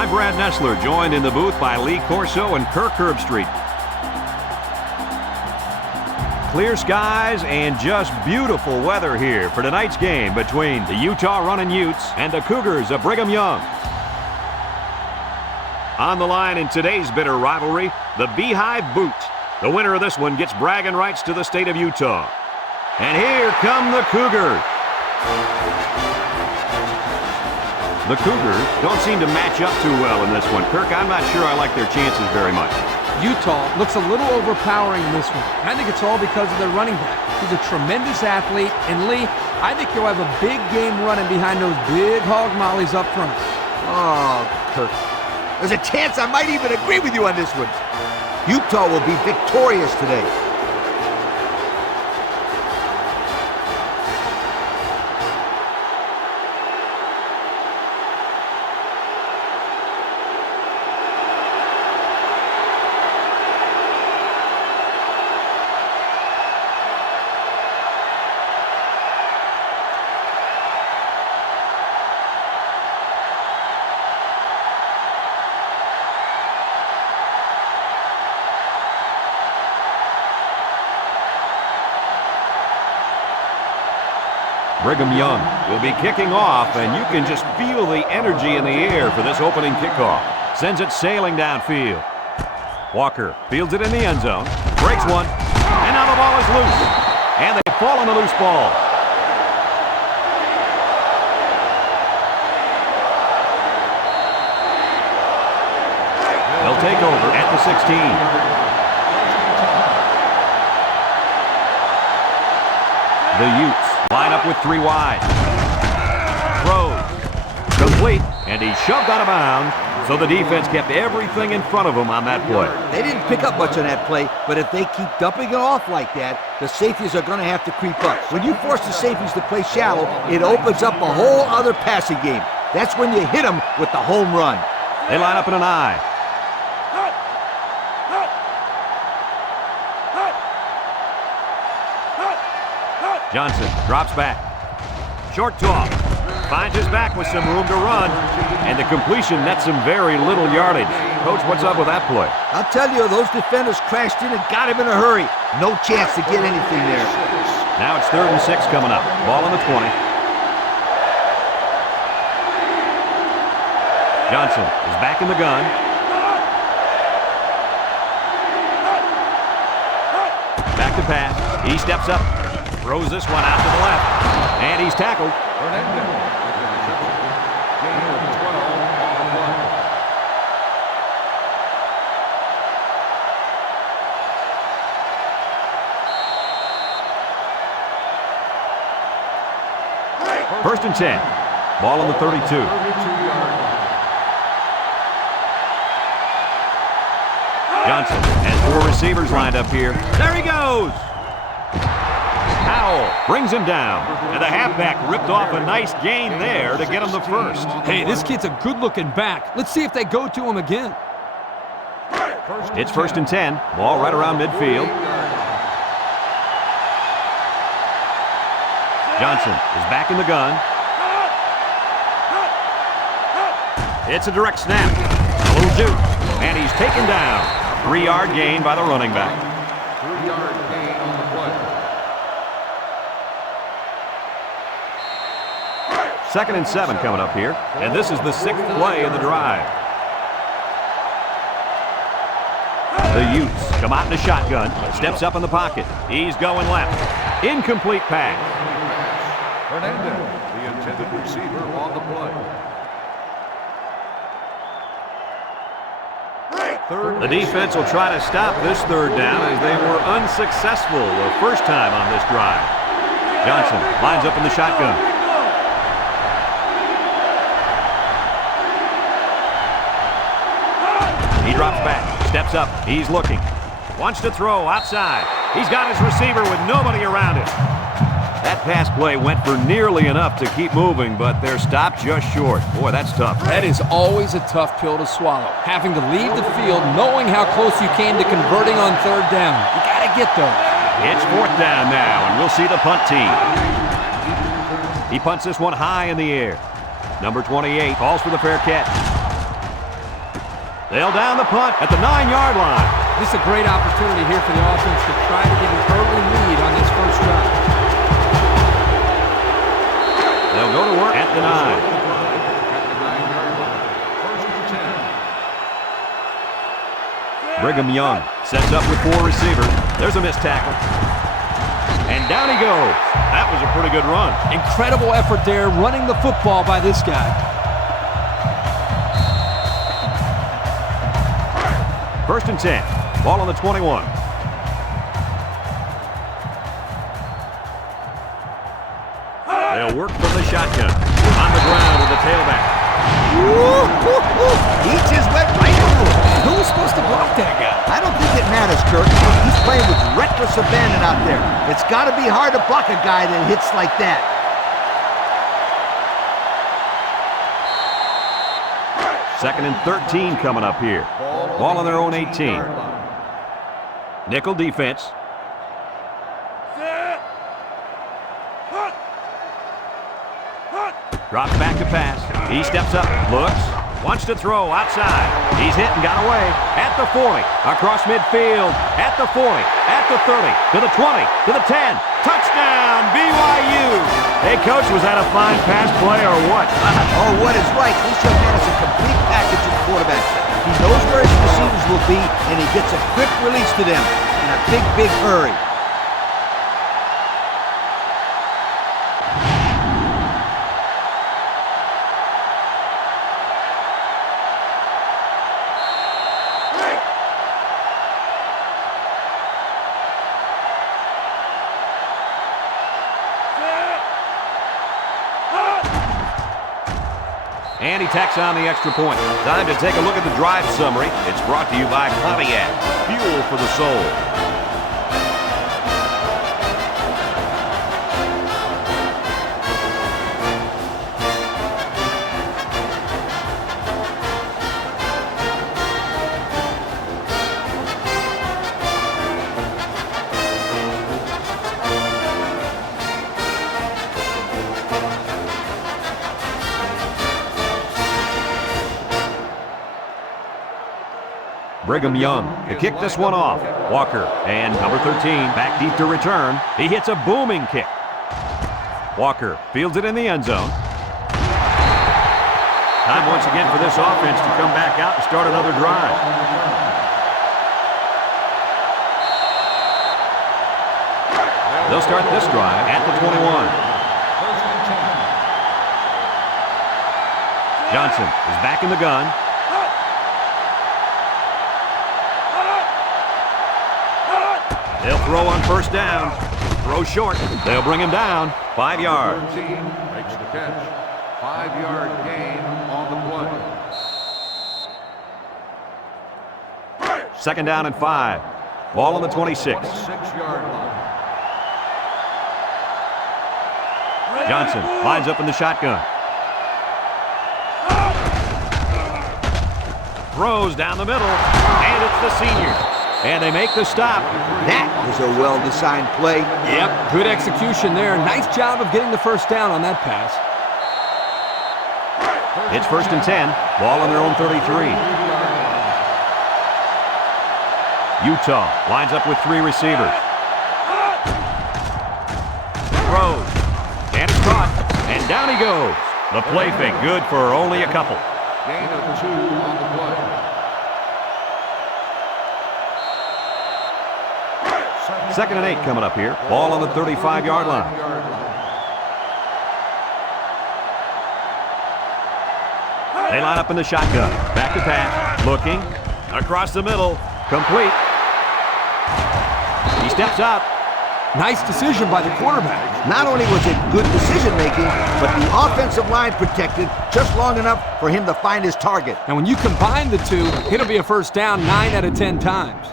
I'm Brad Nessler, joined in the booth by Lee Corso and Kirk Herbstreit. Clear skies and just beautiful weather here for tonight's game between the Utah Runnin' Utes and the Cougars of Brigham Young. On the line in today's bitter rivalry, the Beehive Boot. The winner of this one gets bragging rights to the state of Utah. And here come the Cougars. The Cougars don't seem to match up too well in this one. Kirk, I'm not sure I like their chances very much. Utah looks a little overpowering in this one. I think it's all because of their running back. He's a tremendous athlete, and Lee, I think he'll have a big game running behind those big hog mollies up front. Oh, Kirk. There's a chance I might even agree with you on this one. Utah will be victorious today. Brigham Young will be kicking off, and you can just feel the energy in the air for this opening kickoff. Sends it sailing downfield. Walker fields it in the end zone, breaks one, and now the ball is loose. And they fall on the loose ball. They'll take over at the 16. The Utes line up with three wide. Throws. Complete. And he shoved out of bounds. So the defense kept everything in front of him on that play. They didn't pick up much on that play, but if they keep dumping it off like that, the safeties are going to have to creep up. When you force the safeties to play shallow, it opens up a whole other passing game. That's when you hit them with the home run. They line up in an I. Johnson drops back. Short toss. Finds his back with some room to run. And the completion nets some very little yardage. Coach, what's up with that play? I'll tell you, those defenders crashed in and got him in a hurry. No chance to get anything there. Now it's 3rd and 6 coming up. Ball on the 20. Johnson is back in the gun. Back to pass. He steps up. Throws this one out to the left. And he's tackled. First and 10. Ball on the 32. Johnson has 4 receivers lined up here. There he goes! Powell brings him down, and the halfback ripped off a nice gain there to get him the first. Hey, this kid's a good-looking back. Let's see if they go to him again. It's 1st and 10. Ball right around midfield. Johnson is back in the gun. It's a direct snap. A little juke, and he's taken down. 3-yard gain by the running back. 3-yard gain on the play. 2nd and 7 coming up here, and this is the 6th play of the drive. The Utes come out in a shotgun, steps up in the pocket. He's going left. Incomplete pass. Hernandez, the intended receiver on the play. The defense will try to stop this 3rd down as they were unsuccessful the first time on this drive. Johnson lines up in the shotgun. He drops back, steps up, he's looking. Wants to throw outside. He's got his receiver with nobody around him. That pass play went for nearly enough to keep moving, but they're stopped just short. Boy, that's tough. That is always a tough pill to swallow. Having to leave the field knowing how close you came to converting on 3rd down. You got to get those. It's 4th down now, and we'll see the punt team. He punts this one high in the air. Number 28 calls for the fair catch. They'll down the punt at the 9-yard line. This is a great opportunity here for the offense to try to get an early lead on this first drive. They'll go to work at the 9. At the 9-yard line. First and 10. Brigham Young sets up with 4 receivers. There's a missed tackle. And down he goes. That was a pretty good run. Incredible effort there running the football by this guy. First and 10. Ball on the 21. They'll work from the shotgun. On the ground with the tailback. Eats his way right through it. Who was supposed to block that guy? I don't think it matters, Kirk. He's playing with reckless abandon out there. It's got to be hard to block a guy that hits like that. Second and 13 coming up here. Ball on their own 18. Nickel defense. Drops back to pass. He steps up, looks, wants to throw outside. He's hit and got away at the 40, across midfield, at the 40, at the 30, to the 20, to the 10. Touchdown, BYU! Hey, Coach, was that a fine pass play or what? Oh, what is right? This young man is a complete package of quarterback. He knows where his receivers will be, and he gets a quick release to them in a big, big hurry. And he tacks on the extra point. Time to take a look at the drive summary. It's brought to you by Pontiac. Fuel for the soul. Brigham Young to kick this one off. Walker and number 13 back deep to return. He hits a booming kick. Walker fields it in the end zone. Time once again for this offense to come back out and start another drive. They'll start this drive at the 21. Johnson is back in the gun. They'll throw on first down. Throw short. They'll bring him down. 5 yards. 13 makes the catch. 5-yard gain on the play. Second down and 5. Ball on the 26. 6-yard line. Johnson lines up in the shotgun. Throws down the middle. And it's the senior. And they make the stop. That was a well-designed play. Yep, good execution there. Nice job of getting the first down on that pass. It's first and 10. Ball on their own 33. Utah lines up with 3 receivers. Throws. And it's caught. And down he goes. The play fake good for only a couple. Gain of 2 on the play. Second and 8 coming up here. Ball on the 35-yard line. They line up in the shotgun. Back to pass. Looking. Across the middle. Complete. He steps up. Nice decision by the quarterback. Not only was it good decision-making, but the offensive line protected just long enough for him to find his target. And when you combine the two, it'll be a first down 9 out of 10 times.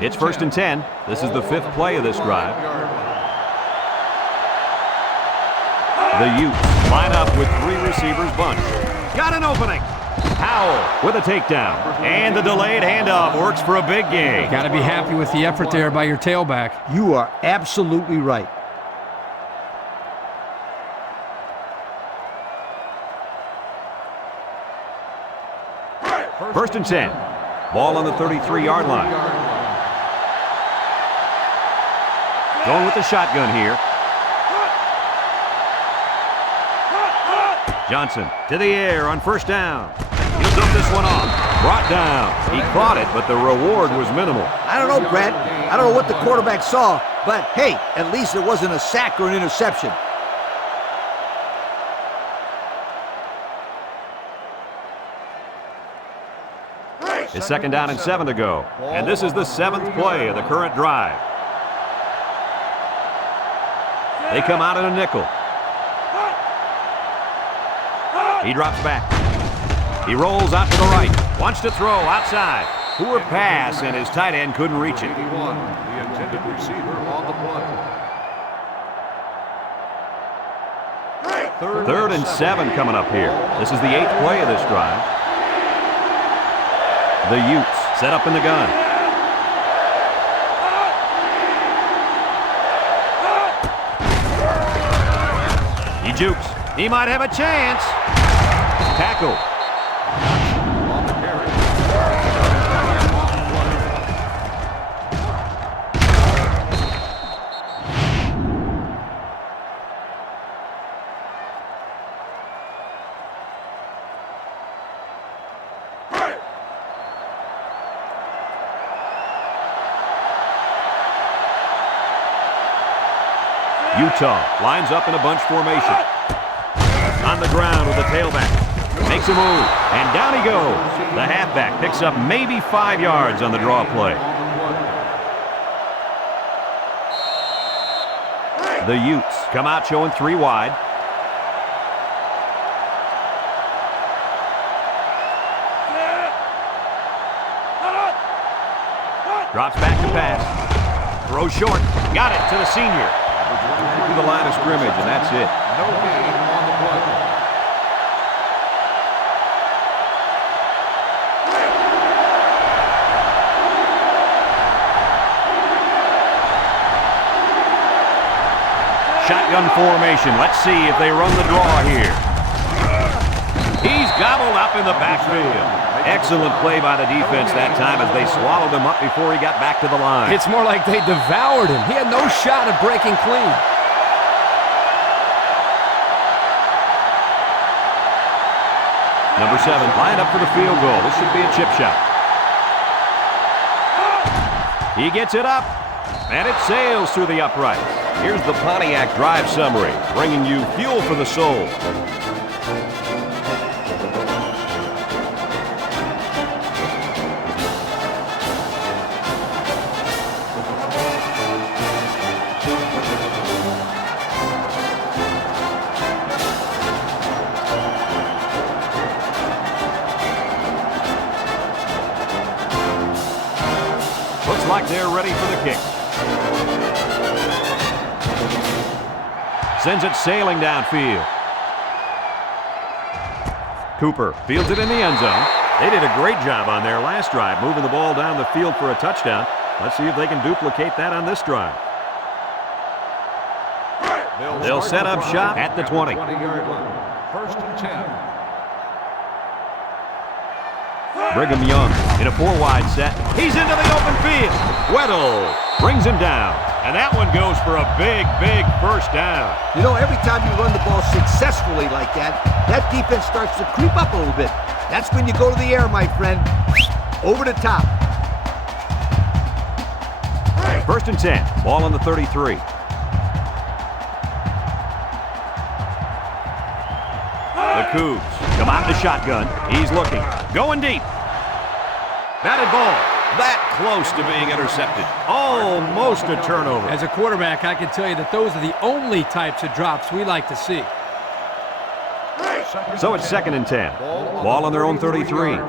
It's first and 10. This is the 5th play of this drive. The Utes line up with 3 receivers bunched. Got an opening. How Howell with a takedown. And the delayed handoff works for a big gain. Got to be happy with the effort there by your tailback. You are absolutely right. First and 10. Ball on the 33-yard line. Going with the shotgun here. Johnson to the air on first down. He'll dump this one off. Brought down. He caught it, but the reward was minimal. I don't know, Brad. I don't know what the quarterback saw, but hey, at least it wasn't a sack or an interception. It's second down and 7 to go. And this is the 7th play of the current drive. They come out in a nickel. He drops back. He rolls out to the right. Wants to throw outside. Poor pass, and his tight end couldn't reach it. 81, the intended receiver on the play. Third and 7 coming up here. This is the 8th play of this drive. The Utes set up in the gun. He jukes. He might have a chance. Tackle. On the carry. Utah lines up in a bunch formation. On the ground with the tailback. Makes a move, and down he goes. The halfback picks up maybe 5 yards on the draw play. The Utes come out showing 3 wide. Drops back to pass. Throws short. Got it to the senior. To the line of scrimmage, and that's it. No gain on the play. Shotgun formation. Let's see if they run the draw here. He's gobbled up in the backfield. Excellent play by the defense that time as they swallowed him up before he got back to the line. It's more like they devoured him. He had no shot of breaking clean. Number 7, lined up for the field goal. This should be a chip shot. He gets it up, and it sails through the uprights. Here's the Pontiac drive summary, bringing you fuel for the soul. Looks like they're ready for the kick. Sends it sailing downfield. Cooper fields it in the end zone. They did a great job on their last drive, moving the ball down the field for a touchdown. Let's see if they can duplicate that on this drive. They'll set up shop at the 20. 20-yard line. First and 10. Brigham Young in a 4-wide set. He's into the open field. Weddle brings him down. And that one goes for a big, big first down. You know, every time you run the ball successfully like that, that defense starts to creep up a little bit. That's when you go to the air, my friend. Over the top. First and 10. Ball on the 33. The Cougs come out in the shotgun. He's looking. Going deep. Batted ball. That close to being intercepted. Almost a turnover. As a quarterback, I can tell you that those are the only types of drops we like to see. So it's second and 10. Ball on their own 33.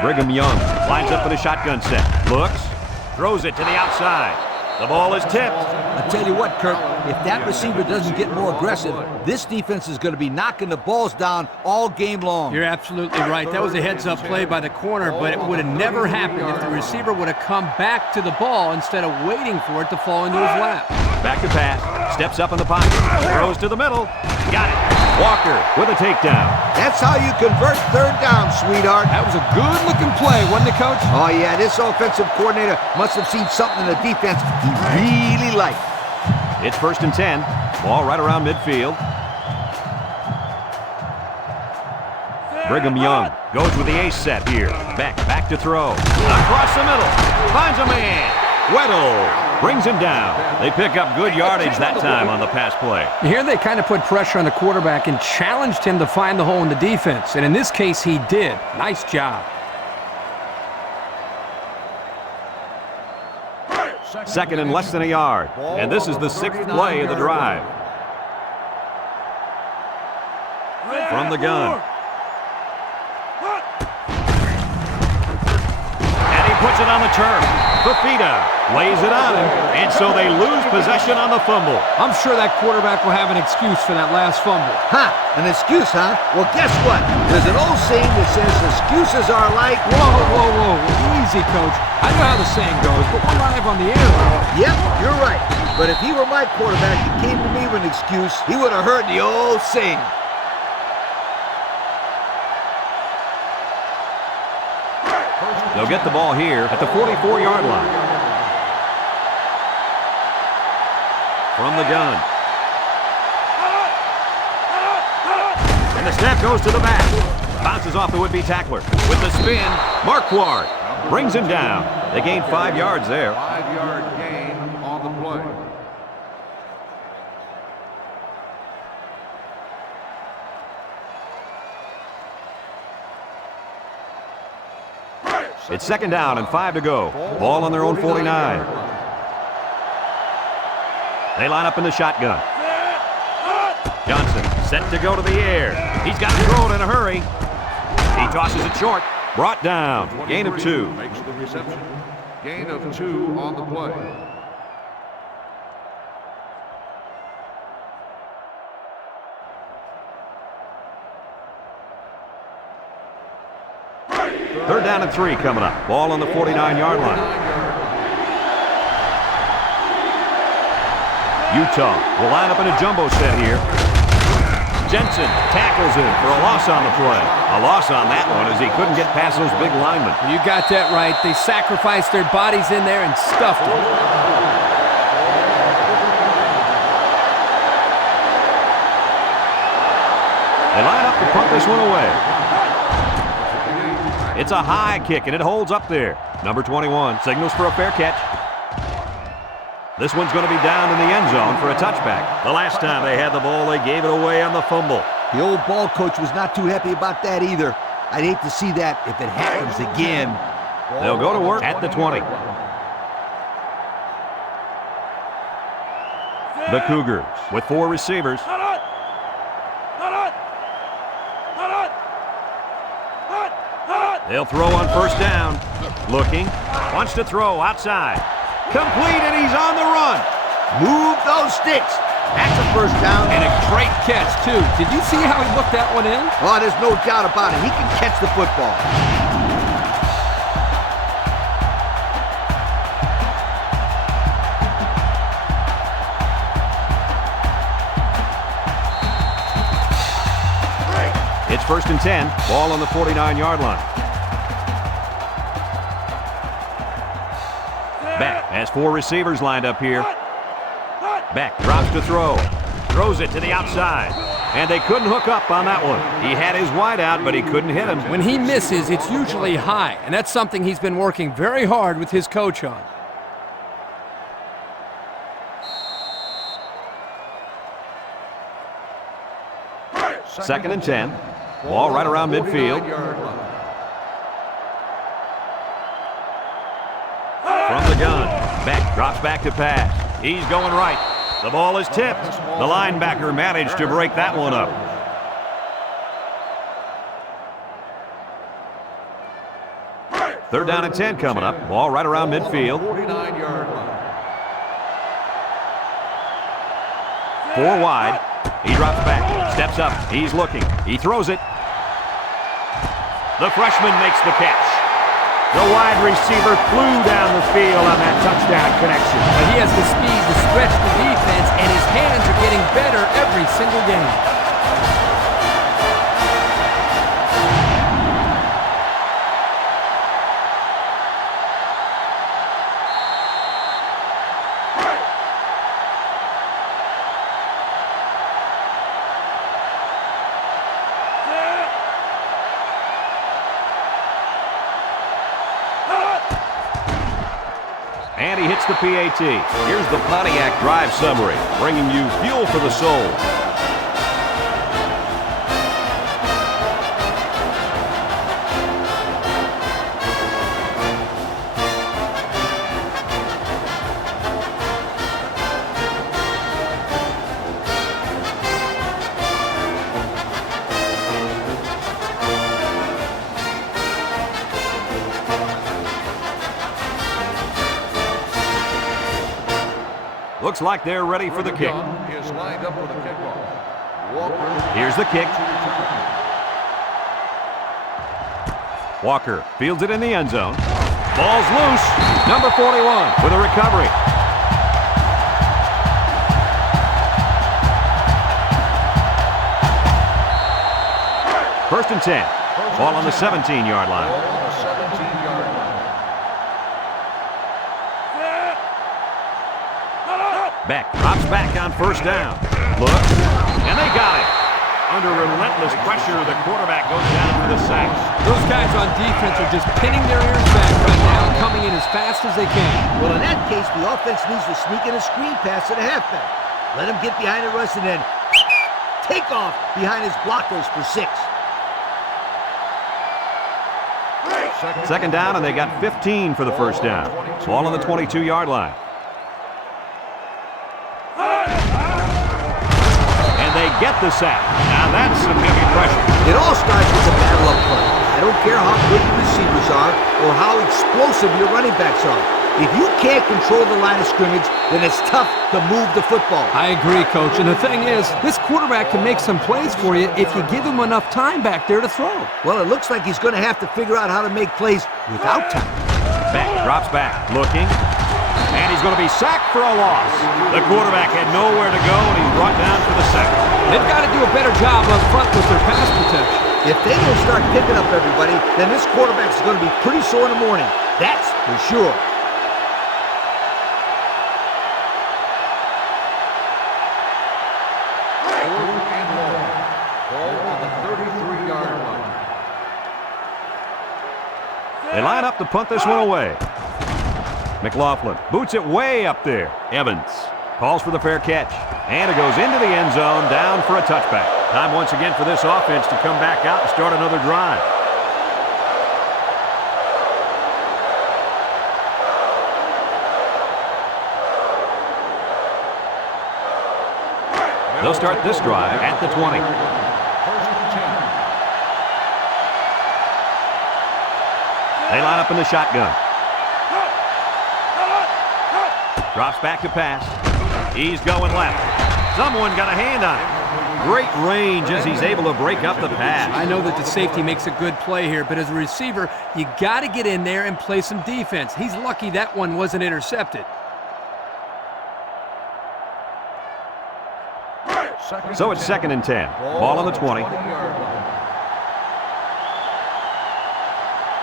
Brigham Young lines up in a shotgun set. Looks. Throws it to the outside. The ball is tipped. I tell you what, Kirk, if that receiver doesn't get more aggressive, this defense is going to be knocking the balls down all game long. You're absolutely right. That was a heads-up play by the corner, but it would have never happened if the receiver would have come back to the ball instead of waiting for it to fall into his lap. Back to pass. Steps up in the pocket. Throws to the middle. Got it. Walker with a takedown. That's how you convert third down, sweetheart. That was a good-looking play, wasn't it, Coach? Oh, yeah, this offensive coordinator must have seen something in the defense he really liked. It's 1st and 10. Ball right around midfield. Brigham Young goes with the ace set here. Back to throw. Across the middle. Finds a man. Weddle brings him down. They pick up good yardage that time on the pass play. Here they kind of put pressure on the quarterback and challenged him to find the hole in the defense. And in this case, he did. Nice job. 2nd and less than a yard. And this is the 6th play of the drive. From the gun. And he puts it on the turf. Fafita lays it on him, and so they lose possession on the fumble. I'm sure that quarterback will have an excuse for that last fumble. Ha! An excuse, huh? Well, guess what? There's an old saying that says excuses are like... Whoa. Easy, Coach. I know how the saying goes, but we're live on the air. Yep, you're right. But if he were my quarterback and came to me with an excuse, he would have heard the old saying. They'll get the ball here at the 44-yard line. From the gun. And the snap goes to the back. Bounces off the would-be tackler. With the spin, Marquardt brings him down. They gain 5 yards there. 5-yard gain on the play. It's 2nd down and 5 to go. Ball on their own 49. They line up in the shotgun. Johnson set to go to the air. He's got to throw it in a hurry. He tosses it short. Brought down. Gain of 2. Makes the reception. Gain of 2 on the play. Third down and 3 coming up. Ball on the 49-yard line. Utah will line up in a jumbo set here. Jensen tackles him for a loss on the play. A loss on that one as he couldn't get past those big linemen. You got that right. They sacrificed their bodies in there and stuffed them. They line up to punt this one away. It's a high kick, and it holds up there. Number 21 signals for a fair catch. This one's going to be down in the end zone for a touchback. The last time they had the ball, they gave it away on the fumble. The old ball coach was not too happy about that either. I'd hate to see that if it happens again. They'll go to work at the 20. The Cougars with 4 receivers. They'll throw on 1st down. Looking. Wants to throw outside. Complete, and he's on the run. Move those sticks. That's a 1st down. And a great catch, too. Did you see how he looked that one in? Oh, there's no doubt about it. He can catch the football. It's 1st and 10. Ball on the 49-yard line. Beck has 4 receivers lined up here. Beck drops to throw. Throws it to the outside. And they couldn't hook up on that one. He had his wide out, but he couldn't hit him. When he misses, it's usually high, and that's something he's been working very hard with his coach on. Second and 10. Ball right around midfield. From the gun, Beck drops back to pass. He's going right. The ball is tipped. The linebacker managed to break that one up. Third down and 10 coming up. Ball right around midfield. 49-yard line. 4 wide. He drops back, steps up, he's looking, he throws it. The freshman makes the catch. The wide receiver flew down the field on that touchdown connection. But he has the speed to stretch the defense, and his hands are getting better every single game. And he hits the PAT. Here's the Pontiac Drive Summary, bringing you fuel for the soul. Looks like they're ready for the kick. Is lined up for the kickoff. Walker. Here's the kick. Walker fields it in the end zone. Ball's loose. Number 41 with a recovery. First and 10. Ball on the 17-yard line. Ball on the 17-yard line. Beck drops back on first down. Looks, and they got it. Under relentless pressure, the quarterback goes down for the sack. Those guys on defense are just pinning their ears back right now and coming in as fast as they can. Well, in that case, the offense needs to sneak in a screen pass to the halfback. Let him get behind the rush and then take off behind his blockers for 6. Second down, and they got 15 for the first down. Ball on the 22-yard line. And they get the sack. Now that's some heavy pressure. It all starts with the battle up front. I don't care how good your receivers are or how explosive your running backs are. If you can't control the line of scrimmage, then it's tough to move the football. I agree, Coach. And the thing is, this quarterback can make some plays for you if you give him enough time back there to throw. Well, it looks like he's going to have to figure out how to make plays without time. Beck drops back, looking, and he's going to be sacked for a loss. The quarterback had nowhere to go, and he's brought down for the sack. They've got to do a better job up front with their pass protection. If they don't start picking up everybody, then this quarterback's going to be pretty sore in the morning. That's for sure. They line up to punt this one away. McLaughlin boots it way up there. Evans calls for the fair catch. And it goes into the end zone, down for a touchback. Time once again for this offense to come back out and start another drive. They'll start this drive at the 20. They line up in the shotgun. Drops back to pass. He's going left. Someone got a hand on him. Great range as he's able to break up the pass. I know that the safety makes a good play here, but as a receiver, you got to get in there and play some defense. He's lucky that one wasn't intercepted. So it's 2nd and 10. Ball on the 20.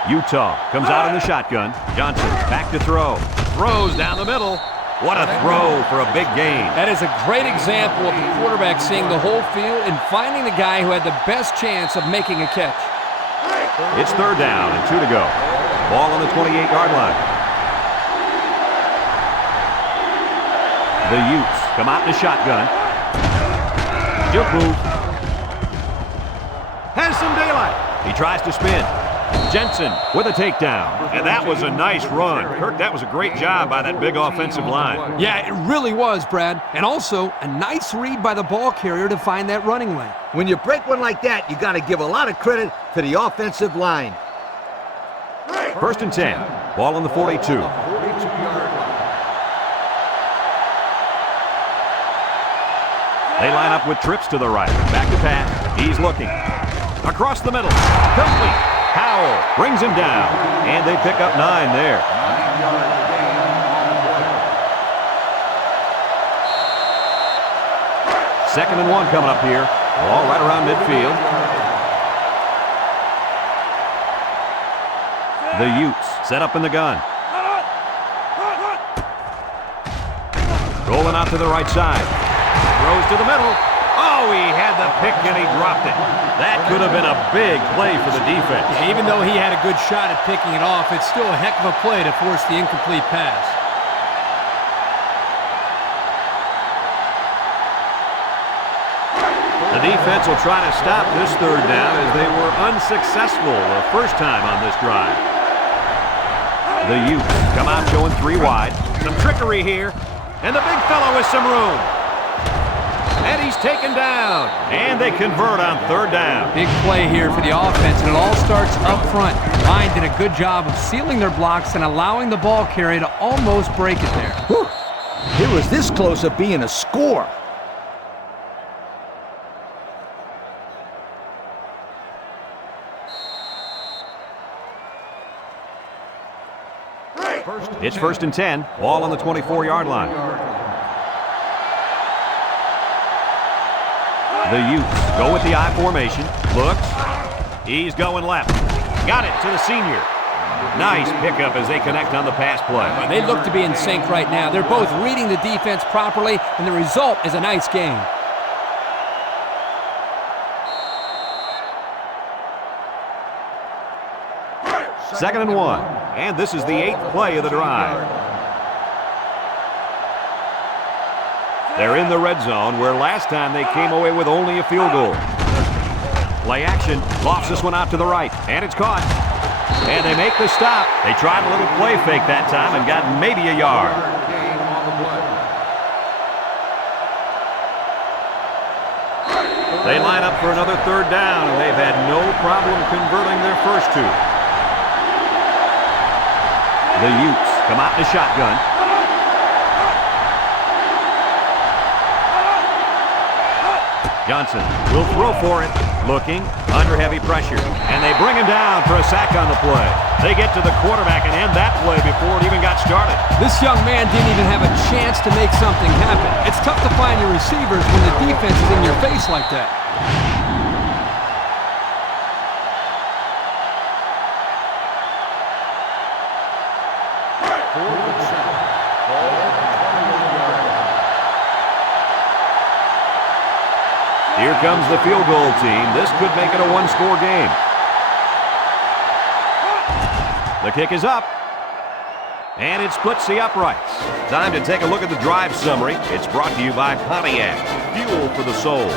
Utah comes out in the shotgun. Johnson back to throw. Throws down the middle. What a throw for a big gain. That is a great example of the quarterback seeing the whole field and finding the guy who had the best chance of making a catch. It's 3rd down and 2 to go. Ball on the 28-yard line. The Utes come out in the shotgun. Juke move. Has some daylight. He tries to spin. Jensen with a takedown. And that was a nice run. Kirk, that was a great job by that big offensive line. Yeah, it really was, Brad. And also, a nice read by the ball carrier to find that running lane. When you break one like that, you got to give a lot of credit to the offensive line. 1st and 10. Ball on the 42. 42-yard line. They line up with trips to the right. Back to pass. He's looking. Across the middle. Complete. Howell brings him down. And they pick up 9 there. 9-yard gain on the play. 2nd and 1 coming up here. Ball right around midfield. The Utes set up in the gun. Rolling out to the right side. Throws to the middle. Oh, he had the pick and he dropped it. That could have been a big play for the defense. Yeah, even though he had a good shot at picking it off, it's still a heck of a play to force the incomplete pass. The defense will try to stop this 3rd down as they were unsuccessful the first time on this drive. The Utes come out showing 3 wide. Some trickery here. And the big fellow with some room. And he's taken down. And they convert on 3rd down. Big play here for the offense, and it all starts up front. Line did a good job of sealing their blocks and allowing the ball carrier to almost break it there. Whew. It was this close of being a score. It's 1st and 10. Ball on the 24-yard line. The Utes go with the I formation. Looks. He's going left. Got it to the senior. Nice pickup as they connect on the pass play. They look to be in sync right now. They're both reading the defense properly, and the result is a nice game. Second and 1. And this is the 8th play of the drive. They're in the red zone where last time they came away with only a field goal. Play action. Lofts this one out to the right. And it's caught. And they make the stop. They tried a little play fake that time and got maybe a yard. Gain on the play. They line up for another 3rd down, and they've had no problem converting their first 2. The Utes come out in a shotgun. Johnson will throw for it. Looking, under heavy pressure. And they bring him down for a sack on the play. They get to the quarterback and end that play before it even got started. This young man didn't even have a chance to make something happen. It's tough to find your receivers when the defense is in your face like that. Here comes the field goal team. This could make it a 1-score game. The kick is up. And it splits the uprights. Time to take a look at the drive summary. It's brought to you by Pontiac. Fuel for the soul.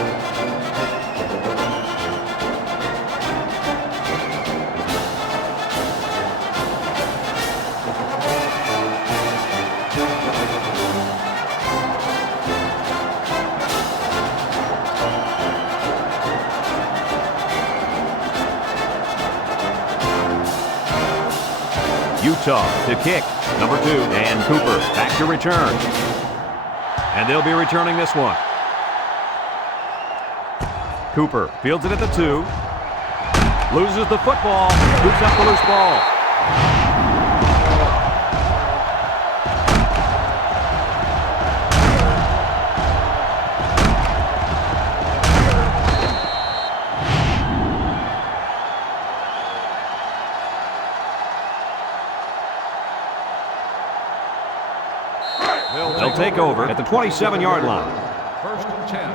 Utah to kick, number 2, and Cooper back to return. And they'll be returning this one. Cooper fields it at the 2. Loses the football, scoops up the loose ball. They'll take over at the 27-yard line. 1st and 10.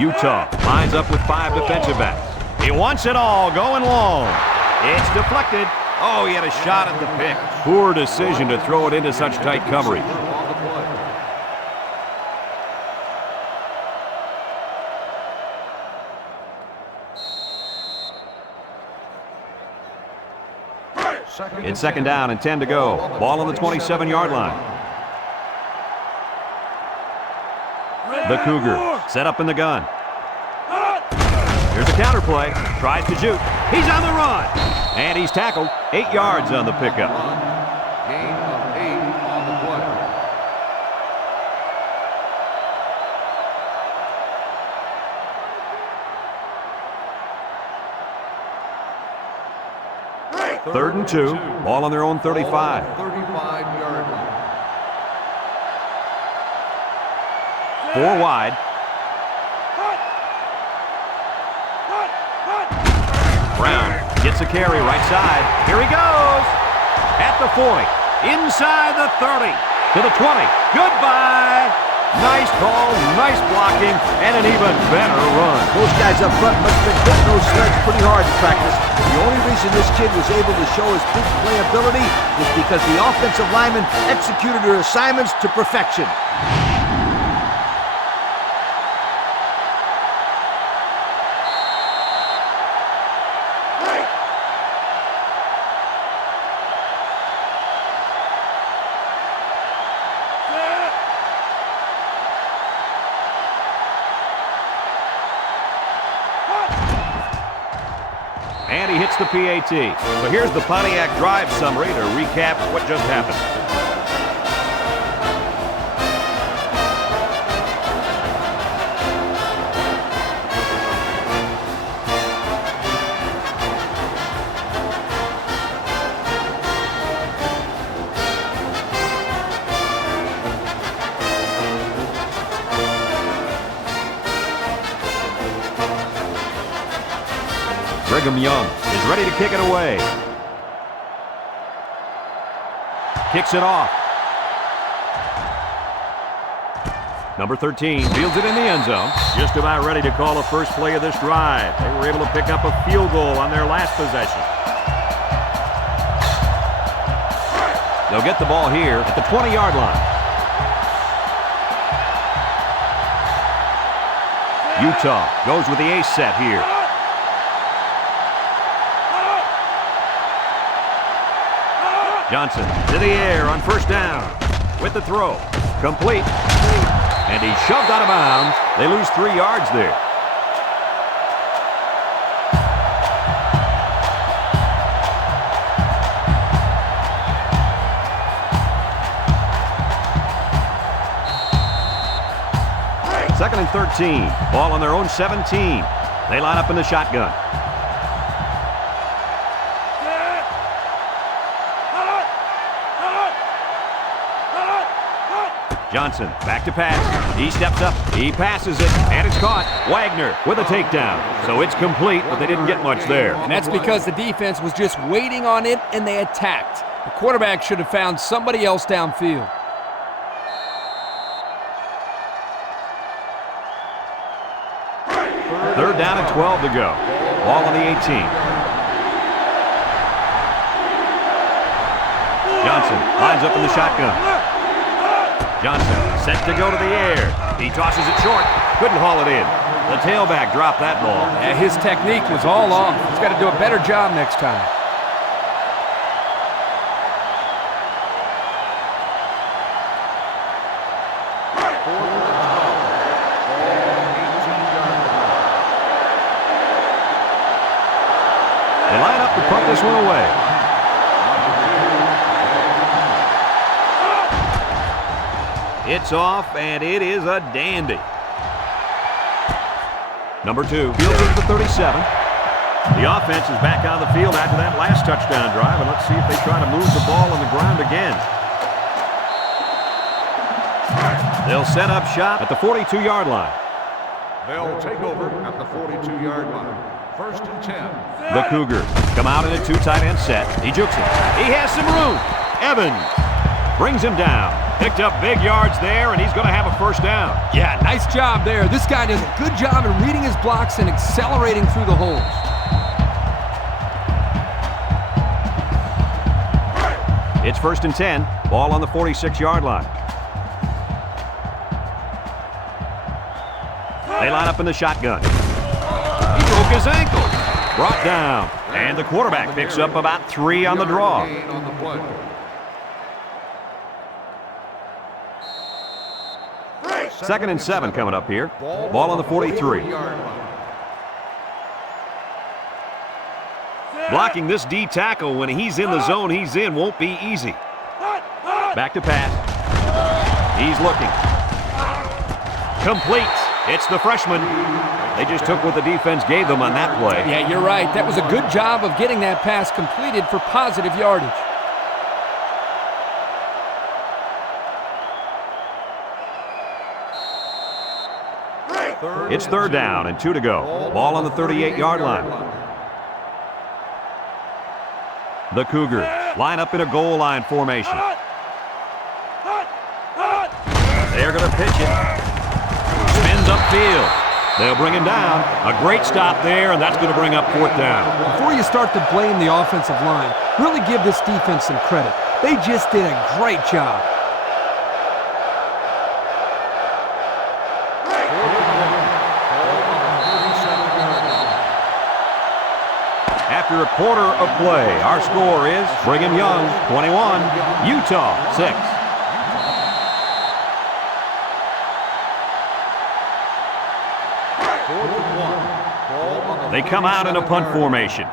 Utah lines up with 5 defensive backs. He wants it all, going long. It's deflected. Oh, he had a shot at the pick. Poor decision to throw it into such tight coverage. On the play. It's 2nd down and 10 to go. Ball on the 27-yard line. The Cougars set up in the gun. Here's a counter play. Tries to shoot. He's on the run. And he's tackled. 8 yards on the pickup. Gain of 8 on the play. 3rd and 2. Ball on their own 35. 35-yard line. 4 wide. Brown gets a carry right side. Here he goes. At the 40. Inside the 30. To the 20. Goodbye. Nice call, nice blocking, and an even better run. Those guys up front must have been hitting those studs pretty hard in practice. The only reason this kid was able to show his big playability is because the offensive linemen executed their assignments to perfection. And he hits the PAT. So here's the Pontiac drive summary to recap what just happened. Brigham Young is ready to kick it away. Kicks it off. Number 13 fields it in the end zone. Just about ready to call the first play of this drive. They were able to pick up a field goal on their last possession. They'll get the ball here at the 20-yard line. Utah goes with the ace set here. Johnson to the air on first down with the throw. Complete. And he's shoved out of bounds. They lose 3 yards there. Second and 13. Ball on their own 17. They line up in the shotgun. Johnson back to pass. He steps up. He passes it. And it's caught. Wagner with a takedown. So it's complete, but they didn't get much there. And that's because the defense was just waiting on it and they attacked. The quarterback should have found somebody else downfield. Third down and 12 to go. Ball on the 18. Johnson lines up in the shotgun. Johnson set to go to the air. He tosses it short. Couldn't haul it in. The tailback dropped that ball. Yeah, his technique was all off. He's got to do a better job next time. They line up to punt this one away. It's off, and it is a dandy. Number 2 fields it to the 37. The offense is back on the field after that last touchdown drive, and let's see if they try to move the ball on the ground again. They'll set up shop at the 42-yard line. They'll take over at the 42-yard line. First and 10. The Cougars come out in a 2 tight end set. He jukes it. He has some room. Evans brings him down. Picked up big yards there, and he's going to have a first down. Yeah, nice job there. This guy does a good job in reading his blocks and accelerating through the holes. It's first and 10. Ball on the 46-yard line. They line up in the shotgun. He broke his ankle. Brought down. And the quarterback picks up about 3 on the draw. Second and 7 coming up here. Ball on the 43. Blocking this D tackle when he's in the zone he's in won't be easy. Back to pass. He's looking. Complete. It's the freshman. They just took what the defense gave them on that play. Yeah, you're right. That was a good job of getting that pass completed for positive yardage. It's third down and 2 to go. Ball on the 38-yard line. The Cougars line up in a goal line formation. They're going to pitch it. Spins upfield. They'll bring him down. A great stop there, and that's going to bring up fourth down. Before you start to blame the offensive line, really give this defense some credit. They just did a great job. After a quarter of play, our score is Brigham Young 21, Utah 6. They come out in a punt formation.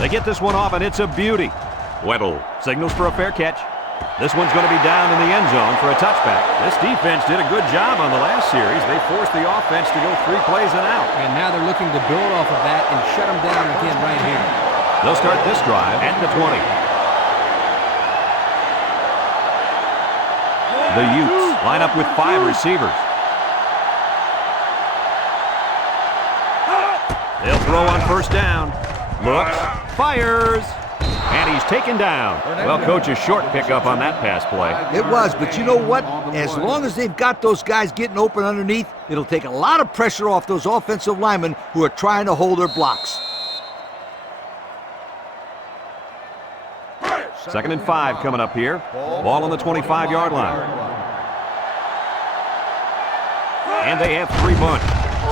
They get this one off, and it's a beauty. Weddle signals for a fair catch. This one's going to be down in the end zone for a touchback. This defense did a good job on the last series. They forced the offense to go 3 plays and out. And now they're looking to build off of that and shut them down again right here. They'll start this drive at the 20. The Utes line up with 5 receivers. They'll throw on first down. Looks, fires, and he's taken down. Well, coach, a short pickup on that pass play. It was, but you know what? As long as they've got those guys getting open underneath, it'll take a lot of pressure off those offensive linemen who are trying to hold their blocks. 2nd and 5 coming up here. Ball on the 25-yard line. And they have 3 bunch.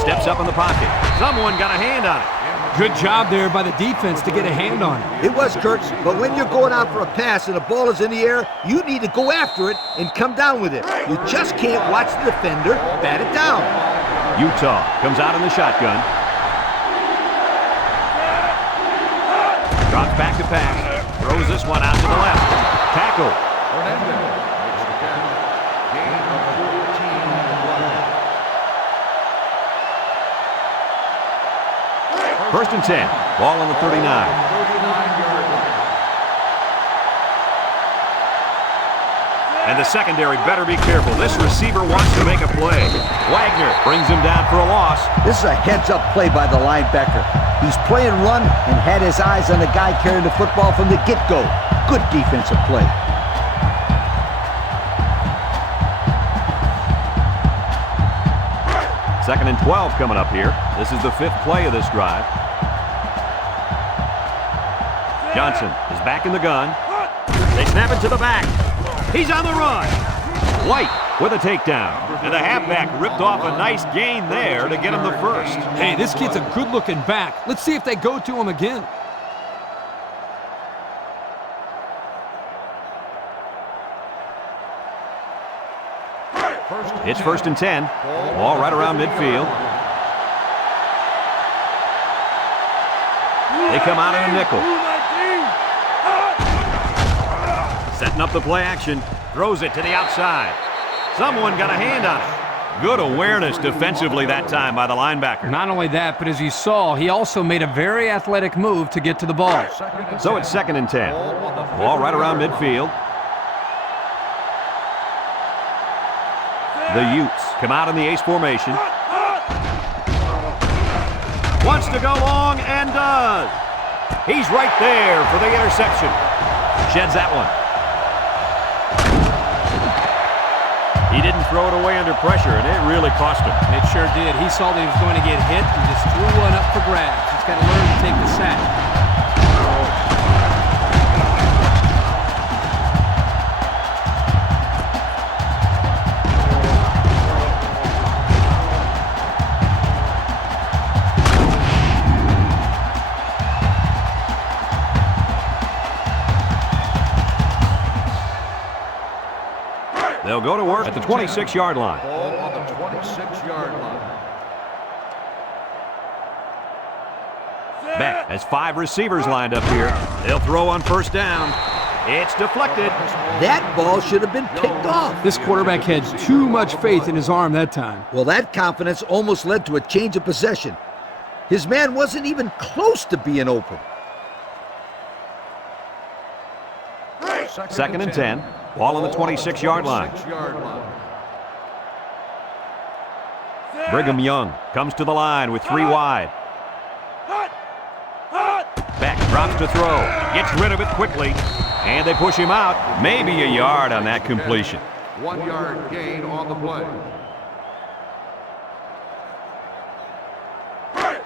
Steps up in the pocket. Someone got a hand on it. Good job there by the defense to get a hand on it. It was, Kurt, but when you're going out for a pass and the ball is in the air, you need to go after it and come down with it. You just can't watch the defender bat it down. Utah comes out in the shotgun. Drops back to pass. Throws this one out to the left. Tackle. First and 10. Ball on the 39. And the secondary better be careful. This receiver wants to make a play. Wagner brings him down for a loss. This is a heads-up play by the linebacker. He's playing run and had his eyes on the guy carrying the football from the get-go. Good defensive play. Second and 12 coming up here. This is the 5th play of this drive. Johnson is back in the gun. They snap it to the back. He's on the run. White with a takedown. And the halfback ripped off a nice gain there to get him the first. Hey, this kid's a good-looking back. Let's see if they go to him again. It's first and 10. Ball right around midfield. They come out in a nickel. Setting up the play action. Throws it to the outside. Someone got a hand on it. Good awareness defensively that time by the linebacker. Not only that, but as you saw, he also made a very athletic move to get to the ball. So it's 2nd and 10. Ball right around midfield. The Utes come out in the ace formation. Wants to go long and does. He's right there for the interception. Sheds that one. He didn't throw it away under pressure, and it really cost him. It sure did. He saw that he was going to get hit and just threw one up for grabs. He's got to learn to take the sack. They'll go to work at the 26-yard line. Ball on the 26-yard line. Beck has 5 receivers lined up here. They'll throw on first down. It's deflected. That ball should have been picked off. This quarterback had too much faith in his arm that time. Well, that confidence almost led to a change of possession. His man wasn't even close to being open. Second and 10. Ball on the 26-yard line. Brigham Young comes to the line with 3 wide. Beck drops to throw. Gets rid of it quickly. And they push him out. Maybe a yard on that completion. 1 yard gain on the play.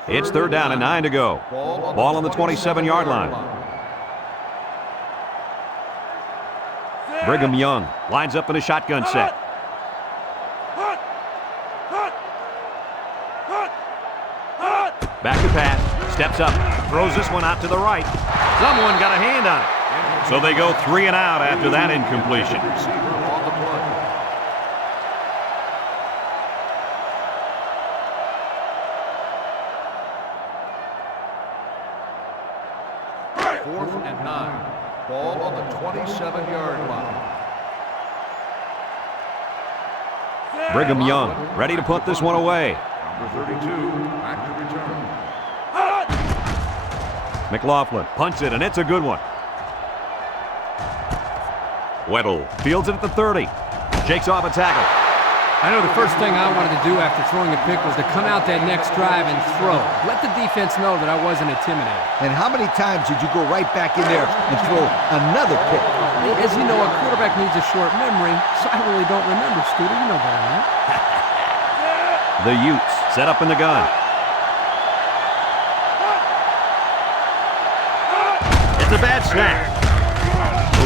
It's third down and 9 to go. Ball on the 27-yard line. Brigham Young lines up in a shotgun set. Back to pass. Steps up. Throws this one out to the right. Someone got a hand on it. So they go 3 and out after that incompletion. Receiver on the play. Fourth and 9. Ball on the 27-yard line. Brigham Young ready to put this one away. Number 32, back to return. McLaughlin punts it, and it's a good one. Weddle fields it at the 30. Shakes off a tackle. I know the first thing I wanted to do after throwing a pick was to come out that next drive and throw. Let the defense know that I wasn't intimidated. And how many times did you go right back in there and throw another pick? As you know, a quarterback needs a short memory, so I really don't remember, Scooter. You know better than that. The Utes set up in the gun. It's a bad snap.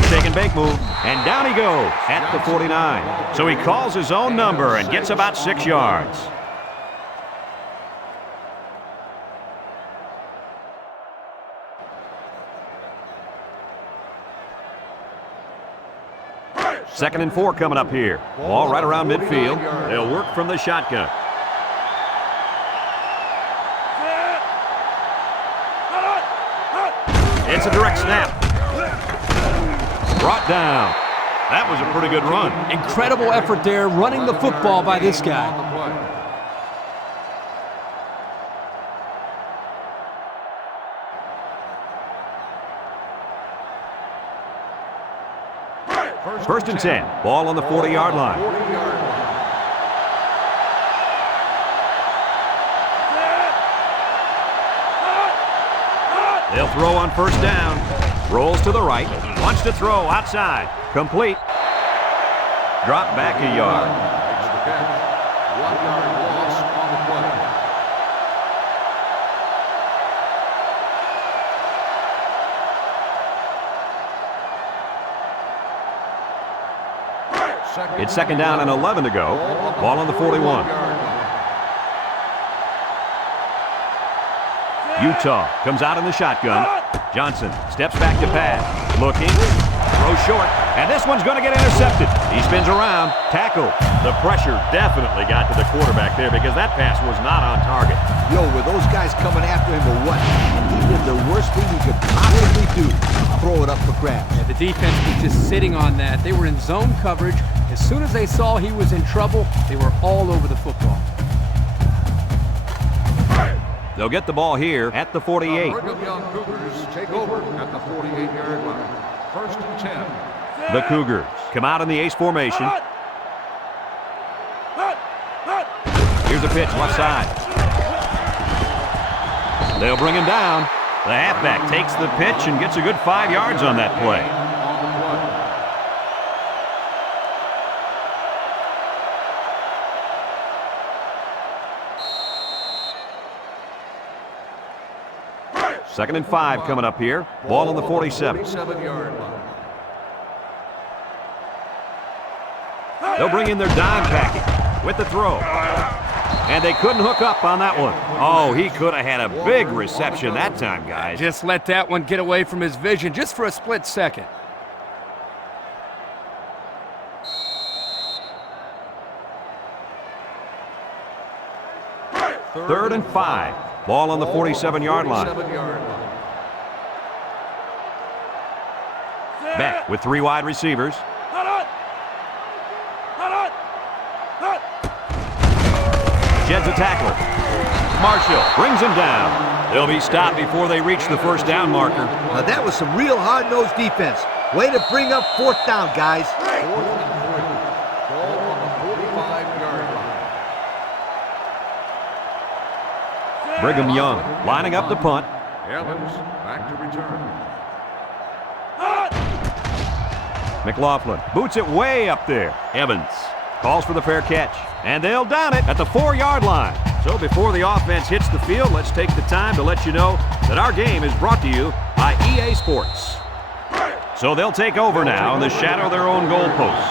Shake and bake move, and down he goes at the 49. So he calls his own number and gets about 6 yards. Second and 4 coming up here. Ball right around midfield. They'll work from the shotgun. It's a direct snap. Brought down. That was a pretty good run. Incredible effort there running the football by this guy. First and 10. Ball on the 40-yard line. They'll throw on first down. Rolls to the right. Wants to throw outside. Complete. Drop back a yard. Makes the catch. 1 yard loss on the play. It's second down and 11 to go. Ball on the 41. Utah comes out in the shotgun. Johnson steps back to pass. Looking. Throws short. And this one's going to get intercepted. He spins around. Tackle. The pressure definitely got to the quarterback there because that pass was not on target. Yo, were those guys coming after him or what? And he did the worst thing he could possibly do. Throw it up for grabs. Yeah, the defense was just sitting on that. They were in zone coverage. As soon as they saw he was in trouble, they were all over the football. They'll get the ball here at the 48. Brigham Young Cougars take over at the 48-yard line. First and 10. The Cougars come out in the ace formation. Here's a pitch left side. They'll bring him down. The halfback takes the pitch and gets a good 5 yards on that play. Second and 5 coming up here. Ball on the 47. 47-yard line. They'll bring in their dime package with the throw. And they couldn't hook up on that one. Oh, he could have had a big reception that time, guys. Just let that one get away from his vision just for a split second. Third and 5. Ball on the 47-yard line. Beck with 3 wide receivers. Sheds a tackle. Marshall brings him down. They'll be stopped before they reach the first down marker. Now that was some real hard-nosed defense. Way to bring up 4th down, guys. 4th and 3. Ball on the 45-yard line. Brigham Young lining up the punt. Evans back to return. McLaughlin boots it way up there. Evans calls for the fair catch, and they'll down it at the 4-yard line. So before the offense hits the field, let's take the time to let you know that our game is brought to you by EA Sports. So they'll take over now in the shadow of their own goalposts.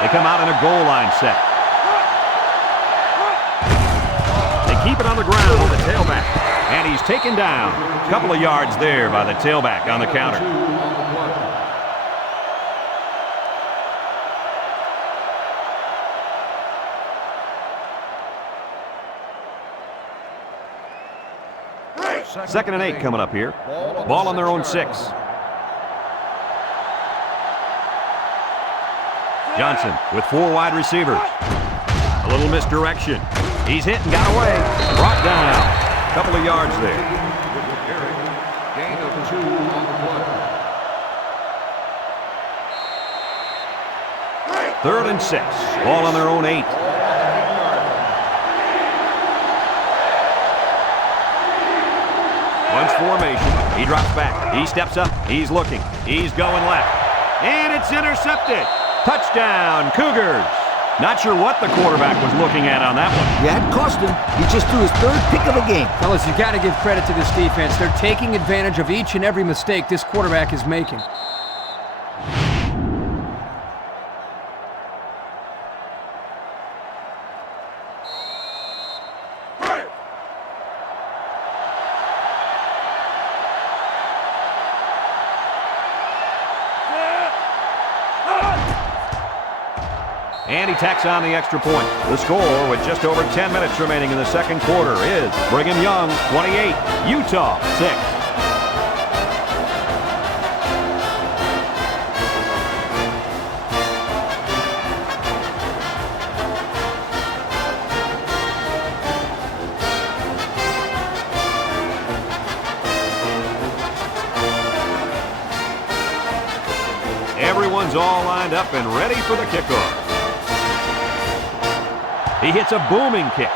They come out in a goal line set. They keep it on the ground with the tailback, and he's taken down. A couple of yards there by the tailback on the counter. Second and 8 coming up here. Ball on their own 6. Johnson with 4 wide receivers. A little misdirection. He's hit and got away. Brought down. A couple of yards there. Gain of 2 on the play. 3rd and 6. Ball on their own 8. Bunch formation. He drops back. He steps up. He's looking. He's going left. And it's intercepted. Touchdown, Cougars. Not sure what the quarterback was looking at on that one. Yeah, it cost him. He just threw his 3rd pick of the game. Fellas, you've got to give credit to this defense. They're taking advantage of each and every mistake this quarterback is making. And he tacks on the extra point. The score, with just over 10 minutes remaining in the second quarter, is Brigham Young 28, Utah 6. Everyone's all lined up and ready for the kickoff. He hits a booming kick.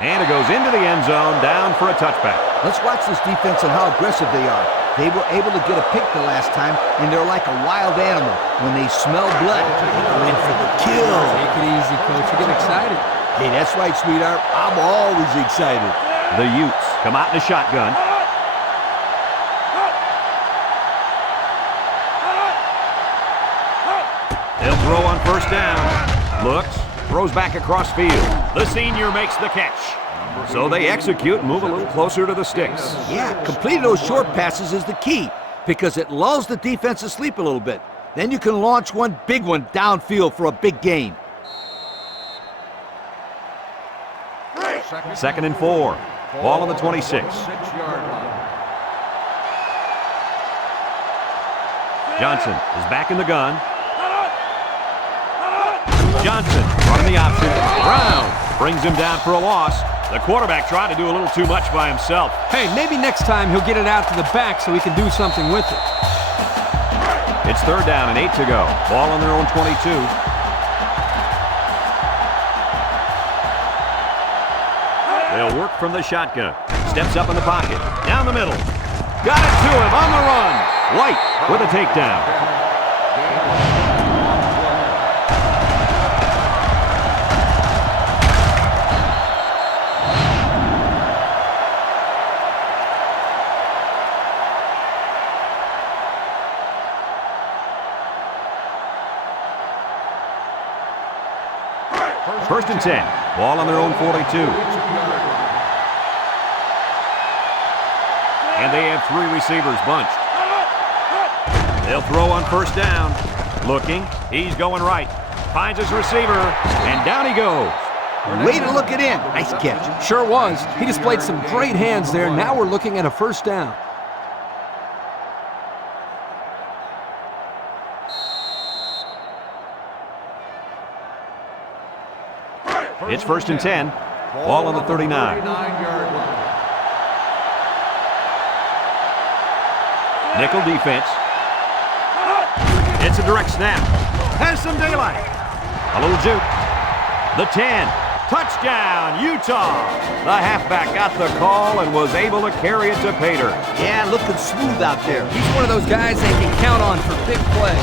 And it goes into the end zone, down for a touchback. Let's watch this defense and how aggressive they are. They were able to get a pick the last time, and they're like a wild animal. When they smell blood, they go in for the kill. Take it easy, Coach. You get excited. Hey, that's right, sweetheart. I'm always excited. The Utes come out in a shotgun. They'll throw on first down. Looks, throws back across field. The senior makes the catch. So they execute and move a little closer to the sticks. Yeah, completing those short passes is the key because it lulls the defense to sleep a little bit. Then you can launch one big one downfield for a big gain. 2nd and 4. Ball on the 26. 6-yard line. Johnson is back in the gun. Johnson running the option. Brown brings him down for a loss. The quarterback tried to do a little too much by himself. Hey, maybe next time he'll get it out to the back so he can do something with it. It's 3rd down and 8 to go. Ball on their own 22. They'll work from the shotgun. Steps up in the pocket. Down the middle. Got it to him on the run. White with a takedown. First and 10. Ball on their own 42. And they have 3 receivers bunched. They'll throw on first down. Looking. He's going right. Finds his receiver. And down he goes. Way to look it in. Nice catch. Sure was. He displayed some great hands there. Now we're looking at a first down. It's 1st and 10. Ball on the 39. Nickel defense. It's a direct snap. Has some daylight. A little juke. The 10. Touchdown, Utah. The halfback got the call and was able to carry it to Pater. Yeah, looking smooth out there. He's one of those guys they can count on for big plays.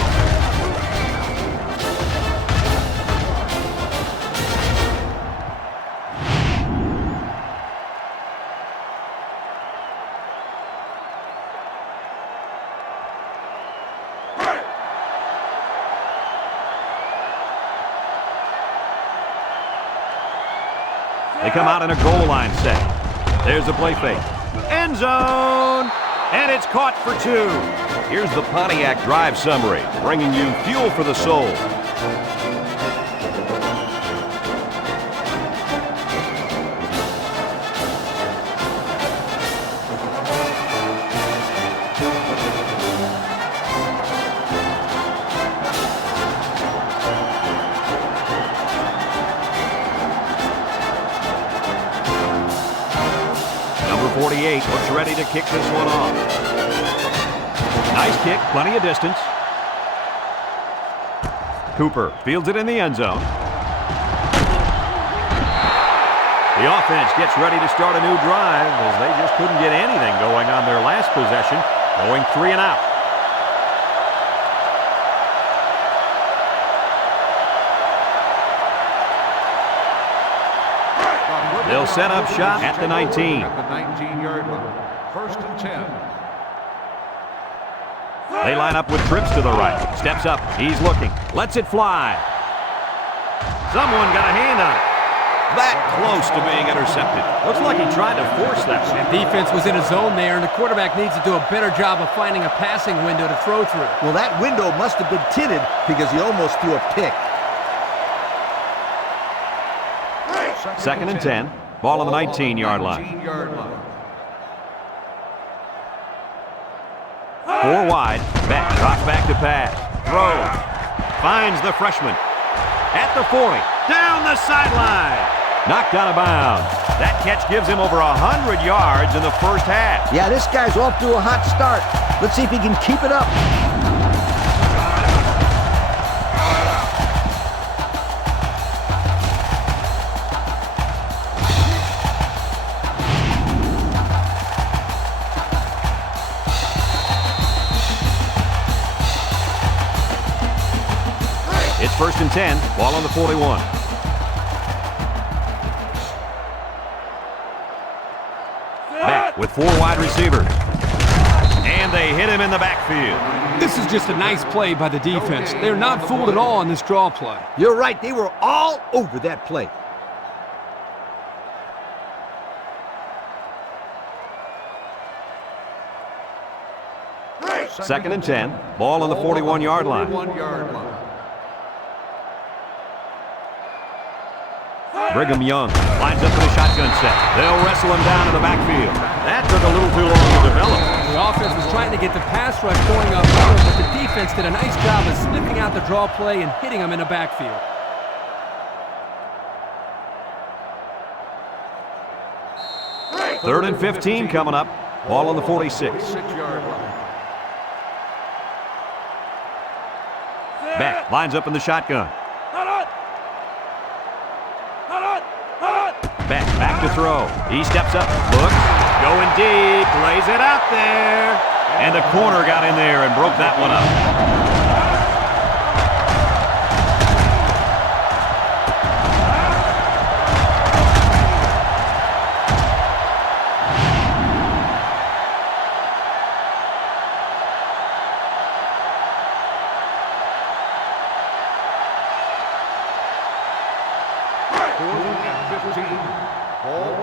They come out in a goal line set. There's the play fake. End zone! And it's caught for 2. Here's the Pontiac drive summary, bringing you fuel for the soul. Number 48 looks ready to kick this one off. Nice kick, plenty of distance. Cooper fields it in the end zone. The offense gets ready to start a new drive as they just couldn't get anything going on their last possession, going 3 and out. They'll set up shop at the 19. At the 19-yard line. 1st and 10. They line up with trips to the right. Steps up. He's looking. Lets it fly. Someone got a hand on it. That close to being intercepted. Looks like he tried to force that one. Defense was in a zone there, and the quarterback needs to do a better job of finding a passing window to throw through. Well, that window must have been tinted because he almost threw a pick. 2nd and 10. Ball on the 19-yard line. 4 wide. Beck drops back to pass. Throws. Finds the freshman. At the 40. Down the sideline. Knocked out of bounds. That catch gives him over 100 yards in the first half. Yeah, this guy's off to a hot start. Let's see if he can keep it up. It's 1st and 10. Ball on the 41. Beck with 4 wide receivers. And they hit him in the backfield. This is just a nice play by the defense. They're not fooled at all on this draw play. You're right. They were all over that play. Second and 10. Ball on the 41-yard line. Brigham Young lines up for the shotgun set. They'll wrestle him down in the backfield. That took a little too long to develop. The offense was trying to get the pass rush going up front, but the defense did a nice job of sniffing out the draw play and hitting him in the backfield. Third and 15 coming up. Ball on the 46. Beck lines up in the shotgun. Beck back to throw. He steps up, looks, going deep, lays it out there. And the corner got in there and broke that one up.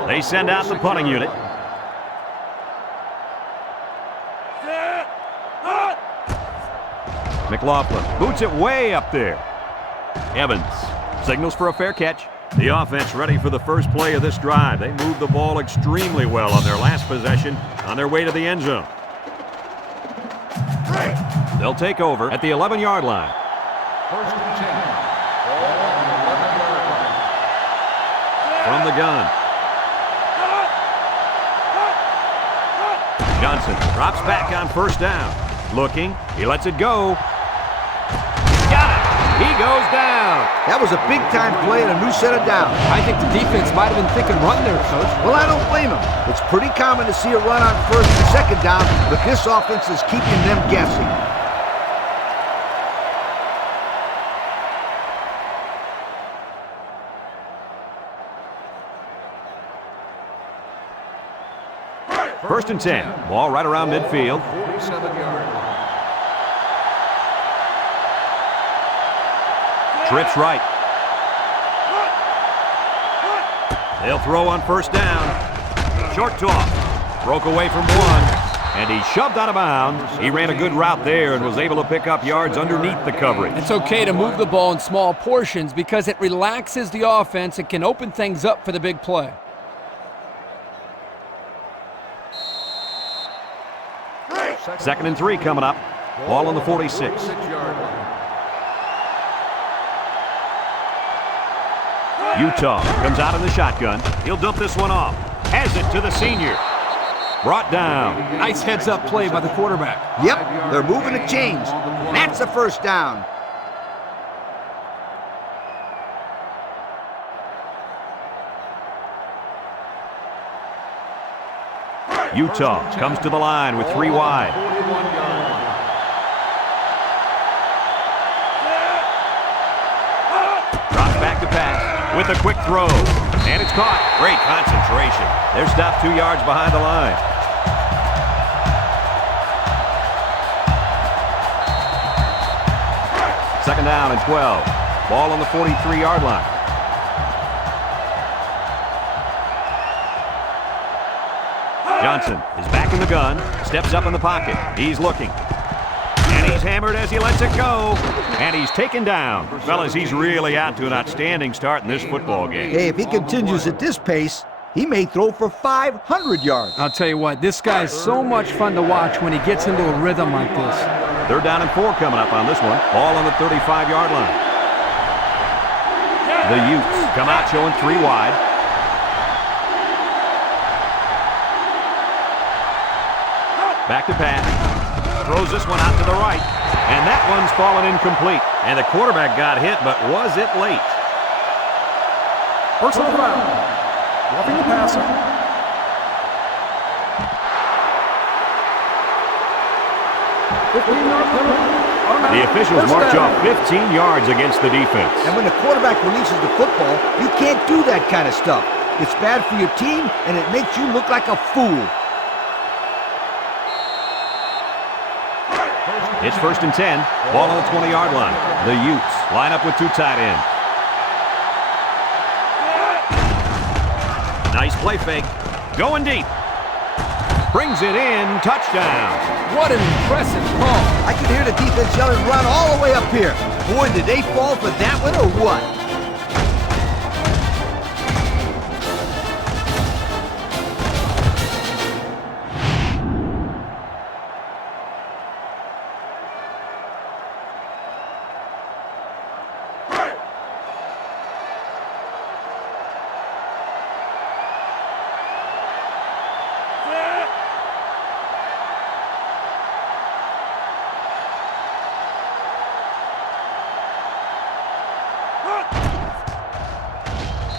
They send out the punting unit. McLaughlin boots it way up there. Evans signals for a fair catch. The offense ready for the first play of this drive. They moved the ball extremely well on their last possession on their way to the end zone. They'll take over at the 11-yard line. First and 10. Ball on the 11-yard line. From the gun. Johnson drops back on first down. Looking, he lets it go. Got it! He goes down. That was a big-time play and a new set of downs. I think the defense might have been thinking run there, Coach. Well, I don't blame them. It's pretty common to see a run on first and second down, but this offense is keeping them guessing. First and 10. Ball right around midfield. 47-yard line. Trips right. They'll throw on first down. Short toss. Broke away from one. And he shoved out of bounds. He ran a good route there and was able to pick up yards underneath the coverage. It's okay to move the ball in small portions because it relaxes the offense and can open things up for the big play. Second and 3 coming up. Ball on the 46. 46-yard line. Utah comes out in the shotgun. He'll dump this one off. Has it to the senior. Brought down. Nice heads-up play by the quarterback. Yep, they're moving the chains. That's a first down. Utah comes to the line with 3 wide. 41-yard line. Drops back to pass with a quick throw. And it's caught. Great concentration. They're stopped 2 yards behind the line. Second down and 12. Ball on the 43-yard line. Johnson is back in the gun, steps up in the pocket. He's looking. And he's hammered as he lets it go. And he's taken down. Fellas, he's really out to an outstanding start in this football game. Hey, if he continues at this pace, he may throw for 500 yards. I'll tell you what, this guy's so much fun to watch when he gets into a rhythm like this. Third down and 4 coming up on this one. Ball on the 35-yard line. The Utes come out showing 3 wide. Back to pass. Throws this one out to the right. And that one's fallen incomplete. And the quarterback got hit, but was it late? Personal foul. Roughing the passer. The officials march off 15 yards against the defense. And when the quarterback releases the football, you can't do that kind of stuff. It's bad for your team, and it makes you look like a fool. It's first and 10. Ball on the 20-yard line. The Utes line up with 2 tight ends. Nice play fake. Going deep. Brings it in. Touchdown. What an impressive call. I can hear the defense yelling, run all the way up here. Boy, did they fall for that one or what?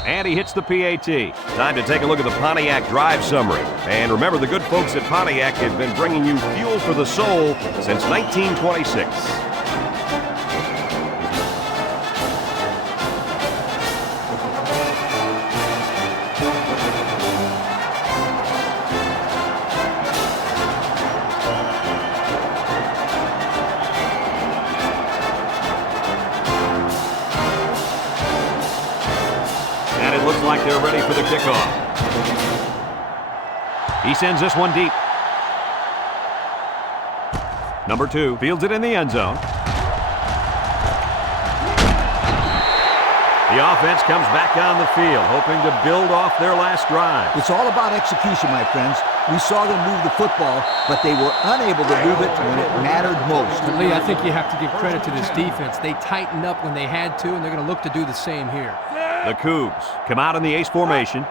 And he hits the PAT. Time to take a look at the Pontiac drive summary. And remember, the good folks at Pontiac have been bringing you fuel for the soul since 1926. Like they're ready for the kickoff. He sends this one deep. Number 2 fields it in the end zone. The offense comes back on the field, hoping to build off their last drive. It's all about execution, my friends. We saw them move the football, but they were unable to move it when it mattered most. But Lee, I think you have to give credit to this defense. They tightened up when they had to, and they're going to look to do the same here. The Cougs come out in the ace formation.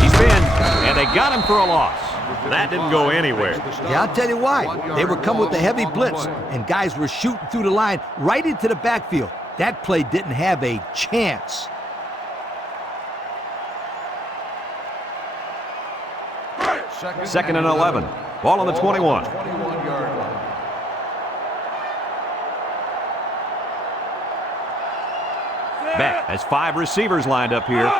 He's pinned, and they got him for a loss. That didn't go anywhere. Yeah, I'll tell you why. They were coming with a heavy blitz, and guys were shooting through the line right into the backfield. That play didn't have a chance. Second and 11. Ball on the 21. Beck has 5 receivers lined up here.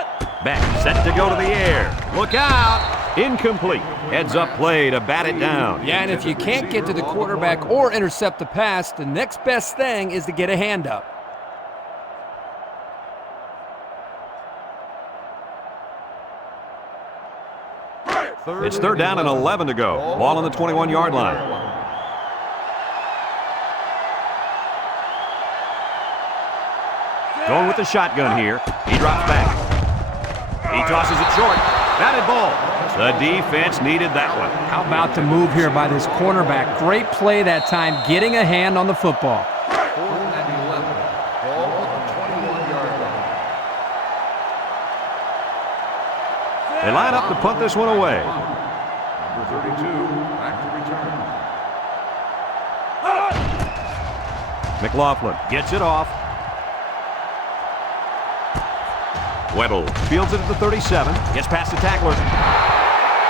Beck set to go to the air. Look out! Incomplete. Heads up play to bat it down. Yeah, and if you can't get to the quarterback or intercept the pass, the next best thing is to get a hand up. It's third down and 11 to go. Ball on the 21-yard line. Going with the shotgun here. He drops back. He tosses it short. Batted ball. The defense needed that one. How about the move here by this cornerback? Great play that time, getting a hand on the football. They line up to punt this one away. Number 32, back to return. McLaughlin gets it off. Weddle fields it at the 37. Gets past the tackler.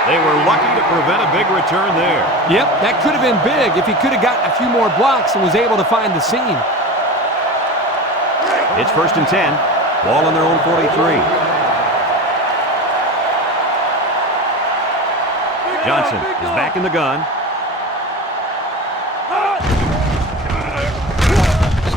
They were lucky to prevent a big return there. Yep, that could have been big if he could have gotten a few more blocks and was able to find the seam. It's first and 10. Ball on their own 43. Johnson is back in the gun.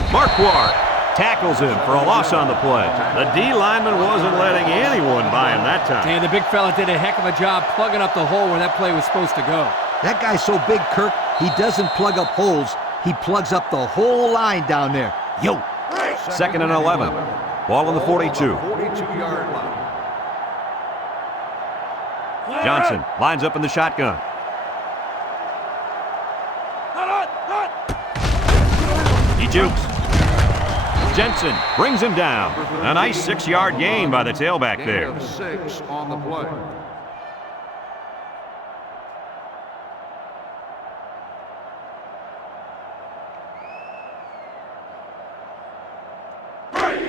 Marquardt tackles him for a loss on the play. The D lineman wasn't letting anyone by him that time. And the big fella did a heck of a job plugging up the hole where that play was supposed to go. That guy's so big, Kirk, he doesn't plug up holes. He plugs up the whole line down there. Yo! Second and 11. Ball on the 42. 42-yard line. Johnson lines up in the shotgun. He jukes. Jensen brings him down. A nice 6-yard gain by the tailback there. Gain of 6 on the play.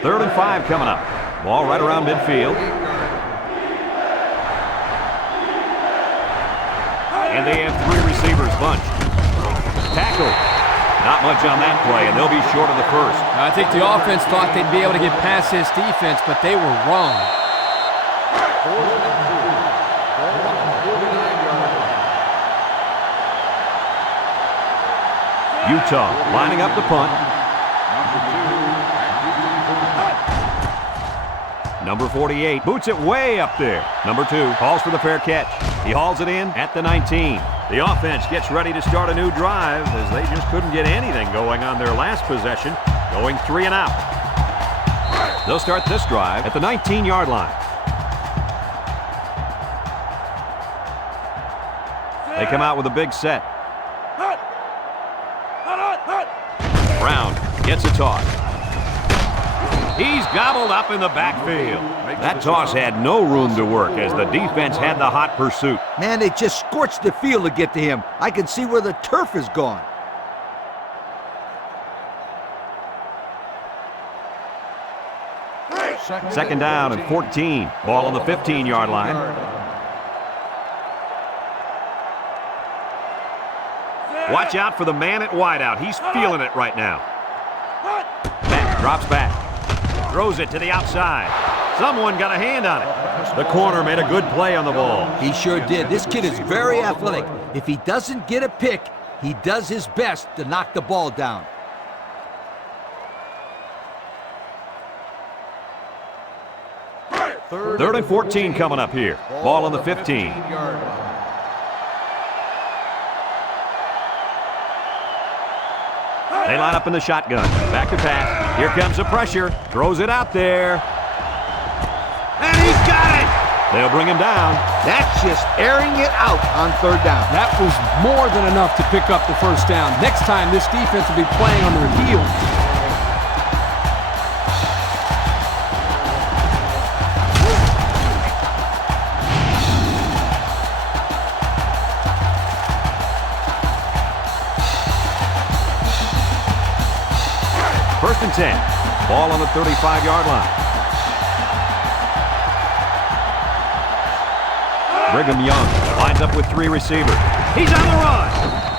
Third and 5 coming up. Ball right around midfield. And they have 3 receivers bunched. Tackle. Not much on that play, and they'll be short of the first. I think the offense thought they'd be able to get past this defense, but they were wrong. Utah lining up the punt. Number 48 boots it way up there. Number 2 calls for the fair catch. He hauls it in at the 19. The offense gets ready to start a new drive as they just couldn't get anything going on their last possession, going 3 and out. They'll start this drive at the 19-yard line. They come out with a big set. Brown gets a toss. He's gobbled up in the backfield. That toss had no room to work as the defense had the hot pursuit. Man, they just scorched the field to get to him. I can see where the turf is gone. Second down and 14. Ball on the 15-yard line. Watch out for the man at wideout. He's feeling it right now. Beck drops back. Throws it to the outside. Someone got a hand on it. The corner made a good play on the ball. He sure did. This kid is very athletic. If he doesn't get a pick, he does his best to knock the ball down. Third and 14 coming up here. Ball on the 15. They line up in the shotgun. Back to pass. Here comes the pressure. Throws it out there. And he's got it! They'll bring him down. That's just airing it out on third down. That was more than enough to pick up the first down. Next time, this defense will be playing on their heels. First and 10. Ball on the 35-yard line. Brigham Young lines up with 3 receivers. He's on the run.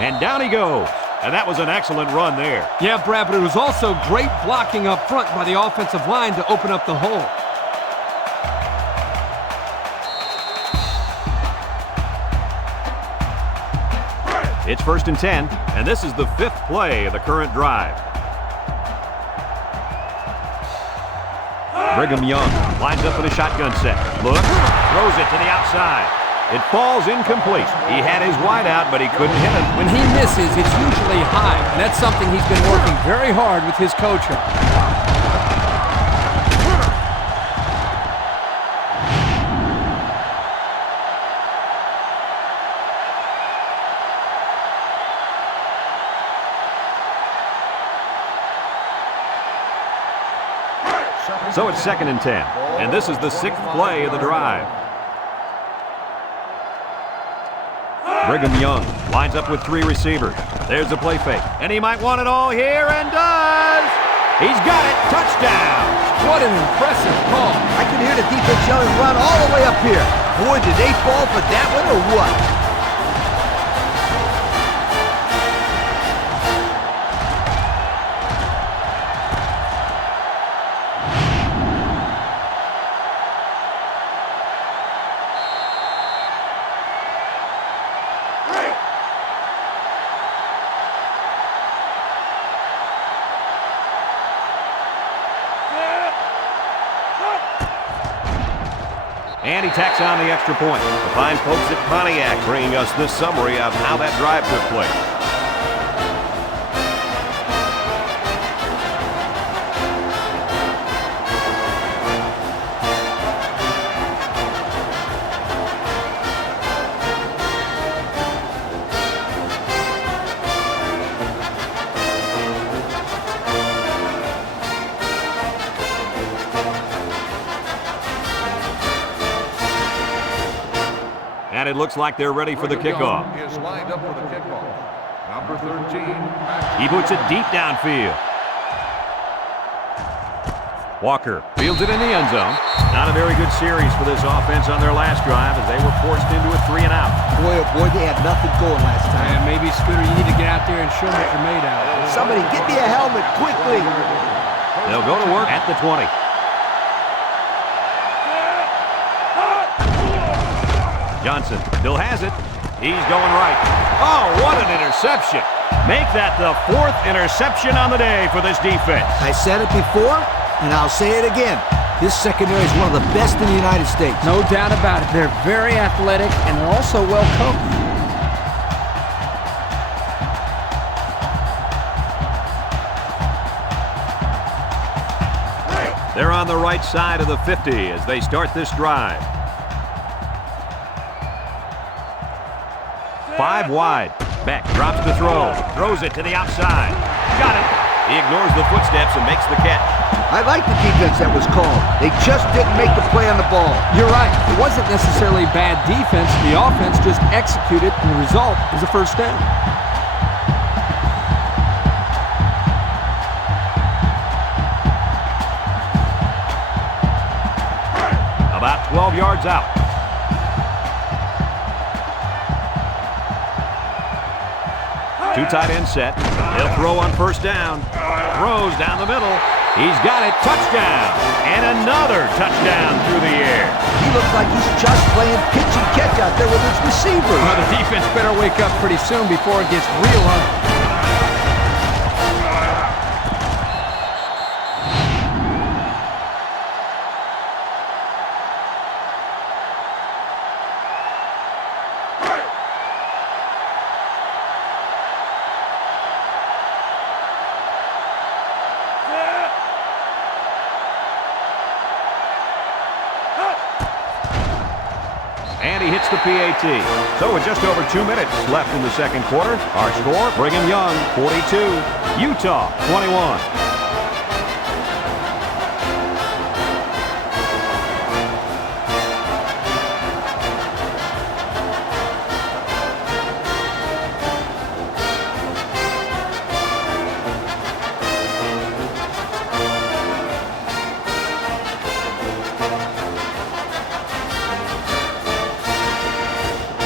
And down he goes. And that was an excellent run there. Yeah, Brad, but it was also great blocking up front by the offensive line to open up the hole. It's first and 10, and this is the 5th play of the current drive. Brigham Young lines up in a shotgun set. Looks, throws it to the outside. It falls incomplete. He had his wide out, but he couldn't hit it. When he misses, it's usually high, and that's something he's been working very hard with his coach on. So it's second and 10, and this is the 6th play of the drive. Brigham Young lines up with 3 receivers. There's the play fake, and he might want it all here, and does! He's got it! Touchdown! What an impressive call. I can hear the defense yelling run all the way up here. Boy, did they fall for that one or what? And he tacks on the extra point. The fine folks at Pontiac bringing us this summary of how that drive took place. And it looks like they're ready for the kickoff. Is lined up for the kickoff. Number 13. He boots it deep downfield. Walker fields it in the end zone. Not a very good series for this offense on their last drive as they were forced into a 3 and out. Boy, oh boy, they had nothing going last time. And maybe, Scooter, you need to get out there and show them what you're made out of. Somebody get me a helmet quickly. They'll go to work at the 20. Johnson still has it. He's going right. Oh, what an interception. Make that the 4th interception on the day for this defense. I said it before, and I'll say it again. This secondary is one of the best in the United States. No doubt about it. They're very athletic, and they're also well coached. They're on the right side of the 50 as they start this drive. 5 wide. Beck drops to throw. Throws it to the outside. Got it. He ignores the footsteps and makes the catch. I like the defense that was called. They just didn't make the play on the ball. You're right. It wasn't necessarily bad defense. The offense just executed, and the result is a first down. About 12 yards out. Two tight end set. He'll throw on first down. Throws down the middle. He's got it. Touchdown. And another touchdown through the air. He looks like he's just playing pitch and catch out there with his receivers. Well, the defense better wake up pretty soon before it gets real ugly. he hits the PAT. So with just over 2 minutes left in the second quarter, our score, Brigham Young 42, Utah 21.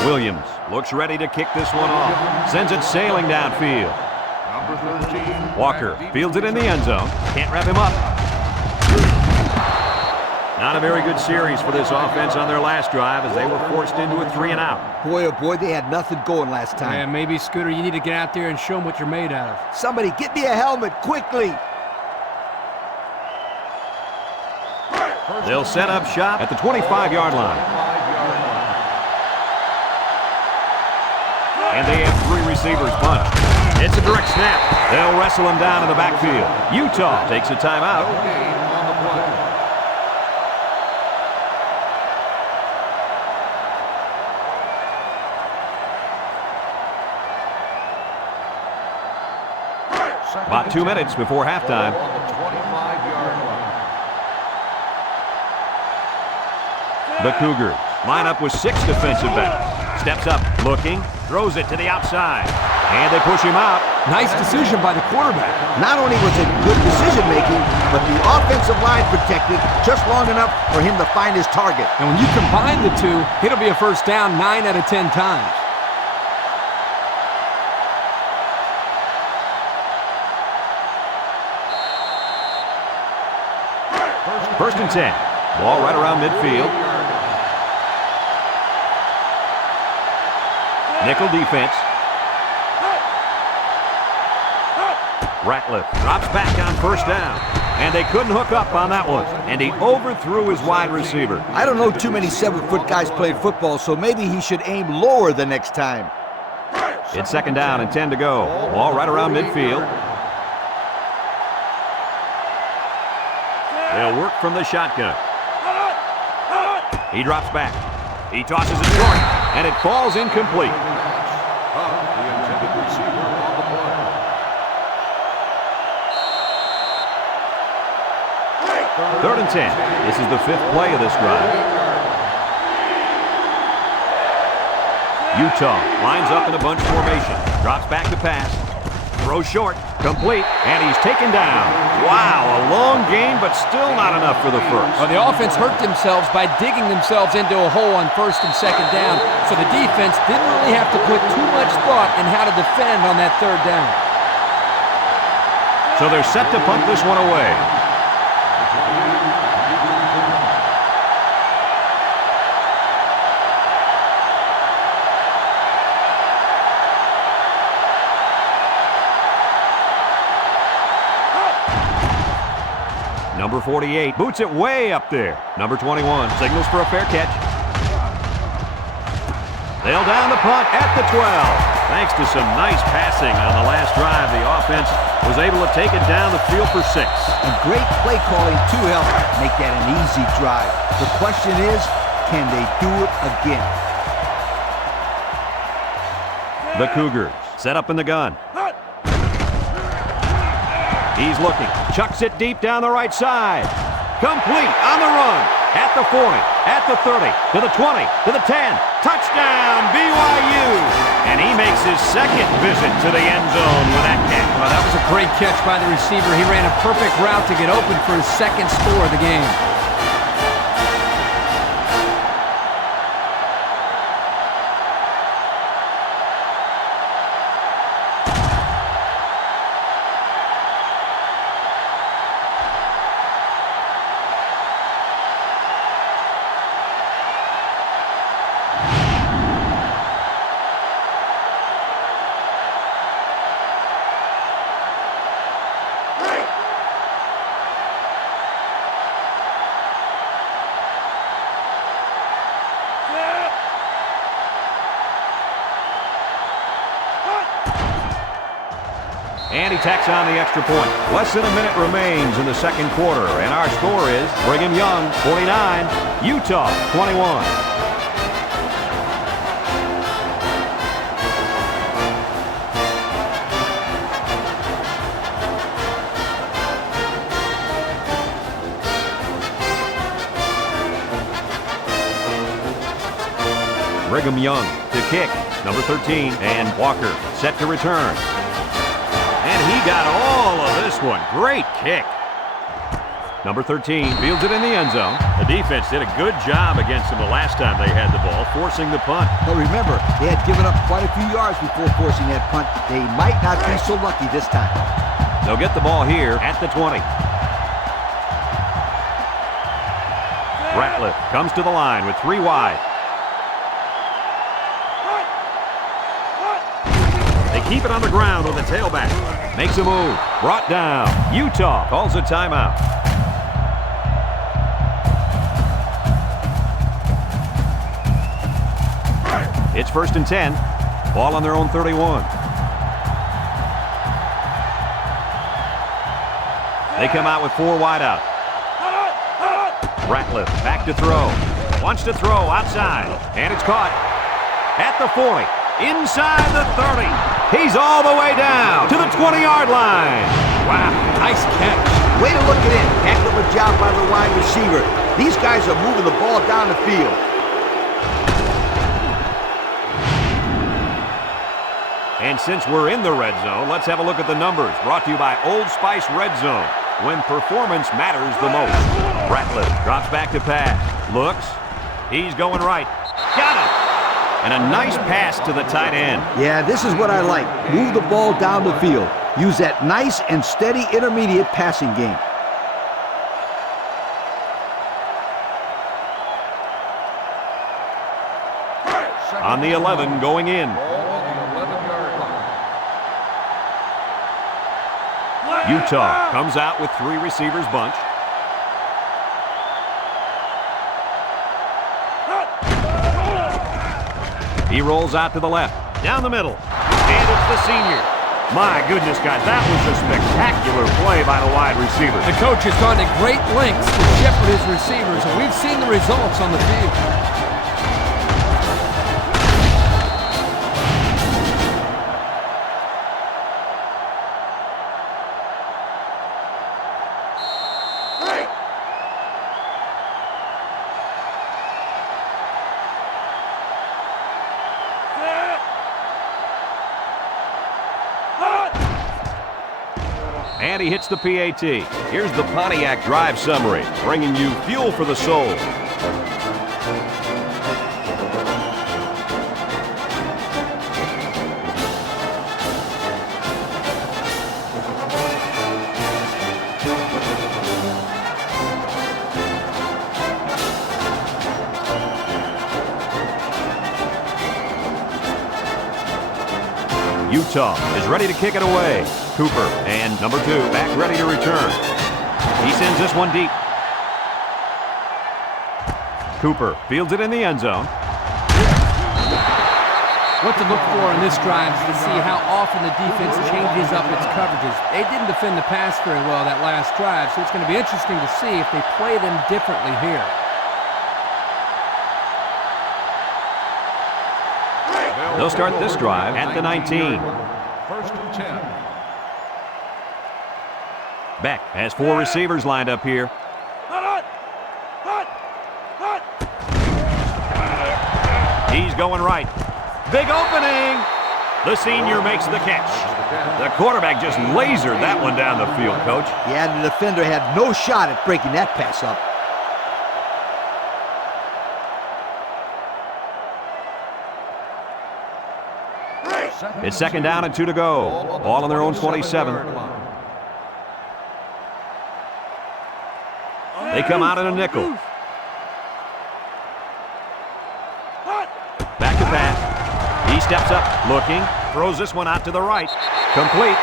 Williams looks ready to kick this one off. Sends it sailing downfield. Number 13. Walker fields it in the end zone. Can't wrap him up. Not a very good series for this offense on their last drive as they were forced into a 3-and-out. Boy, oh boy, they had nothing going last time. Yeah, maybe, Scooter, you need to get out there and show them what you're made out of. Somebody get me a helmet quickly. They'll set up shop at the 25-yard line. And they have 3 receivers bunched. It's a direct snap. They'll wrestle him down in the backfield. Utah takes a timeout. No gain on the play. About 2 minutes before halftime. On the 25-yard line. The Cougars line up with 6 defensive backs. Steps up, looking, throws it to the outside. And they push him out. Nice decision by the quarterback. Not only was it good decision-making, but the offensive line protected just long enough for him to find his target. And when you combine the two, it'll be a first down 9 out of 10 times. First and 10. Ball right around midfield. Nickel defense. Ratliff drops back on first down. And they couldn't hook up on that one. And he overthrew his wide receiver. I don't know too many 7-foot guys playing football, so maybe he should aim lower the next time. It's second down and 10 to go. Ball right around midfield. They'll work from the shotgun. He drops back. He tosses it short, and it falls incomplete. The intended receiver on the play. Third and 10. This is the 5th play of this drive. Utah lines up in a bunch formation. Drops back to pass. Throws short. Complete. And he's taken down. Wow, a long gain, but still not enough for the first. Well, the offense hurt themselves by digging themselves into a hole on first and second down, so the defense didn't really have to put too much thought in how to defend on that third down. So they're set to punt this one away. Number 48 boots it way up there. Number 21 signals for a fair catch. They'll down the punt at the 12. Thanks to some nice passing on the last drive, the offense was able to take it down the field for 6. And great play calling to help make that an easy drive. The question is, can they do it again? The Cougars set up in the gun. He's looking, chucks it deep down the right side. Complete on the run. At the 40, at the 30, to the 20, to the 10. Touchdown, BYU! And he makes his second visit to the end zone with that catch. Well, that was a great catch by the receiver. He ran a perfect route to get open for his second score of the game. And he tacks on the extra point. Less than a minute remains in the second quarter, and our score is Brigham Young 49, Utah 21. Brigham Young to kick. Number 13, and Walker set to return. And he got all of this one. Great kick. Number 13 fields it in the end zone. The defense did a good job against him the last time they had the ball, forcing the punt. But remember, they had given up quite a few yards before forcing that punt. They might not be so lucky this time. They'll get the ball here at the 20. Ratliff comes to the line with 3 wide. They keep it on the ground with a tailback. Makes a move. Brought down. Utah calls a timeout. It's 1st and 10. Ball on their own 31. They come out with 4 wide out. Ratliff back to throw. Wants to throw outside. And it's caught at the 40. Inside the 30. He's all the way down to the 20-yard line. Wow, nice catch. Way to look it in. Heck of a job by the wide receiver. These guys are moving the ball down the field. And since we're in the red zone, let's have a look at the numbers. Brought to you by Old Spice Red Zone, when performance matters the most. Ratliff drops back to pass. Looks. He's going right. Got it. And a nice pass to the tight end. Yeah, this is what I like. Move the ball down the field. Use that nice and steady intermediate passing game. On the 11 going in. Utah comes out with 3 receivers bunch. He rolls out to the left, down the middle, and it's the senior. My goodness, guys, that was a spectacular play by the wide receiver. The coach has gone to great lengths to shepherd his receivers, and we've seen the results on the field. And he hits the PAT. Here's the Pontiac drive summary, bringing you fuel for the soul. Utah is ready to kick it away. Cooper and number 2 back ready to return. He sends this one deep. Cooper fields it in the end zone. What to look for in this drive is to see how often the defense changes up its coverages. They didn't defend the pass very well that last drive, so it's going to be interesting to see if they play them differently here. They'll start this drive at the 19. 1st and 10. Beck has 4 receivers lined up here. He's going right. Big opening. The senior makes the catch. The quarterback just lasered that one down the field, Coach. Yeah, the defender had no shot at breaking that pass up. It's 2nd down and 2 to go. Ball on their own 27. They come out in a nickel. Back to pass. He steps up, looking, throws this one out to the right. Complete.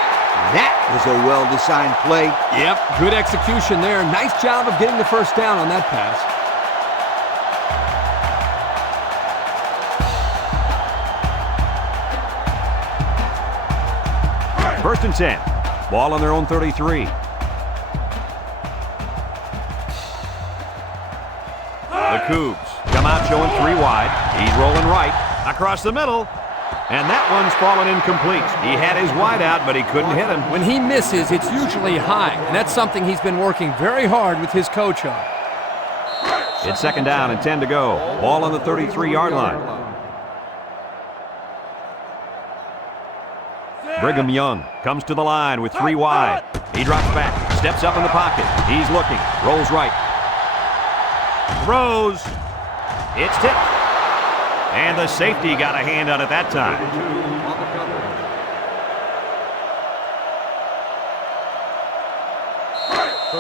That was a well-designed play. Yep, good execution there. Nice job of getting the 1st down on that pass. First and 10. Ball on their own 33. The Cougs come out showing 3 wide. He's rolling right across the middle. And that one's fallen incomplete. He had his wide out, but he couldn't hit him. When he misses, it's usually high, and that's something he's been working very hard with his coach on. It's 2nd down and 10 to go. Ball on the 33-yard line. Brigham Young comes to the line with 3 wide. He drops back, steps up in the pocket. He's looking, rolls right. Throws. It's tipped. And the safety got a hand on it that time.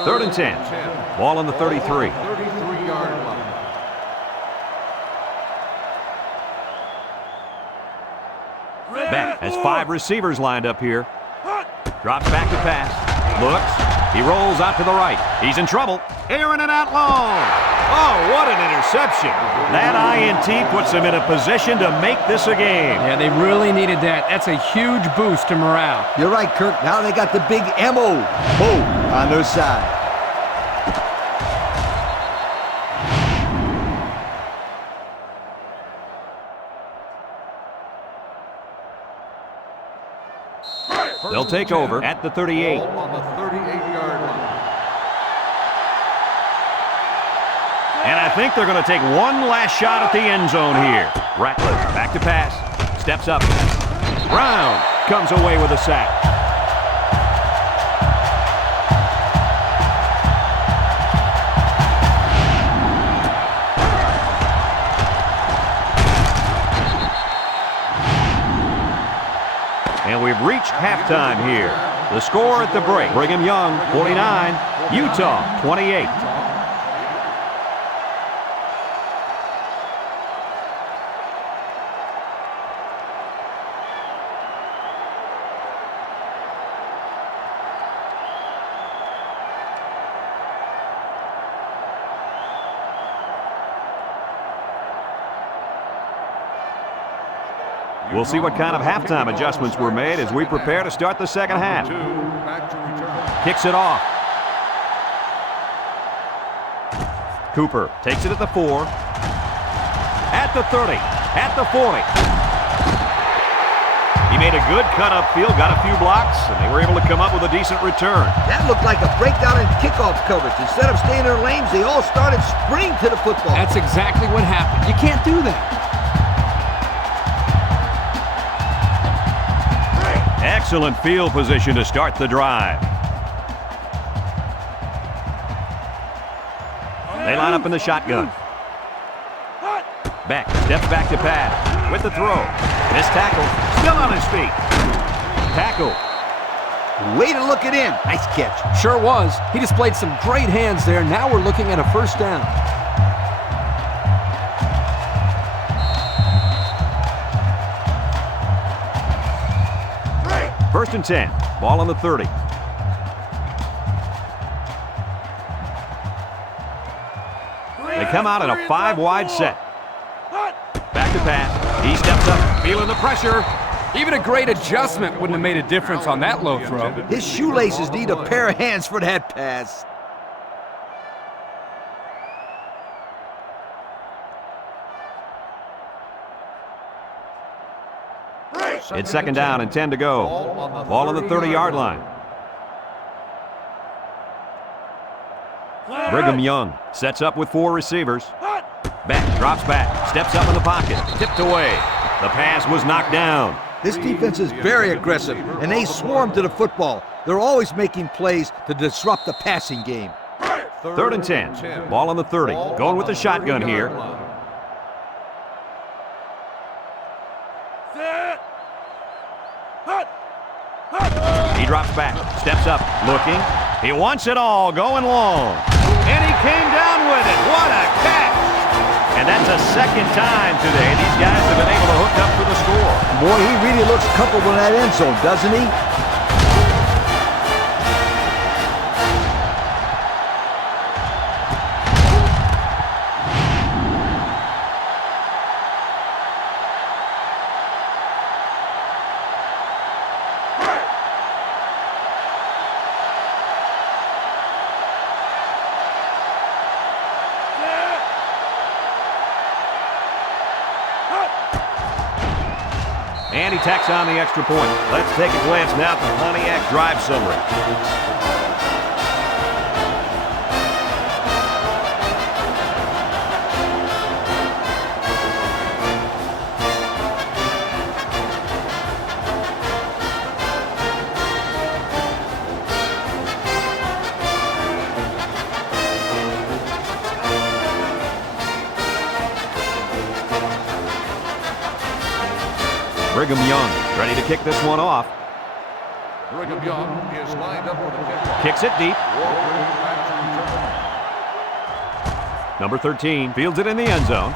Third and 10. Ball on the 33. 33-yard line. Beck has 5 receivers lined up here. Drops back to pass. Looks. He rolls out to the right. He's in trouble. Airing it out long. Oh, what an interception. That INT puts them in a position to make this a game. Yeah, they really needed that. That's a huge boost to morale. You're right, Kirk. Now they got the big M.O. on their side. They'll take over at the 38. Ball on the 38-yard line. And I think they're going to take one last shot at the end zone here. Ratliff back to pass. Steps up. Brown comes away with a sack. And we've reached halftime here. The score at the break: Brigham Young 49, Utah 28. We'll see what kind of halftime adjustments were made as we prepare to start the second half. Back to return. Kicks it off. Cooper takes it at the 4. At the 30. At the 40. He made a good cut upfield, got a few blocks, and they were able to come up with a decent return. That looked like a breakdown in kickoff coverage. Instead of staying in their lanes, they all started sprinting to the football. That's exactly what happened. You can't do that. Excellent field position to start the drive. They line up in the shotgun. Beck steps back to pass with the throw. Missed tackle. Still on his feet. Tackle. Way to look it in. Nice catch. Sure was. He displayed some great hands there. Now we're looking at a first down. First and 10. Ball on the 30. They come out in a 5-wide set. Back to pass. He steps up, feeling the pressure. Even a great adjustment wouldn't have made a difference on that low throw. His shoelaces need a pair of hands for that pass. It's second down and 10 to go. Ball on the 30-yard line. Brigham Young sets up with 4 receivers. Beck drops back, steps up in the pocket, tipped away. The pass was knocked down. This defense is very aggressive, and they swarm to the football. They're always making plays to disrupt the passing game. Third and 10. Ball on the 30. Going with the shotgun here. He drops back, steps up, looking. He wants it all, going long. And he came down with it. What a catch! And that's a second time today these guys have been able to hook up for the score. Boy, he really looks comfortable in that end zone, doesn't he? And he tacks on the extra point. Let's take a glance now at the Pontiac drive summary. Brigham Young ready to kick this one off. Brigham Young is lined up for the kickoff. Kicks it deep. Walker back to return. Number 13 fields it in the end zone.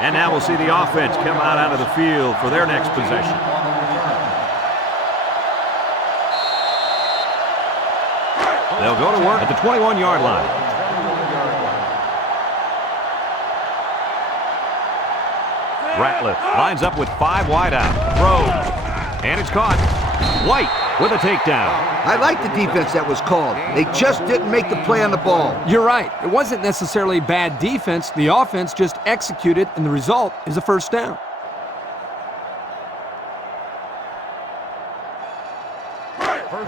And now we'll see the offense come out of the field for their next possession. They'll go to work at the 21-yard line. Ratliff lines up with 5 wide out. Throws. And it's caught. White with a takedown. I like the defense that was called. They just didn't make the play on the ball. You're right. It wasn't necessarily bad defense. The offense just executed, and the result is a first down.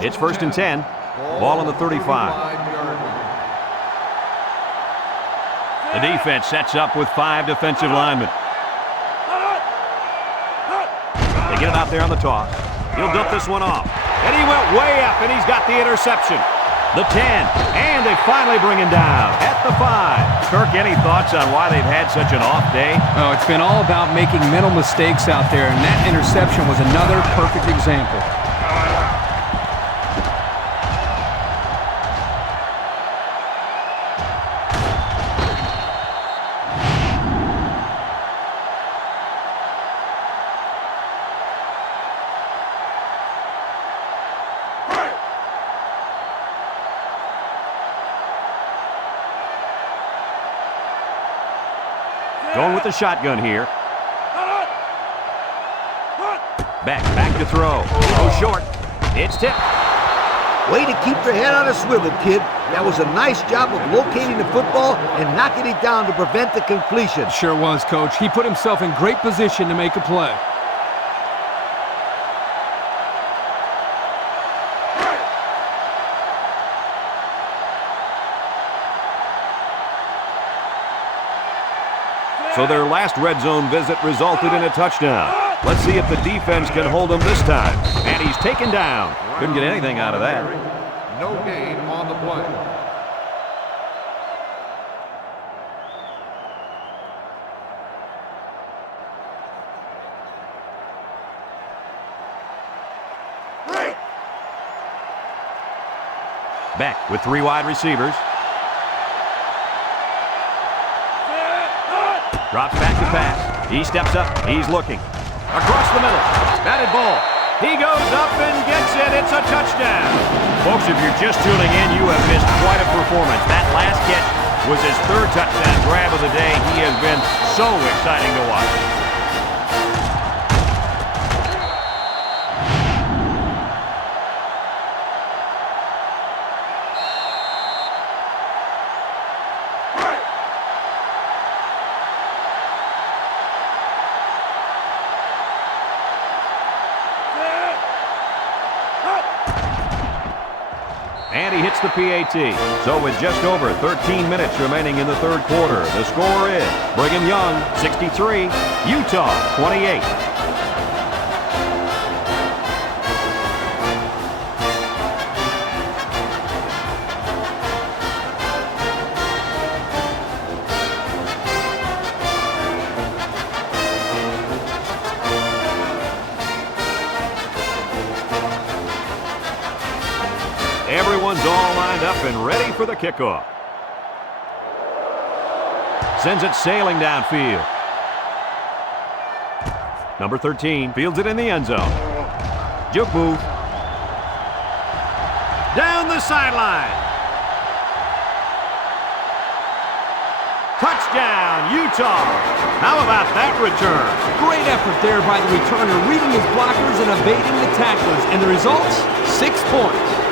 It's 1st and 10. Ball on the 35. The defense sets up with 5 defensive linemen. They get it out there on the toss. He'll dump this one off. And he went way up, and he's got the interception. The 10, and they finally bring him down at the 5. Kirk, any thoughts on why they've had such an off day? Oh, it's been all about making mental mistakes out there, and that interception was another perfect example. Going with the shotgun here. Back to throw. Oh, short. It's tipped. Way to keep your head on a swivel, kid. That was a nice job of locating the football and knocking it down to prevent the completion. Sure was, Coach. He put himself in great position to make a play. So their last red zone visit resulted in a touchdown. Let's see if the defense can hold him this time. And he's taken down. Couldn't get anything out of that. No gain on the play. Back with 3 wide receivers. Drops back to pass. He steps up. He's looking. Across the middle. Batted ball. He goes up and gets it. It's a touchdown. Folks, if you're just tuning in, you have missed quite a performance. That last catch was his 3rd touchdown grab of the day. He has been so exciting to watch. And he hits the PAT. So with just over 13 minutes remaining in the 3rd quarter, the score is Brigham Young 63, Utah 28. Everyone's all lined up and ready for the kickoff. Sends it sailing downfield. Number 13 fields it in the end zone. Juke move. Down the sideline. Touchdown, Utah. How about that return? Great effort there by the returner, reading his blockers and evading the tacklers. And the results? 6 points.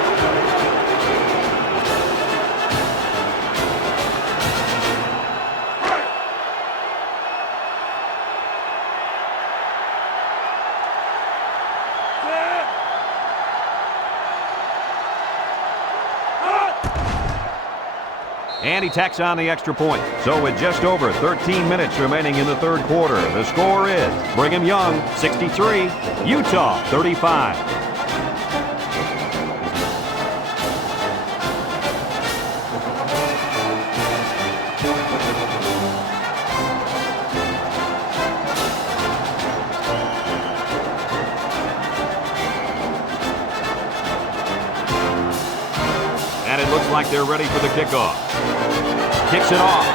And he tacks on the extra point. So with just over 13 minutes remaining in the 3rd quarter, the score is Brigham Young 63, Utah 35. like they're ready for the kickoff. Kicks it off.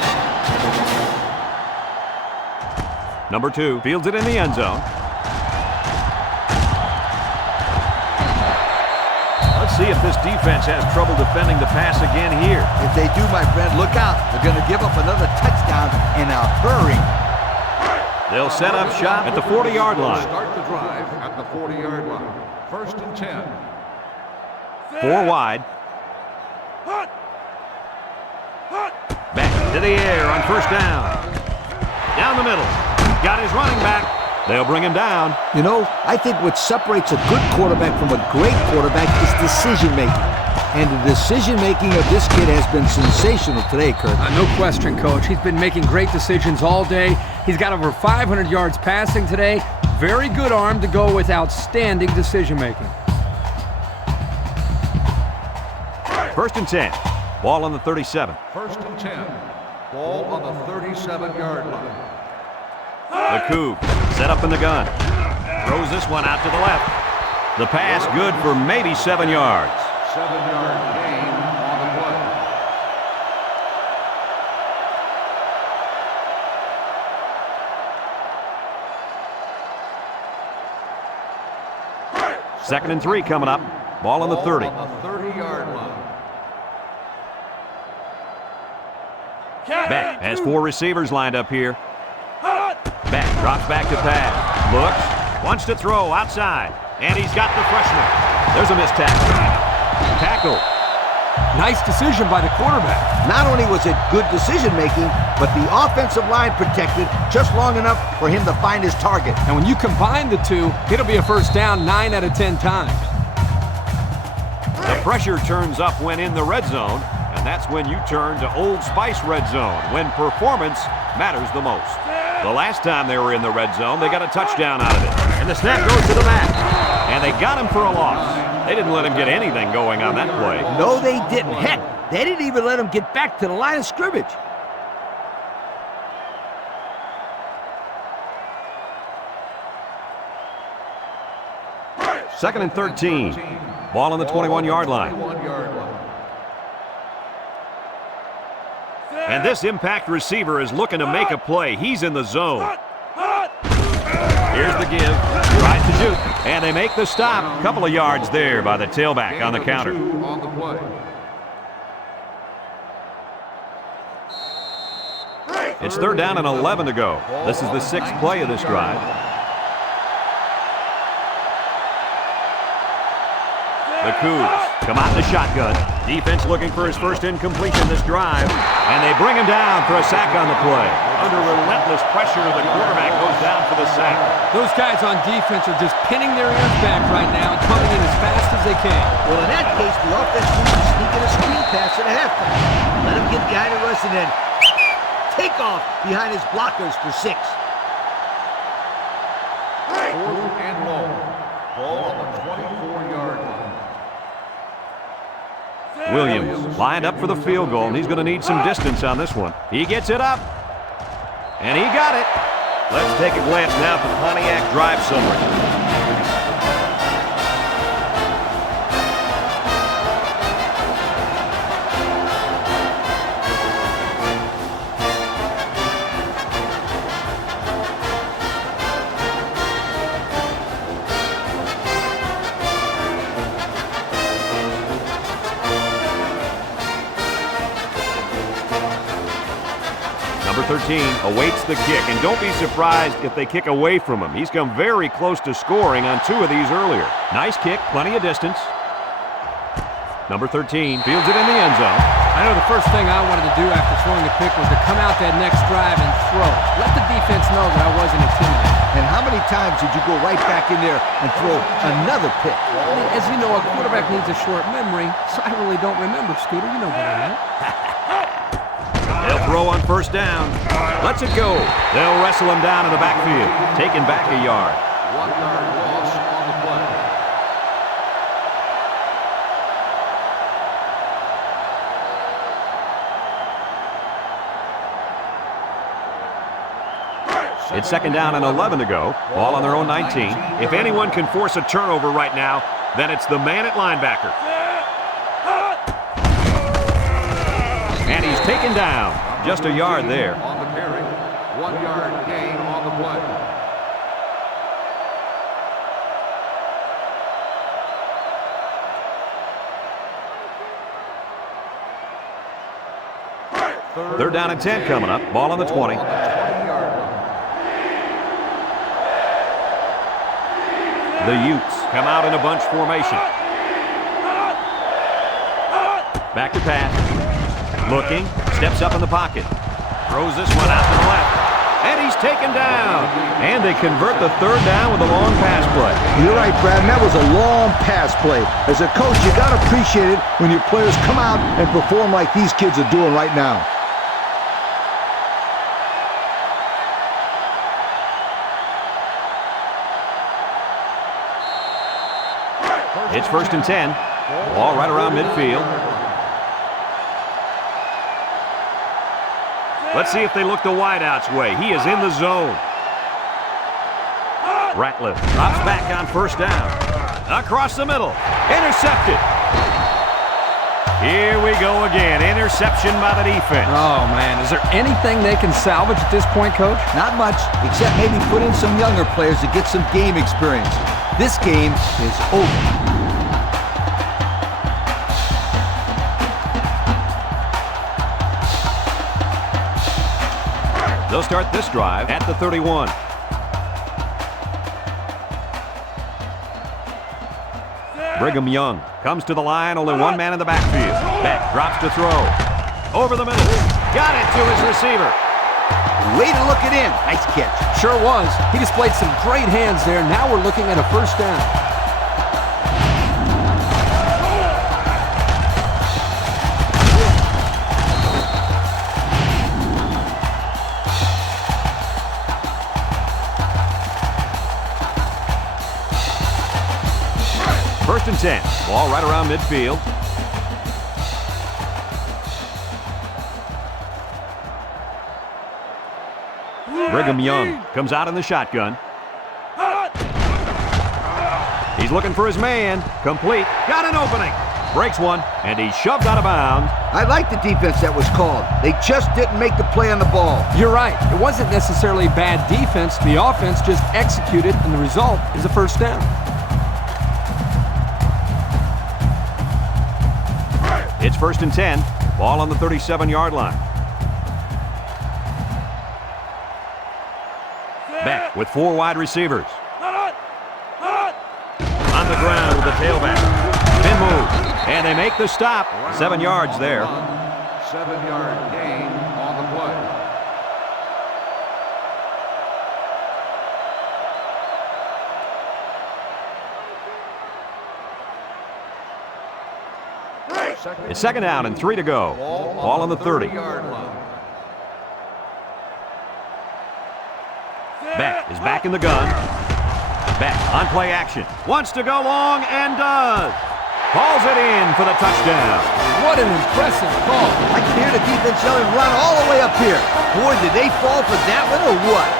Number 2 fields it in the end zone. Let's see if this defense has trouble defending the pass again here. If they do, my friend, look out. They're going to give up another touchdown in a hurry. They'll set up shop at the 40-yard line. Start the drive at the 40-yard line. 1st and 10. 4 wide. Back to the air on 1st down. Down the middle. Got his running back. They'll bring him down. You know, I think what separates a good quarterback from a great quarterback is decision-making. And the decision-making of this kid has been sensational today, Kurt. No question, Coach. He's been making great decisions all day. He's got over 500 yards passing today. Very good arm to go with outstanding decision-making. 1st and 10. Ball on the 37. 1st and 10. Ball on the 37-yard line. The Coug set up in the gun. Throws this one out to the left. The pass good for maybe 7 yards. 7-yard gain on the play. 2nd and 3 coming up. Ball on the 30. On the 30-yard line. Beck has 4 receivers lined up here. Beck drops back to pass. Looks. Wants to throw outside. And he's got the freshman. There's a missed tackle. Tackle. Nice decision by the quarterback. Not only was it good decision-making, but the offensive line protected just long enough for him to find his target. And when you combine the two, it'll be a 1st down 9 out of 10 times. The pressure turns up when in the red zone, and that's when you turn to Old Spice red zone, when performance matters the most. The last time they were in the red zone, they got a touchdown out of it. And the snap goes to the back. And they got him for a loss. They didn't let him get anything going on that play. No, they didn't. Heck, they didn't even let him get back to the line of scrimmage. Second and 13. Ball on the 21-yard line. And this impact receiver is looking to make a play. He's in the zone. Here's the give. Tries to shoot. And they make the stop. A couple of yards there by the tailback on the counter. It's 3rd down and 11 to go. This is the 6th play of this drive. The Cougs come out in the shotgun. Defense looking for his first incompletion this drive. And they bring him down for a sack on the play. Under relentless pressure, the quarterback goes down for the sack. Those guys on defense are just pinning their ears back right now and coming in as fast as they can. Well, in that case, the offense needs to sneak in a screen pass at halftime. Let him get behind the rush and then take off behind his blockers for 6. 4th and long. Ball on the 24-yard line. Williams lined up for the field goal, and he's going to need some distance on this one. He gets it up, and he got it. Let's take a glance now at the Pontiac drive summary. Number 13 awaits the kick, and don't be surprised if they kick away from him. He's come very close to scoring on 2 of these earlier. Nice kick, plenty of distance. Number 13 fields it in the end zone. I know the first thing I wanted to do after throwing the pick was to come out that next drive and throw. Let the defense know that I wasn't intimidated. And how many times did you go right back in there and throw another pick? I mean, as you know, a quarterback needs a short memory, so I really don't remember, Scooter. You know better than that. They'll throw on 1st down. Lets it go. They'll wrestle him down in the backfield, taking back a yard. 1-yard loss on the play. It's 2nd down and 11 to go. Ball on their own 19. If anyone can force a turnover right now, then it's the man at linebacker. taken down. Just a yard there. On the carry. 1 yard gain on the play. Third down and 10 coming up. Ball on the 20. The Utes come out in a bunch formation. Back to pass. Looking. Steps up in the pocket. Throws this one out to the left. And he's taken down. And they convert the third down with a long pass play. You're right, Brad. And that was a long pass play. As a coach, you got to appreciate it when your players come out and perform like these kids are doing right now. It's 1st and 10. Ball right around midfield. Let's see if they look the wideout's way. He is in the zone. Ratliff drops back on 1st down. Across the middle. Intercepted. Here we go again. Interception by the defense. Oh, man. Is there anything they can salvage at this point, Coach? Not much, except maybe put in some younger players to get some game experience. This game is over. They'll start this drive at the 31. Brigham Young comes to the line, only one man in the backfield. Beck drops to throw. Over the middle. Got it to his receiver. Way to look it in. Nice catch. Sure was. He displayed some great hands there. Now we're looking at a 1st down. First and 10. Ball right around midfield. Brigham Young comes out in the shotgun. He's looking for his man. Complete. Got an opening. Breaks one, and he's shoved out of bounds. I like the defense that was called. They just didn't make the play on the ball. You're right. It wasn't necessarily bad defense. The offense just executed, and the result is a 1st down. It's 1st and 10. Ball on the 37-yard line. Beck with 4 wide receivers. On the ground with the tailback. Spin move. And they make the stop. 7 yards there. 7-yard gain on the play. It's 2nd down and 3 to go. Ball on the 30. Beck is back in the gun. Beck on play action. Wants to go long and does. Calls it in for the touchdown. What an impressive call. I can hear the defense yelling, run all the way up here. Boy, did they fall for that one or what?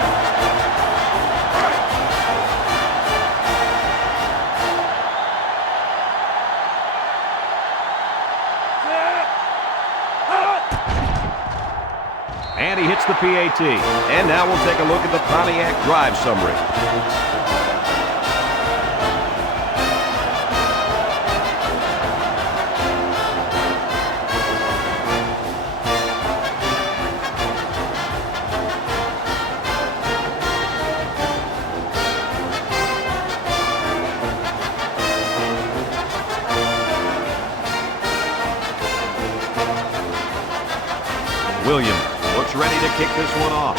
And he hits the PAT. And now we'll take a look at the Pontiac drive summary. Williams looks ready to kick this one off.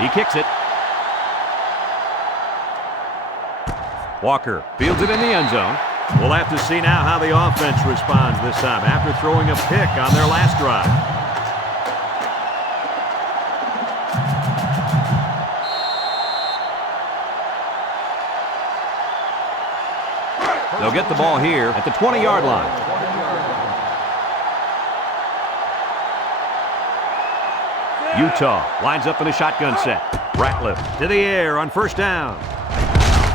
He kicks it. Walker fields it in the end zone. We'll have to see now how the offense responds this time after throwing a pick on their last drive. They'll get the ball here at the 20-yard line. Utah lines up in a shotgun set. Ratliff to the air on 1st down.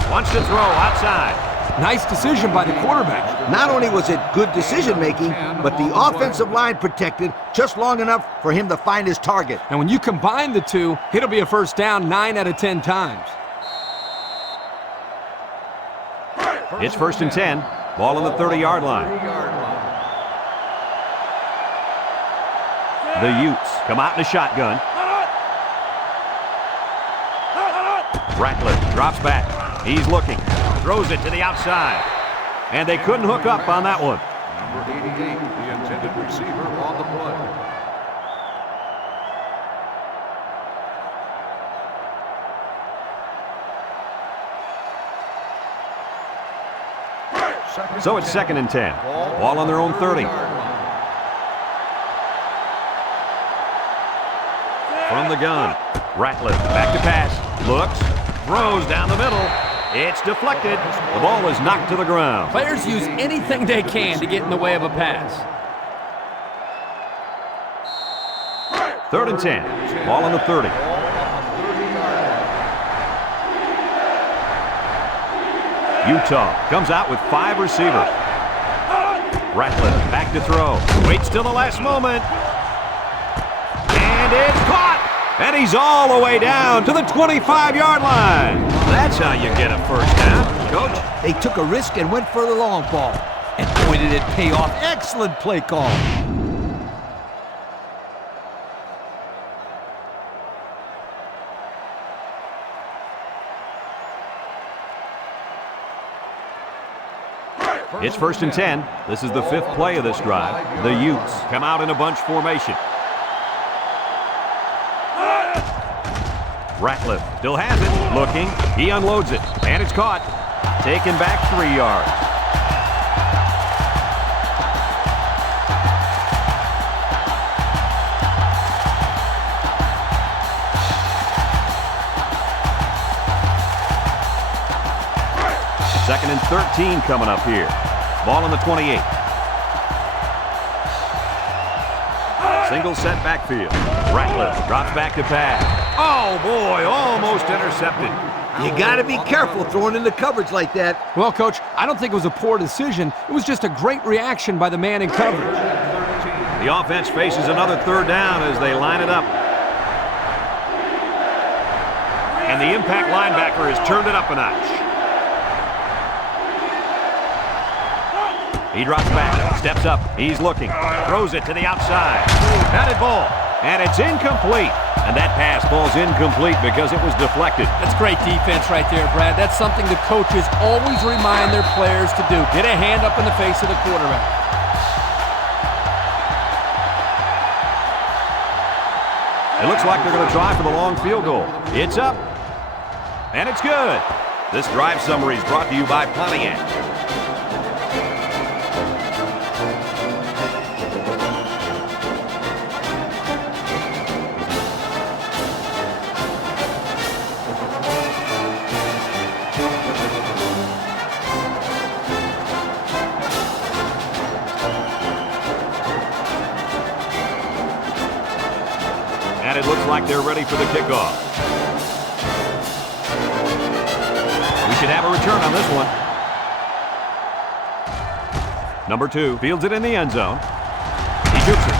Wants to throw outside. Nice decision by the quarterback. Not only was it good decision-making, but the offensive line protected just long enough for him to find his target. And when you combine the two, it'll be a first down 9 out of 10 times. It's 1st and 10. Ball on the 30-yard line. The Utes come out in a shotgun. Ratcliffe drops back. He's looking. Throws it to the outside. And they couldn't hook up on that one. Number 88, the intended receiver on the play. So it's 2nd and 10. Ball on their own 30. From the gun, Ratcliffe back to pass. Looks, throws down the middle. It's deflected. The ball is knocked to the ground. Players use anything they can to get in the way of a pass. 3rd and 10. Ball on the 30. Utah comes out with 5 receivers. Ratcliffe back to throw. Waits till the last moment. And it's caught! And he's all the way down to the 25-yard line. That's how you get a first down, Coach. They took a risk and went for the long ball. And boy, did it pay off. Excellent play call. It's 1st and 10. This is the 5th play of this drive. The Utes come out in a bunch formation. Ratcliffe still has it. Looking. He unloads it. And it's caught. Taken back 3 yards. Second and 13 coming up here. Ball on the 28. Single set backfield. Ratcliffe drops back to pass. Oh, boy, almost intercepted. You got to be careful throwing in the coverage like that. Well, Coach, I don't think it was a poor decision. It was just a great reaction by the man in coverage. The offense faces another 3rd down as they line it up. And the impact linebacker has turned it up a notch. He drops back, steps up, he's looking, throws it to the outside. Batted ball, and it's incomplete. And that pass ball's incomplete because it was deflected. That's great defense right there, Brad. That's something the coaches always remind their players to do. Get a hand up in the face of the quarterback. It looks like they're going to try for the long field goal. It's up, and it's good. This drive summary is brought to you by Pontiac. And it looks like they're ready for the kickoff. We should have a return on this one. Number 2 fields it in the end zone. He jukes it.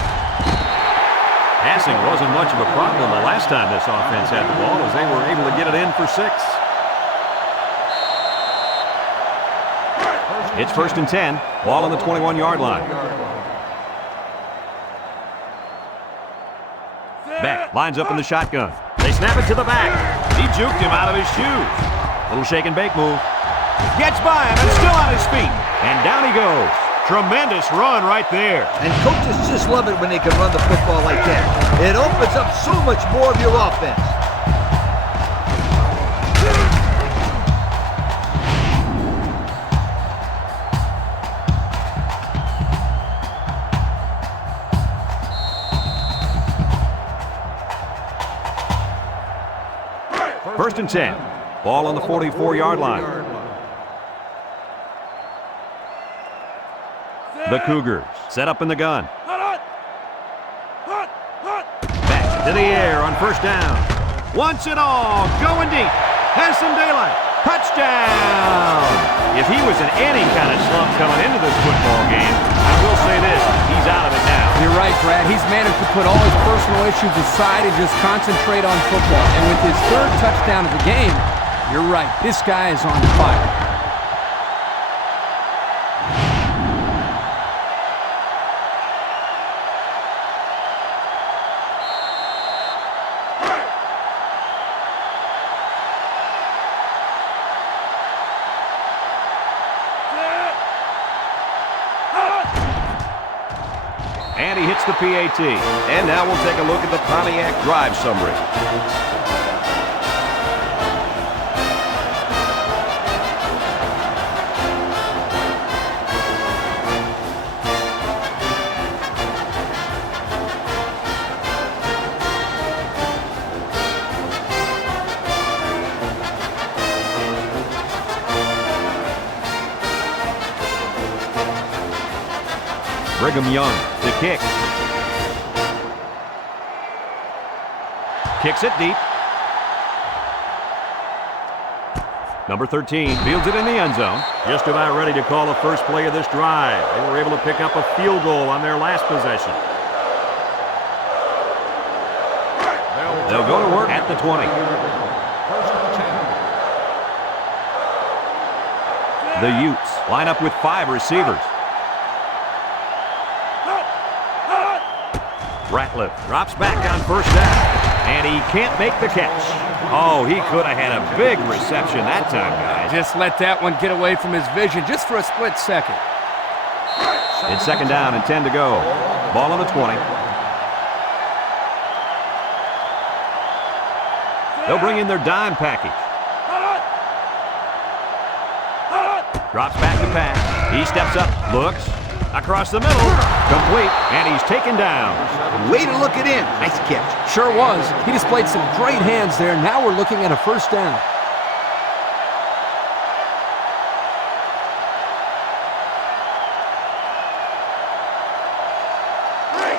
Passing wasn't much of a problem the last time this offense had the ball as they were able to get it in for 6. It's 1st and 10. Ball on the 21-yard line. Beck lines up in the shotgun. They snap it to the back. He juked him out of his shoes. Little shake and bake move. Gets by him and still on his feet. And down he goes. Tremendous run right there. And coaches just love it when they can run the football like that. It opens up so much more of your offense. First and 10. Ball on the 44-yard line. The Cougars set up in the gun. Back to the air on first down. Wants it all. Going deep. Has some daylight. Touchdown! If he was in any kind of slump coming into this football game, I will say this, he's out of it now. You're right, Brad. He's managed to put all his personal issues aside and just concentrate on football. And with his third touchdown of the game, you're right, this guy is on fire. And he hits the PAT. And now we'll take a look at the Pontiac drive summary. Brigham Young to kick. Kicks it deep. Number 13 fields it in the end zone. Just about ready to call the first play of this drive. They were able to pick up a field goal on their last possession. They'll go to work at the 20. The Utes line up with 5 receivers. Ratliff drops back on first down, and he can't make the catch. Oh, he could have had a big reception that time, guys. Just let that one get away from his vision just for a split second. It's second down and 10 to go. Ball on the 20. They'll bring in their dime package. Drops back to pass. He steps up, looks, across the middle, complete, and he's taken down. Way to look it in. Nice catch. Sure was. He displayed some great hands there. Now we're looking at a first down.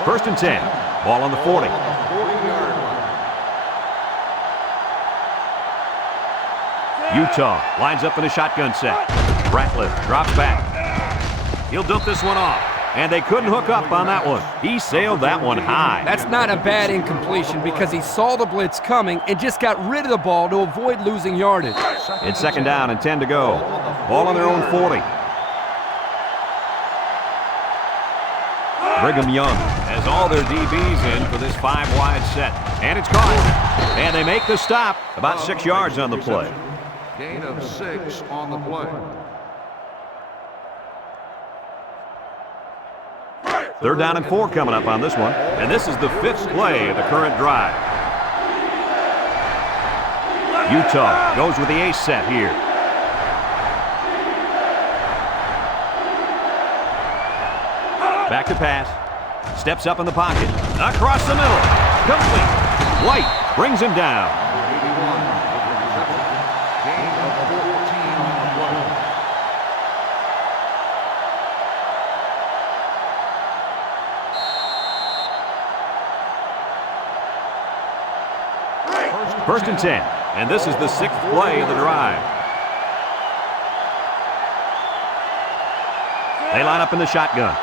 First and 10. Ball on the 40. Utah lines up in a shotgun set. Ratliff drops back. He'll dump this one off. And they couldn't hook up on that one. He sailed that one high. That's not a bad incompletion because he saw the blitz coming and just got rid of the ball to avoid losing yardage. It's second down and 10 to go. Ball on their own 40. Brigham Young has all their DBs in for this 5-wide set. And it's caught. And they make the stop. About 6 yards on the play. Gain of 6 on the play. Third down and 4 coming up on this one. And this is the 5th play of the current drive. Utah goes with the ace set here. Back to pass. Steps up in the pocket. Across the middle. Complete. White brings him down. 81 with the reception. Gain of 14 on the play. First and 10, and this is the 6th play of the drive. They line up in the shotgun.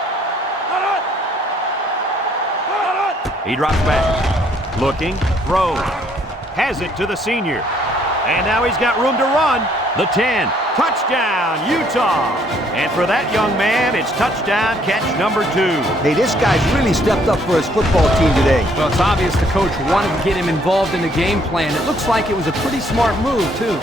He drops back. Looking, throws. Has it to the senior. And now he's got room to run. The 10. Touchdown, Utah. And for that young man, it's touchdown catch number 2. Hey, this guy's really stepped up for his football team today. Well, it's obvious the coach wanted to get him involved in the game plan. It looks like it was a pretty smart move, too.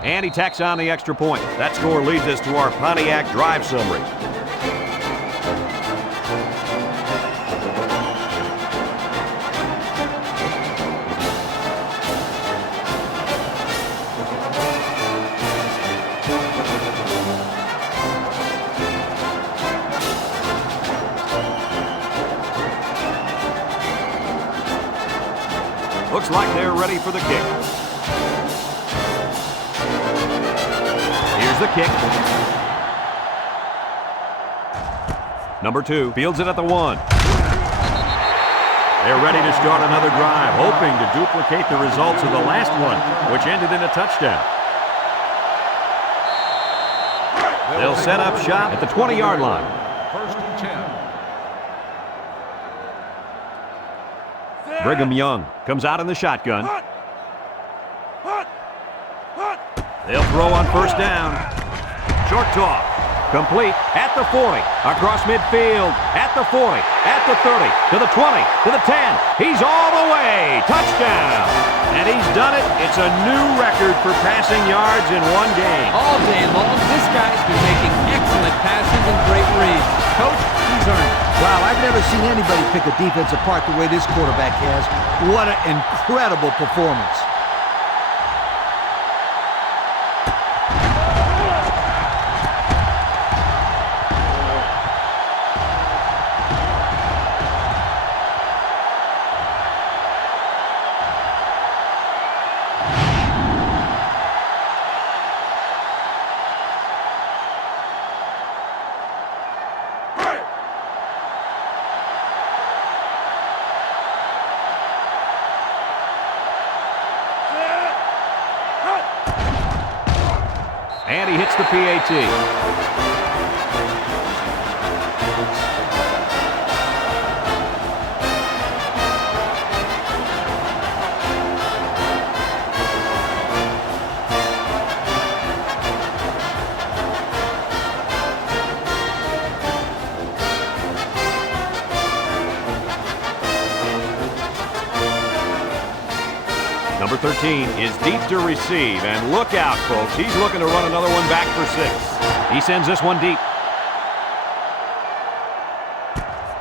And he tacks on the extra point. That score leads us to our Pontiac drive summary. looks like they're ready for the kick. Here's the kick. Number 2 fields it at the 1. They're ready to start another drive, hoping to duplicate the results of the last one, which ended in a touchdown. They'll set up shop at the 20-yard line. First and 10. Brigham Young comes out in the shotgun. They'll throw on first down. Short toss. Complete at the 40. Across midfield. At the 40. At the 30. To the 20. To the 10. He's all the way. Touchdown. And he's done it. It's a new record for passing yards in one game. All day long, this guy's been making excellent passes and great reads. Coach, he's earned it. Wow, I've never seen anybody pick a defense apart the way this quarterback has. What an incredible performance. And he hits the PAT. Number 13 is deep to receive, and look out, folks. He's looking to run another one back for 6. He sends this one deep.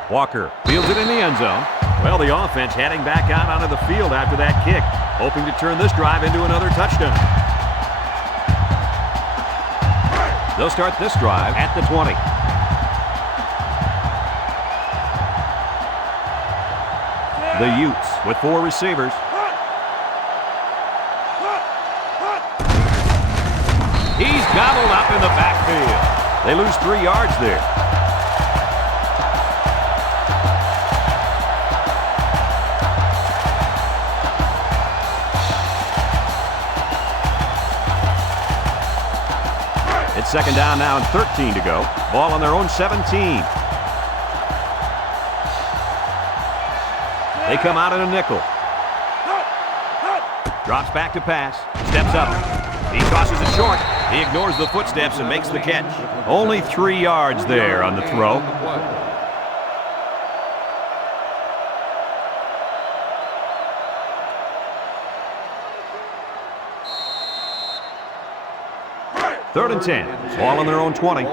Walker fields it in the end zone. Well, the offense heading back out onto the field after that kick, hoping to turn this drive into another touchdown. They'll start this drive at the 20. The Utes with 4 receivers. He's gobbled up in the backfield. They lose 3 yards there. It's second down now and 13 to go. Ball on their own 17. They come out in a nickel. Drops back to pass. Steps up. He tosses it short. He ignores the footsteps and makes the catch. Only 3 yards there on the throw. Third and 10. Ball on their own 20.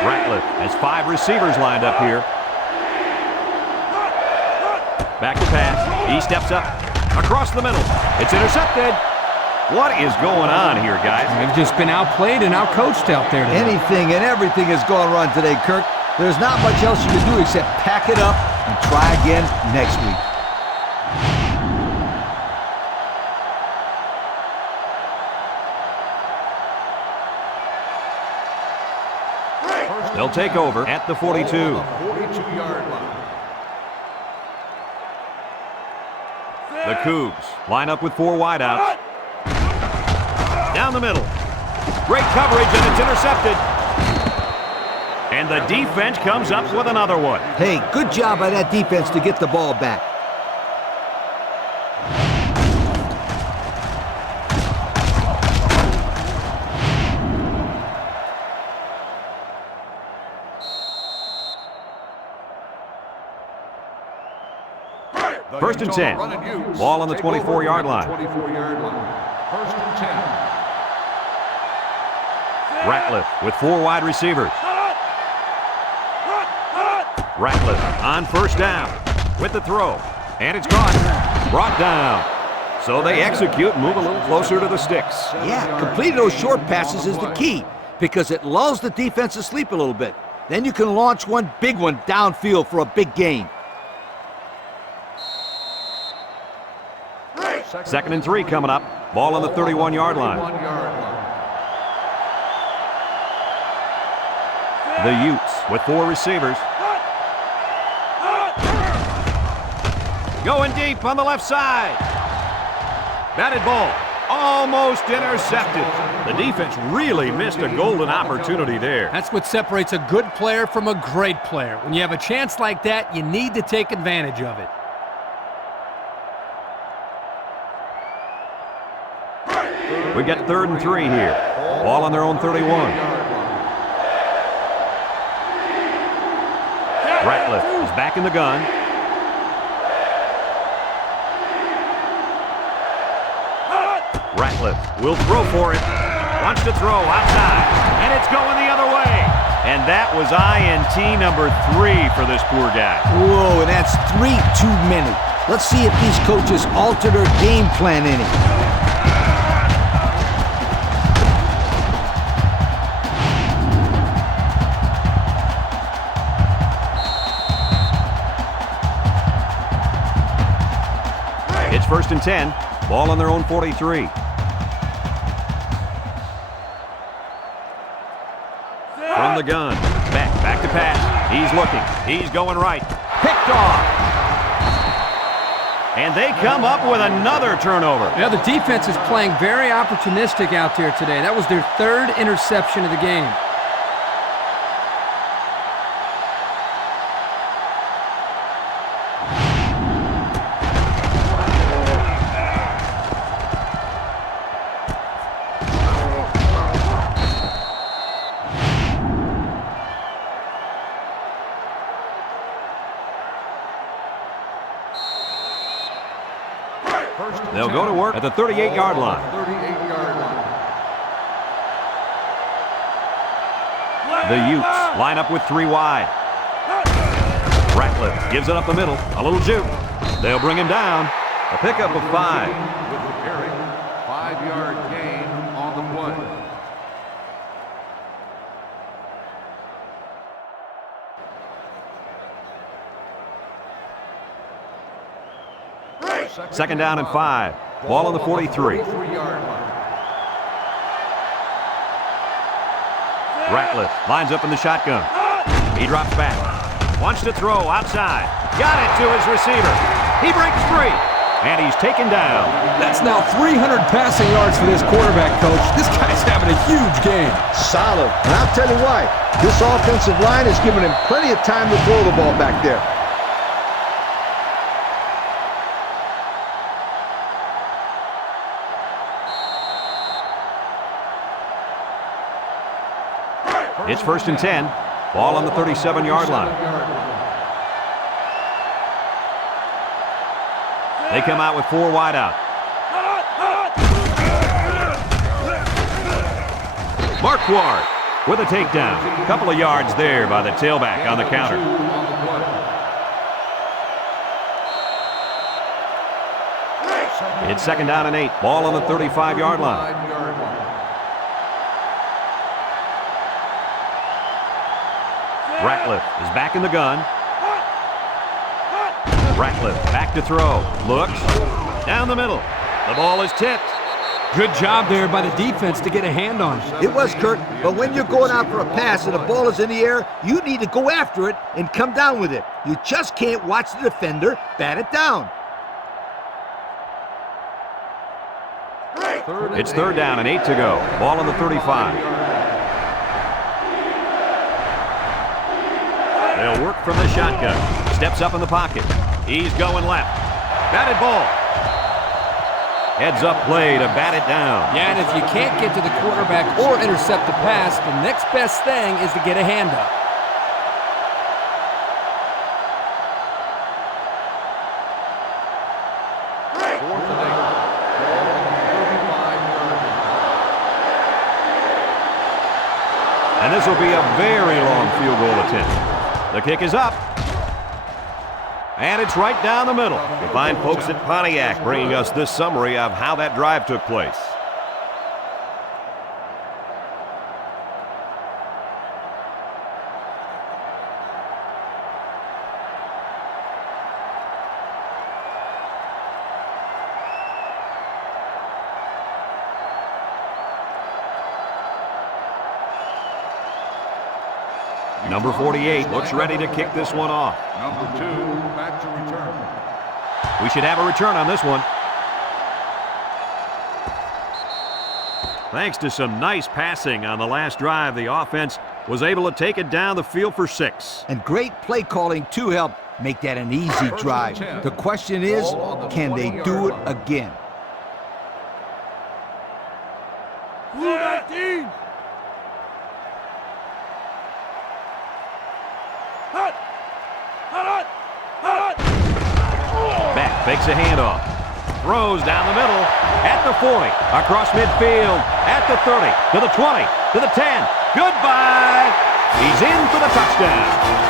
Ratliff has 5 receivers lined up here. Back to pass. He steps up. Across the middle. It's intercepted. What is going on here, guys? They've just been outplayed and outcoached out there today. Anything and everything has gone wrong today, Kirk. There's not much else you can do except pack it up and try again next week. They'll take over at the 42. 42-yard line. The Cougs line up with 4 wideouts. Down the middle. Great coverage, and it's intercepted. And the defense comes up with another one. Hey, good job by that defense to get the ball back. First and 10. Ball on the 24-yard line. 24-yard line. First and 10. Ratliff with 4 wide receivers. Ratliff on first down with the throw. And it's caught. Brought down. So they execute and move a little closer to the sticks. Yeah, completing those short passes is the key because it lulls the defense to sleep a little bit. Then you can launch one big one downfield for a big gain. 2nd and 3 coming up. Ball on the 31-yard line. The Utes with 4 receivers. Going deep on the left side. Batted ball. Almost intercepted. The defense really missed a golden opportunity there. That's what separates a good player from a great player. When you have a chance like that, you need to take advantage of it. We get 3rd and 3 here. Ball on their own 31. Ratliff is back in the gun. Ratliff will throw for it. Wants to throw outside. And it's going the other way. And that was INT number 3 for this poor guy. Whoa, and that's 3 too many. Let's see if these coaches alter their game plan any. It's 1st and 10. Ball on their own 43. From the gun. Back to pass. He's looking. He's going right. Picked off. And they come up with another turnover. Yeah, the defense is playing very opportunistic out there today. That was their 3rd interception of the game. They'll go to work at the 38-yard line. 38-yard line. The Utes line up with 3 wide. Ratliff gives it up the middle. A little juke. They'll bring him down. A pickup of 5. With the carry, 5-yard gain on the play. Second down and 5. Ball on the 43. 43-yard line. Ratliff lines up in the shotgun. He drops back. Wants to throw outside. Got it to his receiver. He breaks free. And he's taken down. That's now 300 passing yards for this quarterback, Coach. This guy's having a huge game. Solid. And I'll tell you why. This offensive line is giving him plenty of time to throw the ball back there. It's 1st and 10. Ball on the 37-yard line. They come out with 4 wide out. Marquardt with a takedown. A couple of yards there by the tailback on the counter. It's 2nd down and 8. Ball on the 35-yard line. Ratliff is back in the gun. Ratliff back to throw. Looks. Down the middle. The ball is tipped. Good job there by the defense to get a hand on it. It was, Kurt, but when you're going out for a pass and the ball is in the air, you need to go after it and come down with it. You just can't watch the defender bat it down. It's 3rd down and 8 to go. Ball on the 35. They'll work from the shotgun. Steps up in the pocket. He's going left. Batted ball. Heads up play to bat it down. Yeah, and if you can't get to the quarterback or intercept the pass, the next best thing is to get a hand up. And this will be a very long field goal attempt. The kick is up. And it's right down the middle. The fine folks at Pontiac bringing us this summary of how that drive took place. Number 48 looks ready to kick this one off. Number 2, back to return. We should have a return on this one. Thanks to some nice passing on the last drive, the offense was able to take it down the field for 6. And great play calling to help make that an easy drive. The question is, can they do it again? Back fakes a handoff. Throws down the middle at the 40, across midfield, at the 30, to the 20, to the 10. Goodbye! He's in for the touchdown.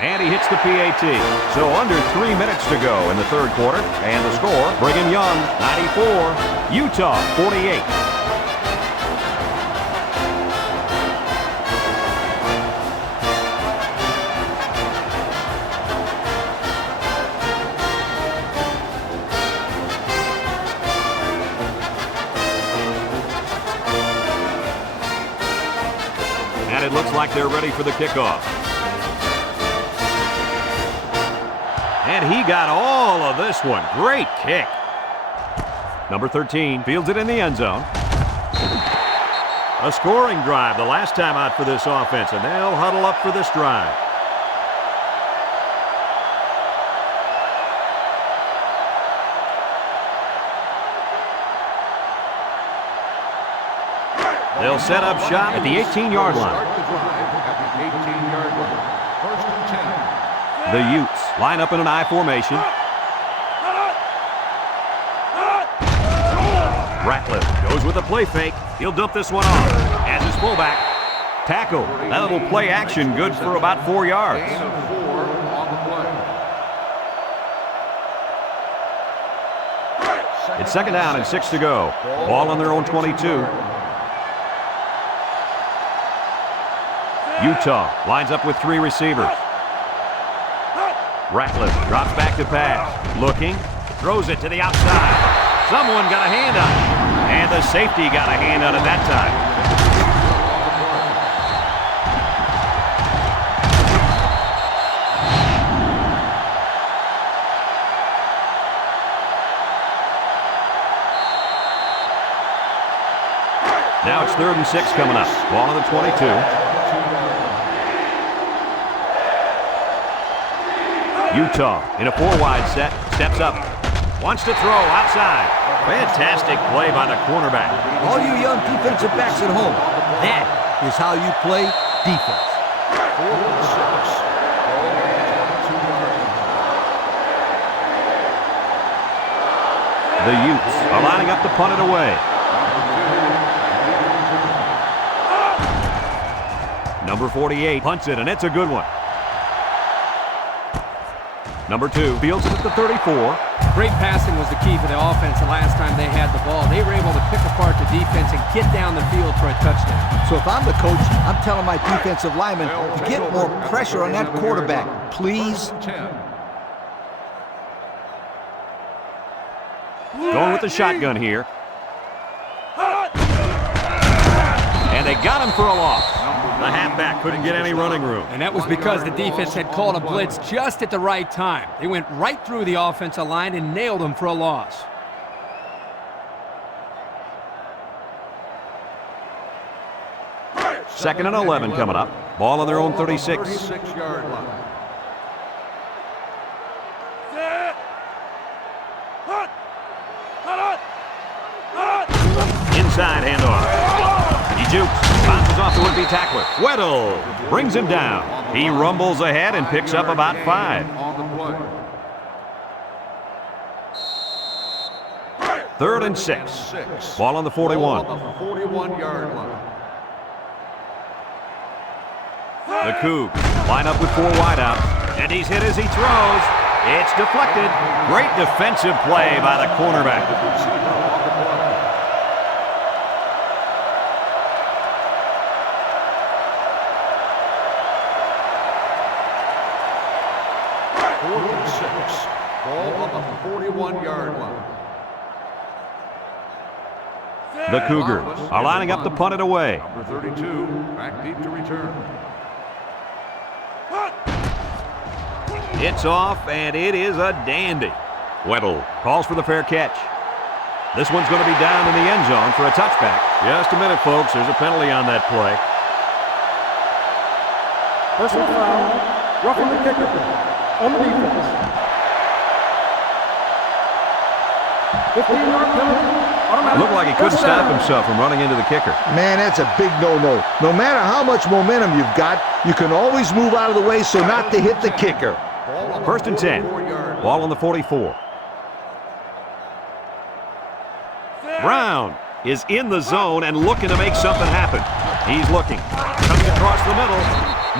And he hits the PAT. So under 3 minutes to go in the third quarter. And the score, Brigham Young, 94, Utah, 48. And it looks like they're ready for the kickoff. And he got all of this one. Great kick. Number 13 fields it in the end zone. A scoring drive the last time out for this offense, and they'll huddle up for this drive. They'll set up shop at the 18-yard line. First and 10. The Utes line up in an I formation. Ratliff goes with a play fake. He'll dump this one off as his fullback. Tackle. That little play action good for about 4 yards. Gain of 4 on the play. It's second down and 6 to go. Ball on their own 22. Utah lines up with 3 receivers. Ratliff drops back to pass. Looking. Throws it to the outside. Someone got a hand on it. And the safety got a hand on it that time. Now it's 3rd and 6 coming up. Ball on the 22. Utah in a 4-wide set, steps up, wants to throw outside. Fantastic play by the cornerback. All you young defensive backs at home, that is how you play defense. 4th and 6. The Utes are lining up to punt it away. Number 48 punts it, and it's a good one. Number 2 fields it at the 34. Great passing was the key for the offense the last time they had the ball. They were able to pick apart the defense and get down the field for a touchdown. So if I'm the coach, I'm telling my defensive linemen to get more pressure on that quarterback, please. Going with the shotgun here. And they got him for a loss. The halfback couldn't get any running room. And that was because the defense had called a blitz just at the right time. They went right through the offensive line and nailed him for a loss. Second and 11 coming up. Ball on their own 36. 36-yard line. Inside handoff. He jukes. Bounces off the would-be tackler. Weddle brings him down. He rumbles ahead and picks up about 5. On the play. 3rd and 6. Ball on the 41. Ball on the 41-yard line. The Cougs line up with 4 wideouts, and he's hit as he throws. It's deflected. Great defensive play by the cornerback. Fourth and 6. Ball on the 41-yard line. The Cougars are lining up to punt it away. Number 32, back deep to return. It's off, and it is a dandy. Weddle calls for the fair catch. This one's going to be down in the end zone for a touchback. Just a minute, folks. There's a penalty on that play. Personal foul. Roughing the kicker. On the defense. 15-yard penalty. Automatic. Looked like he couldn't stop himself from running into the kicker. Man, that's a big no-no. No matter how much momentum you've got, you can always move out of the way so not to hit the kicker. 1st and 10. Ball on the 44. Brown is in the zone and looking to make something happen. He's looking. Coming across the middle.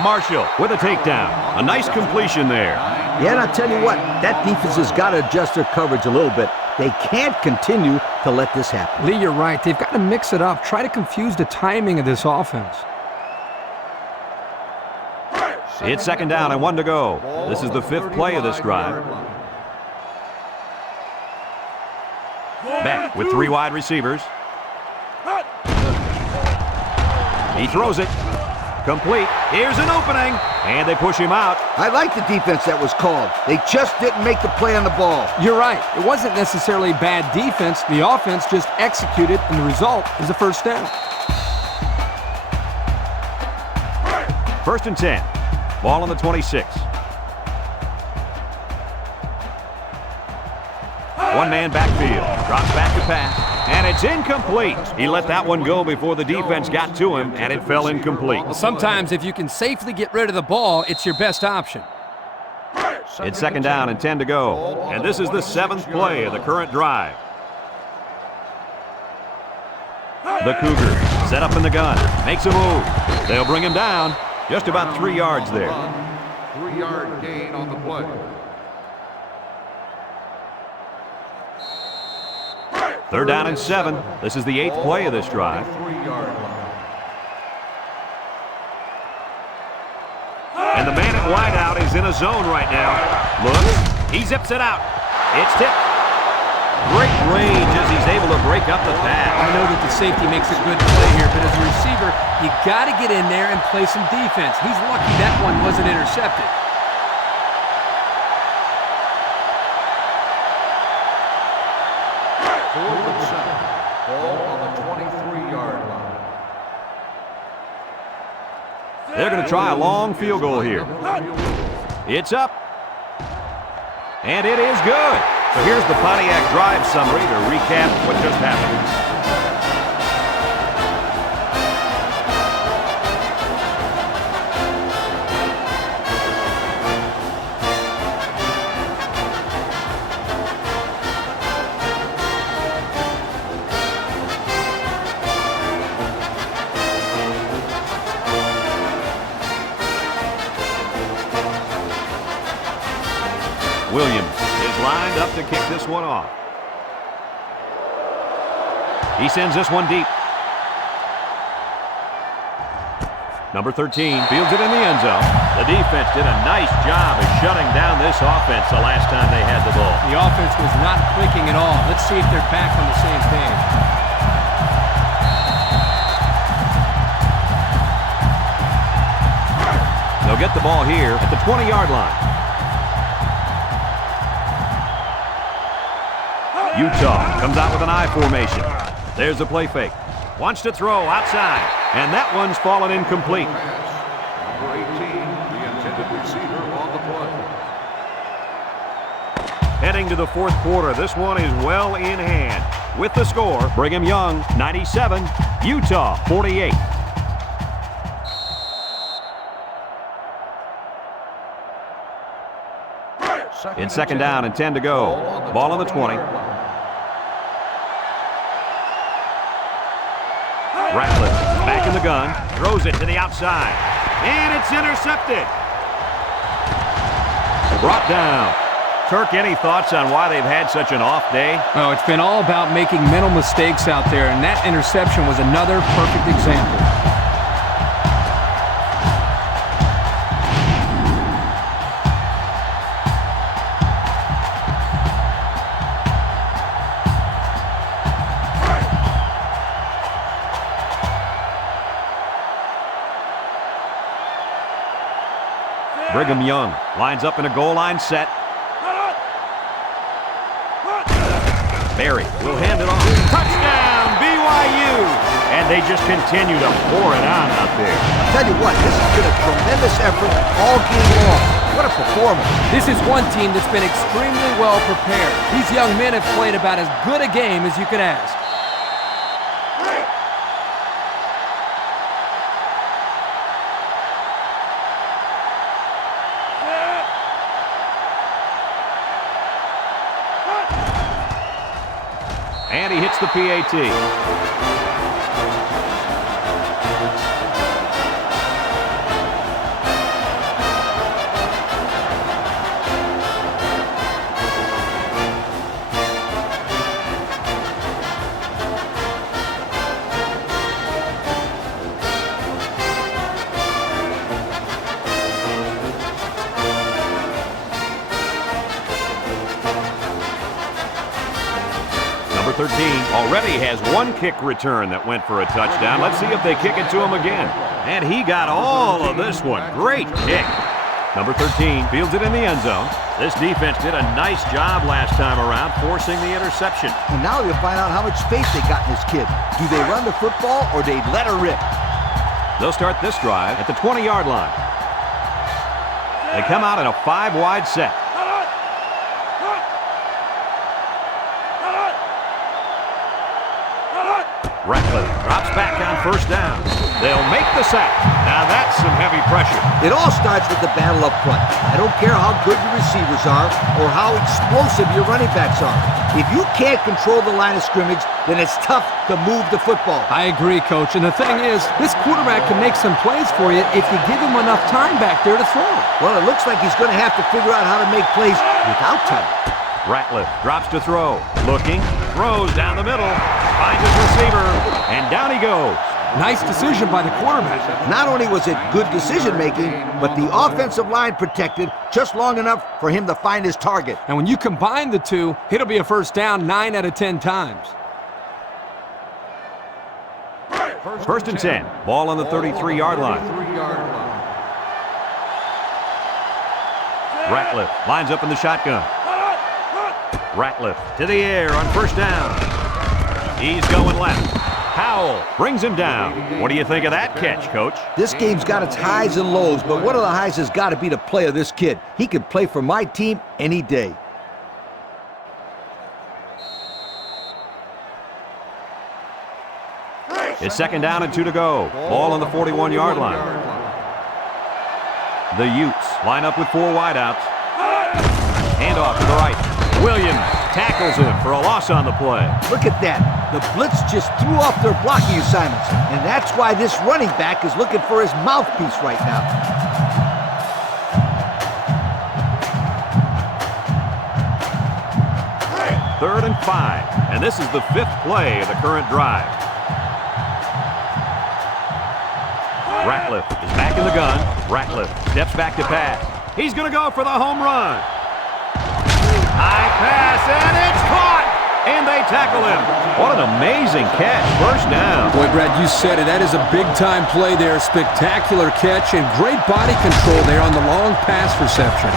Marshall with a takedown. A nice completion there. Yeah, and I'll tell you what, that defense has got to adjust their coverage a little bit. They can't continue to let this happen. Lee, you're right. They've got to mix it up. Try to confuse the timing of this offense. It's 2nd down and 1 to go. This is the 5th play of this drive. Beck with 3 wide receivers. He throws it. Complete. Here's an opening, and they push him out. I like the defense that was called. They just didn't make the play on the ball. You're right. It wasn't necessarily bad defense. The offense just executed, and the result is a 1st down. 1st and 10. Ball on the 26. One-man backfield. Drops back to pass. And it's incomplete. He let that one go before the defense got to him, and it fell incomplete. Well, sometimes if you can safely get rid of the ball, it's your best option. It's 2nd down and 10 to go. And this is the 7th play of the current drive. The Cougars set up in the gun. Makes a move. They'll bring him down. Just about 3 yards there. 3-yard gain on the play. 3rd down and 7. This is the 8th play of this drive. 3-yard line. And the man at wideout is in a zone right now. Looks. He zips it out. It's tipped. Great range as he's able to break up the pass. I know that the safety makes a good play here, but as a receiver, you got to get in there and play some defense. He's lucky that one wasn't intercepted. Fourth and 7. Ball on the 23-yard line. They're going to try a long field goal here. It's up. And it is good. So here's the Pontiac drive summary to recap what just happened. Williams is lined up to kick this one off. He sends this one deep. Number 13 fields it in the end zone. The defense did a nice job of shutting down this offense the last time they had the ball. The offense was not clicking at all. Let's see if they're back on the same page. They'll get the ball here at the 20-yard line. Utah comes out with an I formation. There's the play fake. Wants to throw outside, and that one's fallen incomplete. Number 18, the intended receiver on the play. Heading to the 4th quarter, this one is well in hand. With the score, Brigham Young 97, Utah 48. It's second down and 10 to go. Ball on the 20. Ratcliffe back in the gun, throws it to the outside, and it's intercepted. Brought down. Turk, any thoughts on why they've had such an off day? Oh, it's been all about making mental mistakes out there, and that interception was another perfect example. Brigham Young lines up in a goal line set. Berry will hand it off. Touchdown, BYU! And they just continue to pour it on out there. I'll tell you what, this has been a tremendous effort all game long. What a performance. This is one team that's been extremely well prepared. These young men have played about as good a game as you could ask. And he hits the PAT. Number 13 already has one kick return that went for a touchdown. Let's see if they kick it to him again. And he got all of this one. Great kick. Number 13 fields it in the end zone. This defense did a nice job last time around forcing the interception. And now you'll find out how much faith they got in this kid. Do they run the football or they let her rip? They'll start this drive at the 20-yard line. They come out in a 5-wide set. Ratcliffe drops back on first down. They'll make the sack. Now that's some heavy pressure. It all starts with the battle up front. I don't care how good your receivers are or how explosive your running backs are. If you can't control the line of scrimmage, then it's tough to move the football. I agree, Coach. And the thing is, this quarterback can make some plays for you if you give him enough time back there to throw. Well, it looks like he's going to have to figure out how to make plays without time. Ratcliffe drops to throw. Looking, throws down the middle, finds his receiver, and down he goes. Nice decision by the quarterback. Not only was it good decision-making, but the offensive line protected just long enough for him to find his target. And when you combine the two, it'll be a first down 9 out of 10 times. First and 10. Ball on the 33-yard line. Ratcliffe lines up in the shotgun. Ratcliffe to the air on first down. He's going left. Howell brings him down. What do you think of that catch, Coach? This game's got its highs and lows, but one of the highs has got to be the play of this kid. He can play for my team any day. It's second down and 2 to go. Ball on the 41-yard line. The Utes line up with 4 wideouts. Hand off to the right. Williams tackles him for a loss on the play. Look at that. The blitz just threw off their blocking assignments, and that's why this running back is looking for his mouthpiece right now. Third and 5, and this is the 5th play of the current drive. Ratcliffe is back in the gun. Ratcliffe steps back to pass. He's going to go for the home run. High pass, and it's caught! And they tackle him. What an amazing catch. First down. Boy, Brad, you said it. That is a big-time play there. Spectacular catch and great body control there on the long pass reception.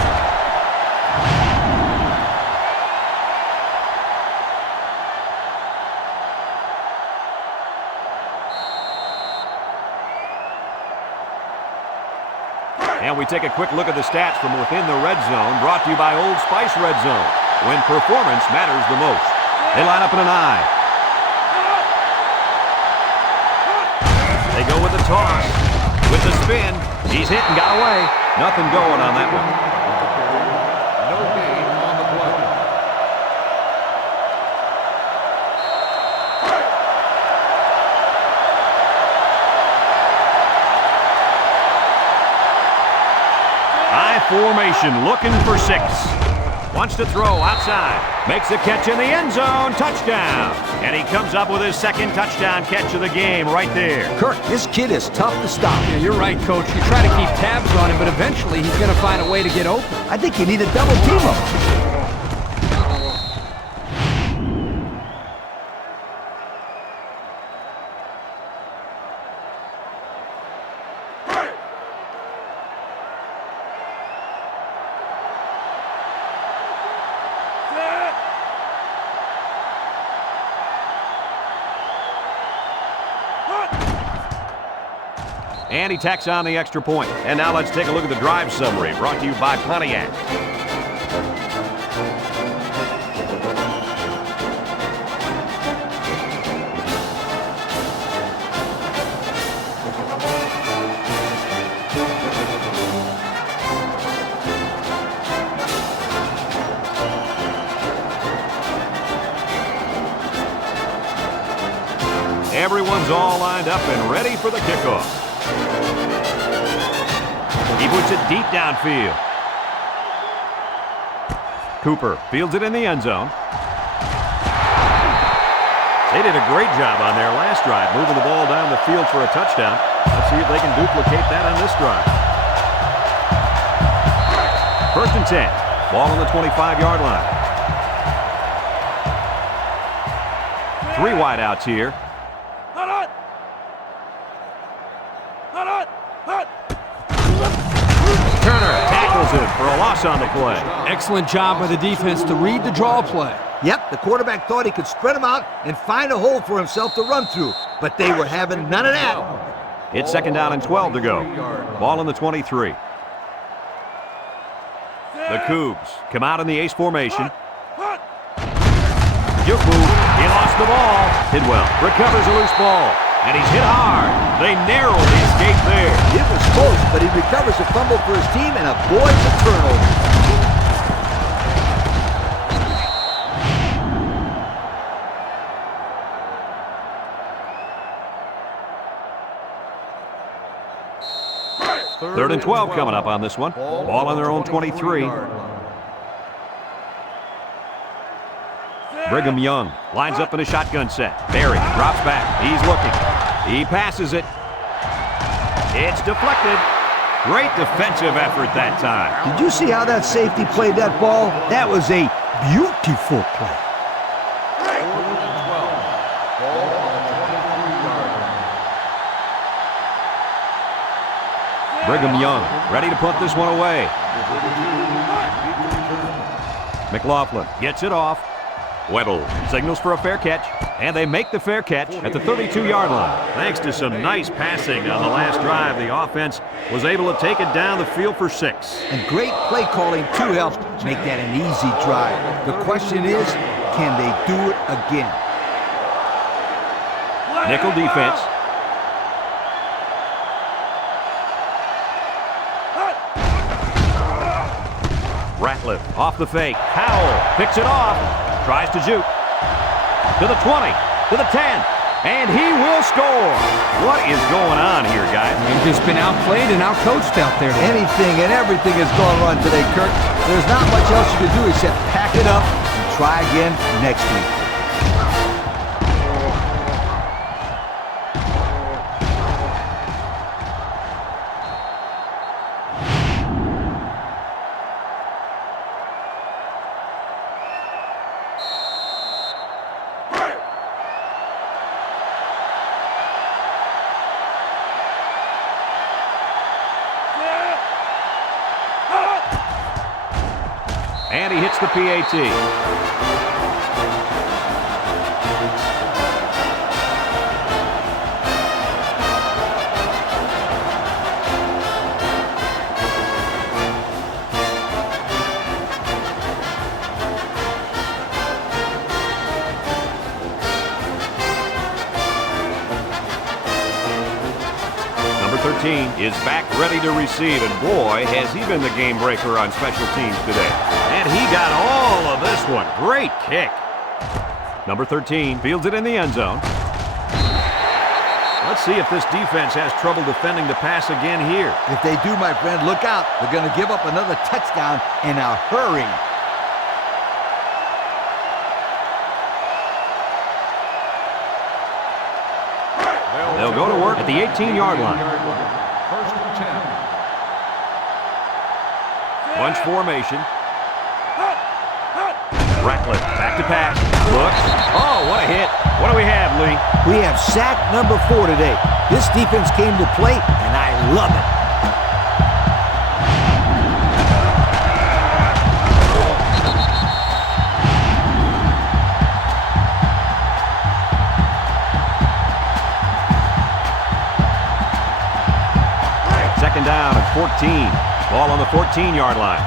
And we take a quick look at the stats from within the red zone, brought to you by Old Spice Red Zone, when performance matters the most. They line up in an I. They go with the toss. With the spin, he's hit and got away. Nothing going on that one. No gain formation, looking for 6. Wants to throw outside. Makes a catch in the end zone. Touchdown. And he comes up with his second touchdown catch of the game right there. Kirk, this kid is tough to stop. Yeah, you're right, Coach. You try to keep tabs on him, but eventually he's going to find a way to get open. I think you need a double team him. And he tacks on the extra point. And now let's take a look at the drive summary brought to you by Pontiac. Everyone's all lined up and ready for the kickoff. He puts it deep downfield. Cooper fields it in the end zone. They did a great job on their last drive, moving the ball down the field for a touchdown. Let's see if they can duplicate that on this drive. 1st and 10. Ball on the 25-yard line. 3 wideouts here. For a loss on the play. Excellent job by the defense to read the draw play. Yep, the quarterback thought he could spread them out and find a hole for himself to run through, but they were having none of that. It's 2nd down and 12 to go. Ball in the 23. The Cougs come out in the ace formation. Juke move. He lost the ball. Tidwell recovers a loose ball. And he's hit hard. They narrow the escape there. It was close, but he recovers a fumble for his team and avoids a turnover. Third and 12 coming up on this one. Ball on their own 23. Brigham Young lines up in a shotgun set. Barry drops back. He's looking. He passes it. It's deflected. Great defensive effort that time. Did you see how that safety played that ball? That was a beautiful play. Brigham Young ready to punt this one away. McLaughlin gets it off. Weddle signals for a fair catch, and they make the fair catch at the 32-yard line. Thanks to some nice passing on the last drive, the offense was able to take it down the field for 6. And great play calling, too, helps make that an easy drive. The question is, can they do it again? Nickel defense. Ratliff off the fake. Howell picks it off. Tries to juke. To the 20. To the 10. And he will score. What is going on here, guys? They've just been outplayed and outcoached out there. Anything and everything has gone wrong today, Kirk. There's not much else you can do except pack it up and try again next week. And he hits the PAT. Number 13 is back ready to receive, and boy, has he been the game breaker on special teams today. And he got all of this one. Great kick. Number 13 fields it in the end zone. Let's see if this defense has trouble defending the pass again here. If they do, my friend, look out. They're going to give up another touchdown in a hurry. They'll go to work at the 18-yard line. First and 10. Bunch formation. Ratcliffe, back to pass. Look. Oh, what a hit. What do we have, Lee? We have sack number 4 today. This defense came to play, and I love it. Second down and 14. Ball on the 14-yard line.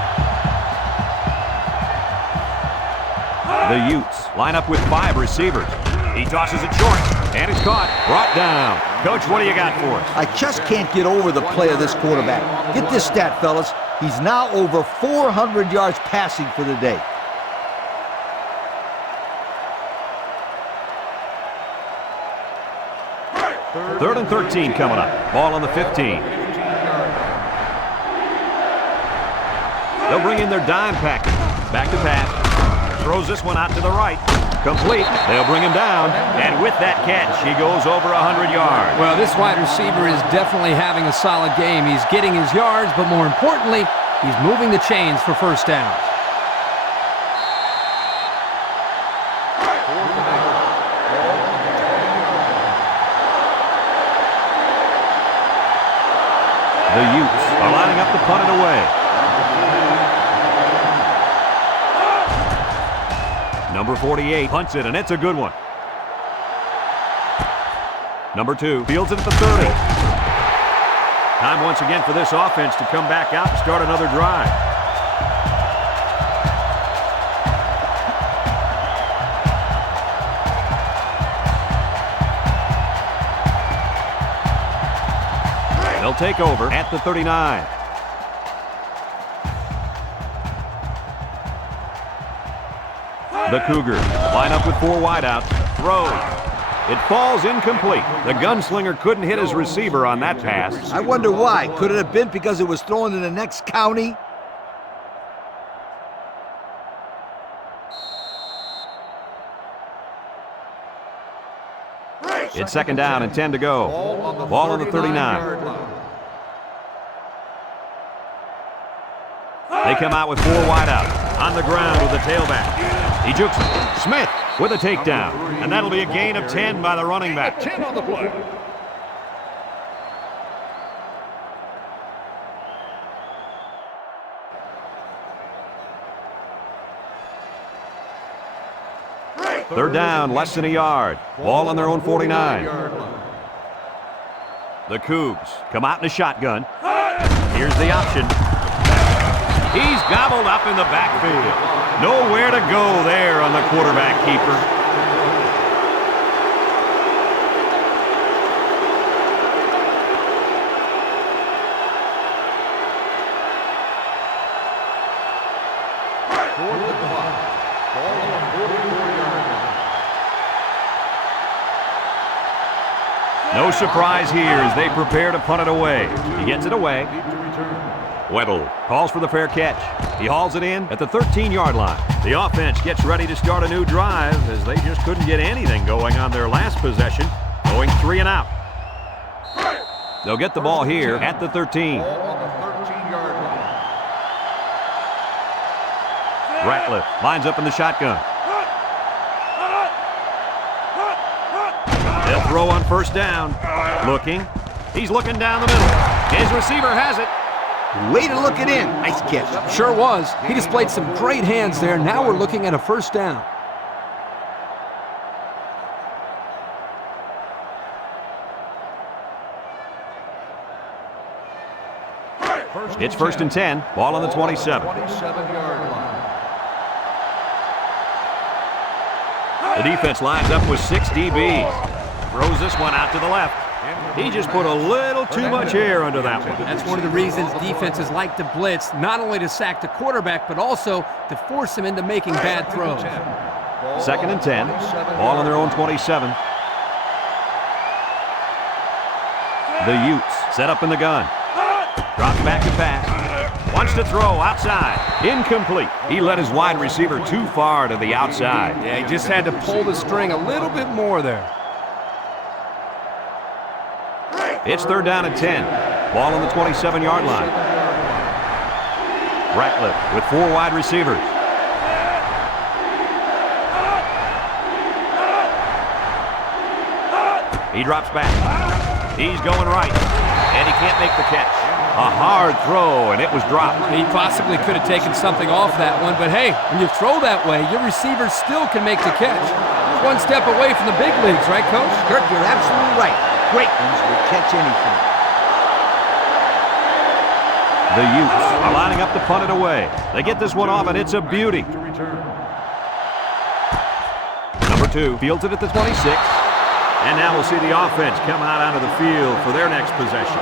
The Utes line up with 5 receivers. He tosses it short, and it's caught. Brought down. Coach, what do you got for us? I just can't get over the play of this quarterback. Get this stat, fellas. He's now over 400 yards passing for the day. Third and 13 coming up. Ball on the 15. They'll bring in their dime package. Back to pass. Throws this one out to the right. Complete. They'll bring him down. And with that catch, he goes over 100 yards. Well, this wide receiver is definitely having a solid game. He's getting his yards, but more importantly, he's moving the chains for first downs. The Utes are lining up to punt it away. Number 48 punts it, and it's a good one. Number 2 fields it at the 30. Time once again for this offense to come back out and start another drive. They'll take over at the 39. The Cougars line up with 4 wideouts. Throws. It falls incomplete. The gunslinger couldn't hit his receiver on that pass. I wonder why. Could it have been because it was thrown in the next county? It's second down and 10 to go. Ball on the 39. They come out with 4 wideouts. On the ground with the tailback. He jukes it. Smith with a takedown. And that'll be a gain of 10 by the running back. 10 on the play. Third down, less than a yard. Ball on their own 49. The Cougs come out in a shotgun. Here's the option. He's gobbled up in the backfield. Nowhere to go there on the quarterback keeper. No surprise here as they prepare to punt it away. He gets it away. Weddle calls for the fair catch. He hauls it in at the 13-yard line. The offense gets ready to start a new drive as they just couldn't get anything going on their last possession, going 3 and out. They'll get the ball here at the 13. Ratcliffe lines up in the shotgun. They'll throw on first down. Looking. He's looking down the middle. His receiver has it. Way to look it in. Nice catch. Sure was. He displayed some great hands there. Now we're looking at a first down. It's first and 10. Ball on the 27. 27-yard line. The defense lines up with 6 DBs. Throws this one out to the left. He just put a little too much air under that one. That's one of the reasons defenses like to blitz, not only to sack the quarterback, but also to force him into making bad throws. Second and 10. Ball on their own 27. The Utes set up in the gun. Drops back to pass. Wants to throw outside. Incomplete. He led his wide receiver too far to the outside. Yeah, he just had to pull the string a little bit more there. It's 3rd down and 10. Ball on the 27-yard line. Ratliff with 4 wide receivers. He drops back. He's going right, and he can't make the catch. A hard throw, and it was dropped. He possibly could have taken something off that one, but hey, when you throw that way, your receiver still can make the catch. One step away from the big leagues, right, Coach? Kirk, you're absolutely right. Great ones will catch anything. The Utes are lining up to punt it away. They get this one off, and it's a beauty. Number 2 fields it at the 26. And now we'll see the offense come out onto the field for their next possession.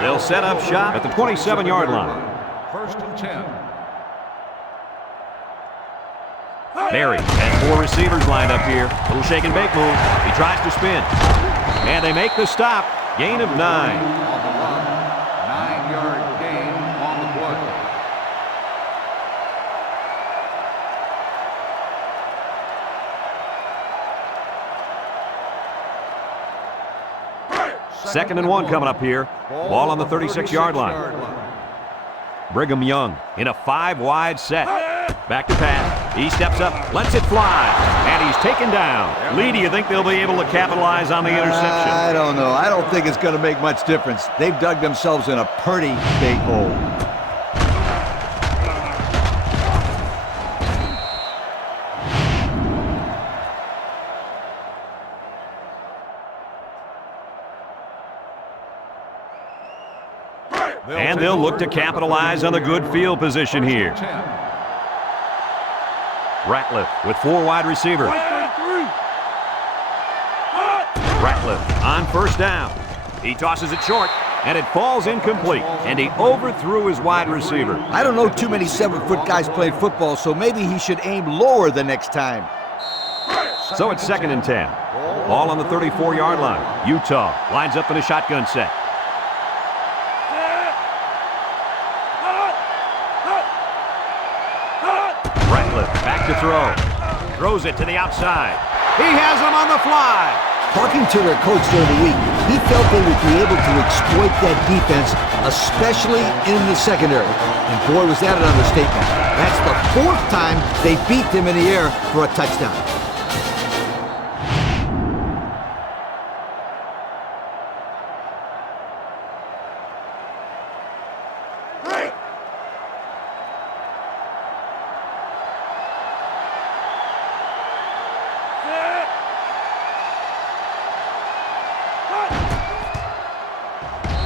They'll set up shop at the 27-yard line. 1st and 10. Berry has 4 receivers lined up here. Little shake and bake move. He tries to spin. And they make the stop. Gain of 9. On the run, 9-yard gain on the play. Second and 1 coming up here. Ball on the 36-yard line. Brigham Young in a 5-wide set. Back to pass. He steps up, lets it fly, and he's taken down. Lee, do you think they'll be able to capitalize on the interception? I don't know. I don't think it's going to make much difference. They've dug themselves in a pretty big hole. And they'll look to capitalize on the good field position here. Ratliff with 4 wide receivers. Ratliff on 1st down. He tosses it short, and it falls incomplete, and he overthrew his wide receiver. I don't know too many 7-foot guys playing football, so maybe he should aim lower the next time. So it's 2nd and 10. Ball on the 34-yard line. Utah lines up in a shotgun set. Ratliff back to throw. Throws it to the outside. He has him on the fly. Talking to their coach during the week, he felt they would be able to exploit that defense, especially in the secondary. And boy, was that an understatement. That's the 4th time they beat them in the air for a touchdown.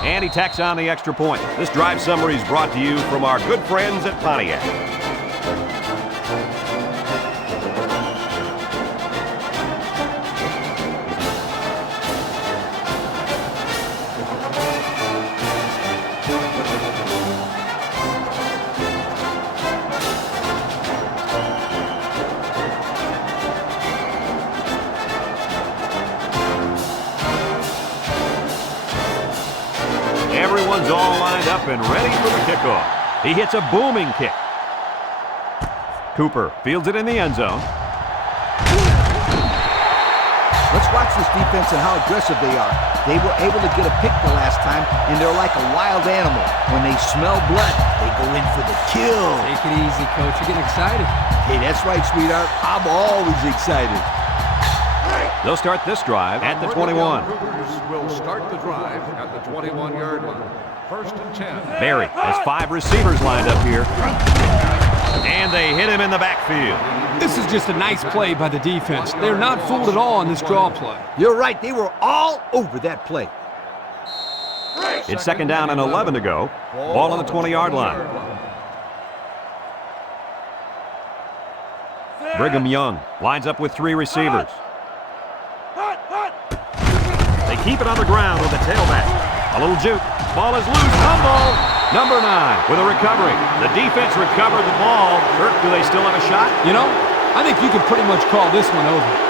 And he tacks on the extra point. This drive summary is brought to you from our good friends at Pontiac. Everyone's all lined up and ready for the kickoff. He hits a booming kick. Cooper fields it in the end zone. Let's watch this defense and how aggressive they are. They were able to get a pick the last time, and they're like a wild animal. When they smell blood, they go in for the kill. Take it easy, Coach. You're getting excited. Hey, that's right, sweetheart. I'm always excited. They'll start this drive at the 21. Cougars will start the drive at the 21-yard line. 1st and 10. Berry has 5 receivers lined up here. And they hit him in the backfield. This is just a nice play by the defense. They're not fooled at all on this draw play. You're right. They were all over that play. It's 2nd down and 11 to go. Ball on the 20-yard line. Brigham Young lines up with 3 receivers. They keep it on the ground with the tailback. A little juke. Ball is loose. Fumble. Number 9 with a recovery. The defense recovered the ball. Kirk, do they still have a shot? You know, I think you can pretty much call this one over.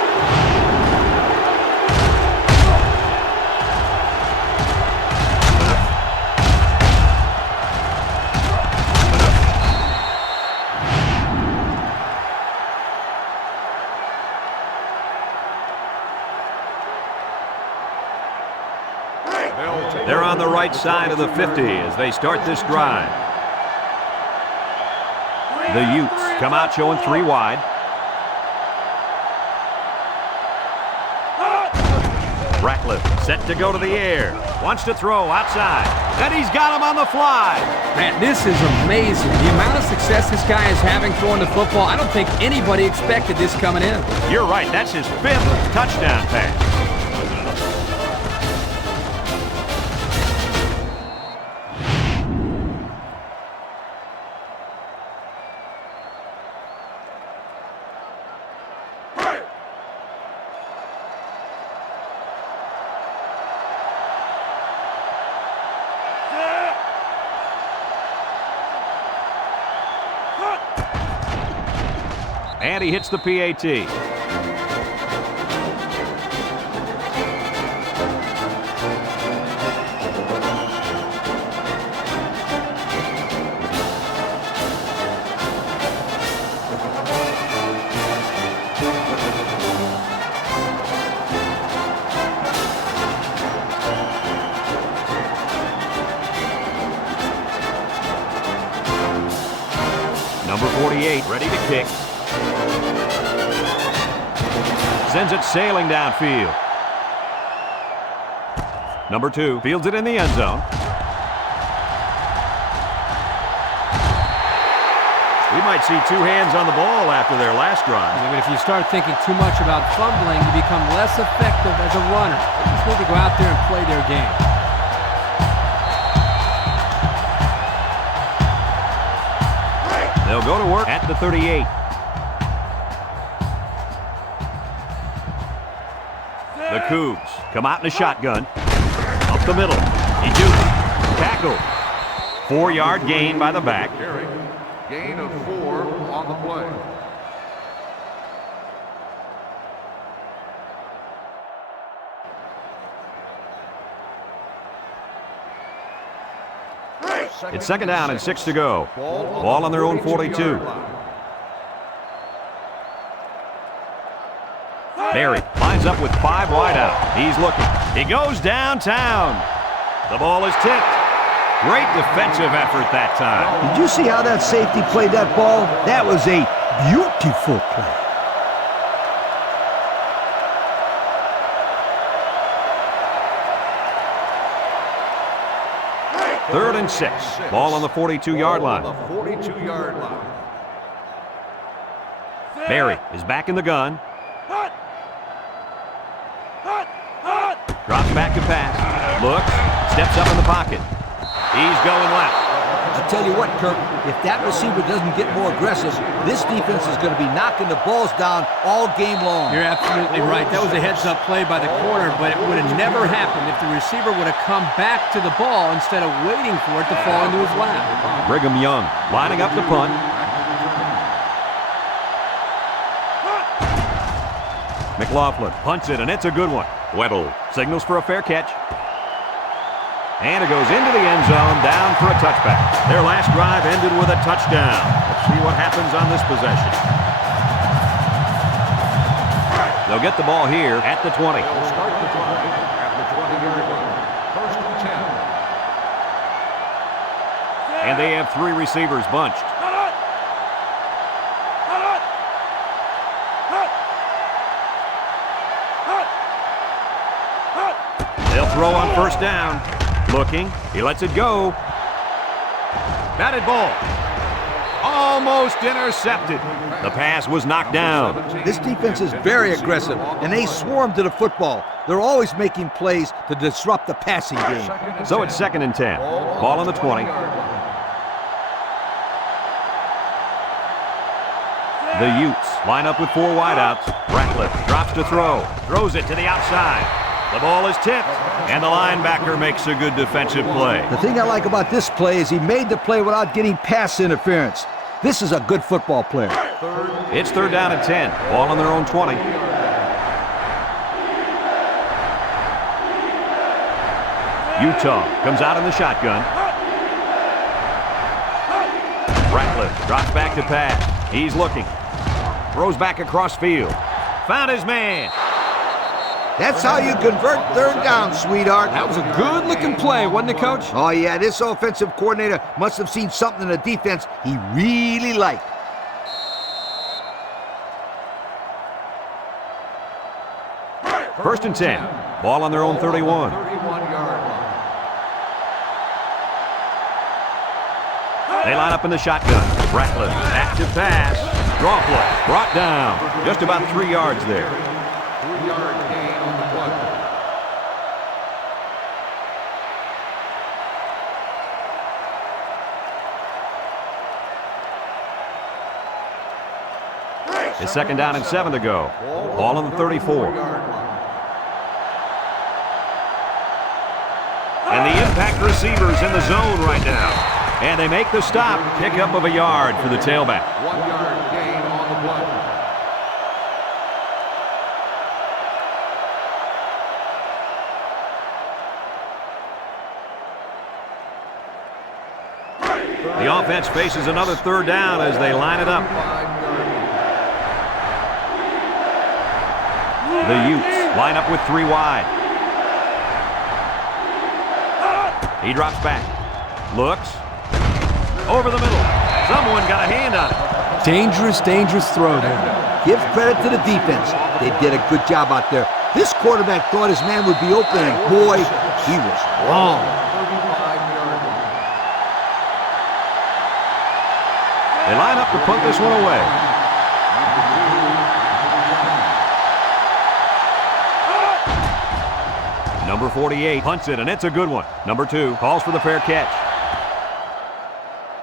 They're on the right side of the 50 as they start this drive. The Utes come out showing 3 wide. Ratcliffe set to go to the air. Wants to throw outside. And he's got him on the fly. Man, this is amazing. The amount of success this guy is having throwing the football, I don't think anybody expected this coming in. You're right. That's his 5th touchdown pass. And he hits the PAT. Number 48, ready to kick. Sends it sailing downfield. Number 2 fields it in the end zone. We might see 2 hands on the ball after their last drive. I mean, if you start thinking too much about fumbling, you become less effective as a runner. They just need to go out there and play their game. They'll go to work at the 38. The Cougs come out in a shotgun. Up the middle. He dukes. Tackle. 4-yard gain by the back. Gain of 4 on the play. It's 2nd down and 6 to go. Ball on their own 42. Barry lines up with 5 wide out. He's looking. He goes downtown. The ball is tipped. Great defensive effort that time. Did you see how that safety played that ball? That was a beautiful play. Third and 6. Ball on the 42-yard line. Barry is back in the gun. Drops back to pass. Looks. Steps up in the pocket. He's going left. I'll tell you what, Kirk, if that receiver doesn't get more aggressive, this defense is going to be knocking the balls down all game long. You're absolutely right. That was a heads-up play by the corner, but it would have never happened if the receiver would have come back to the ball instead of waiting for it to fall into his lap. Brigham Young lining up to punt. McLaughlin punts it, and it's a good one. Weddle signals for a fair catch. And it goes into the end zone, down for a touchback. Their last drive ended with a touchdown. Let's see what happens on this possession. They'll get the ball here at the 20. They'll start the drive at the 20-yard line. 1st and 10. And they have 3 receivers bunched. They'll throw on 1st down. Looking. He lets it go. Batted ball. Almost intercepted. The pass was knocked down. This defense is very aggressive, and they swarm to the football. They're always making plays to disrupt the passing game. So it's 2nd and 10. Ball on the 20. The Utes line up with 4 wideouts. Ratcliffe drops to throw. Throws it to the outside. The ball is tipped, and the linebacker makes a good defensive play. The thing I like about this play is he made the play without getting pass interference. This is a good football player. It's 3rd down and 10. Ball on their own 20. Utah comes out in the shotgun. Ratliff drops back to pass. He's looking. Throws back across field. Found his man. That's how you convert 3rd down, sweetheart. That was a good-looking play, wasn't it, Coach? Oh, yeah, this offensive coordinator must have seen something in the defense he really liked. First and 10. Ball on their own 31. 31-yard line. They line up in the shotgun. Ratliff, active pass. Draw play. Brought down. Just about 3 yards there. 3-yard gain on the play. It's 2nd down and 7 to go. Ball on the 34. And the impact receivers in the zone right now. And they make the stop. Pickup of a yard for the tailback. 1-yard gain on the play. The offense faces another 3rd down as they line it up. 5-yard The Utes line up with 3 wide. He drops back. Looks. Over the middle. Someone got a hand on it. Dangerous, dangerous throw there. Give credit to the defense. They did a good job out there. This quarterback thought his man would be open, and boy, he was wrong. 35-yard line. They line up to punt this one away. Number 48 punts it, and it's a good one. Number 2 calls for the fair catch.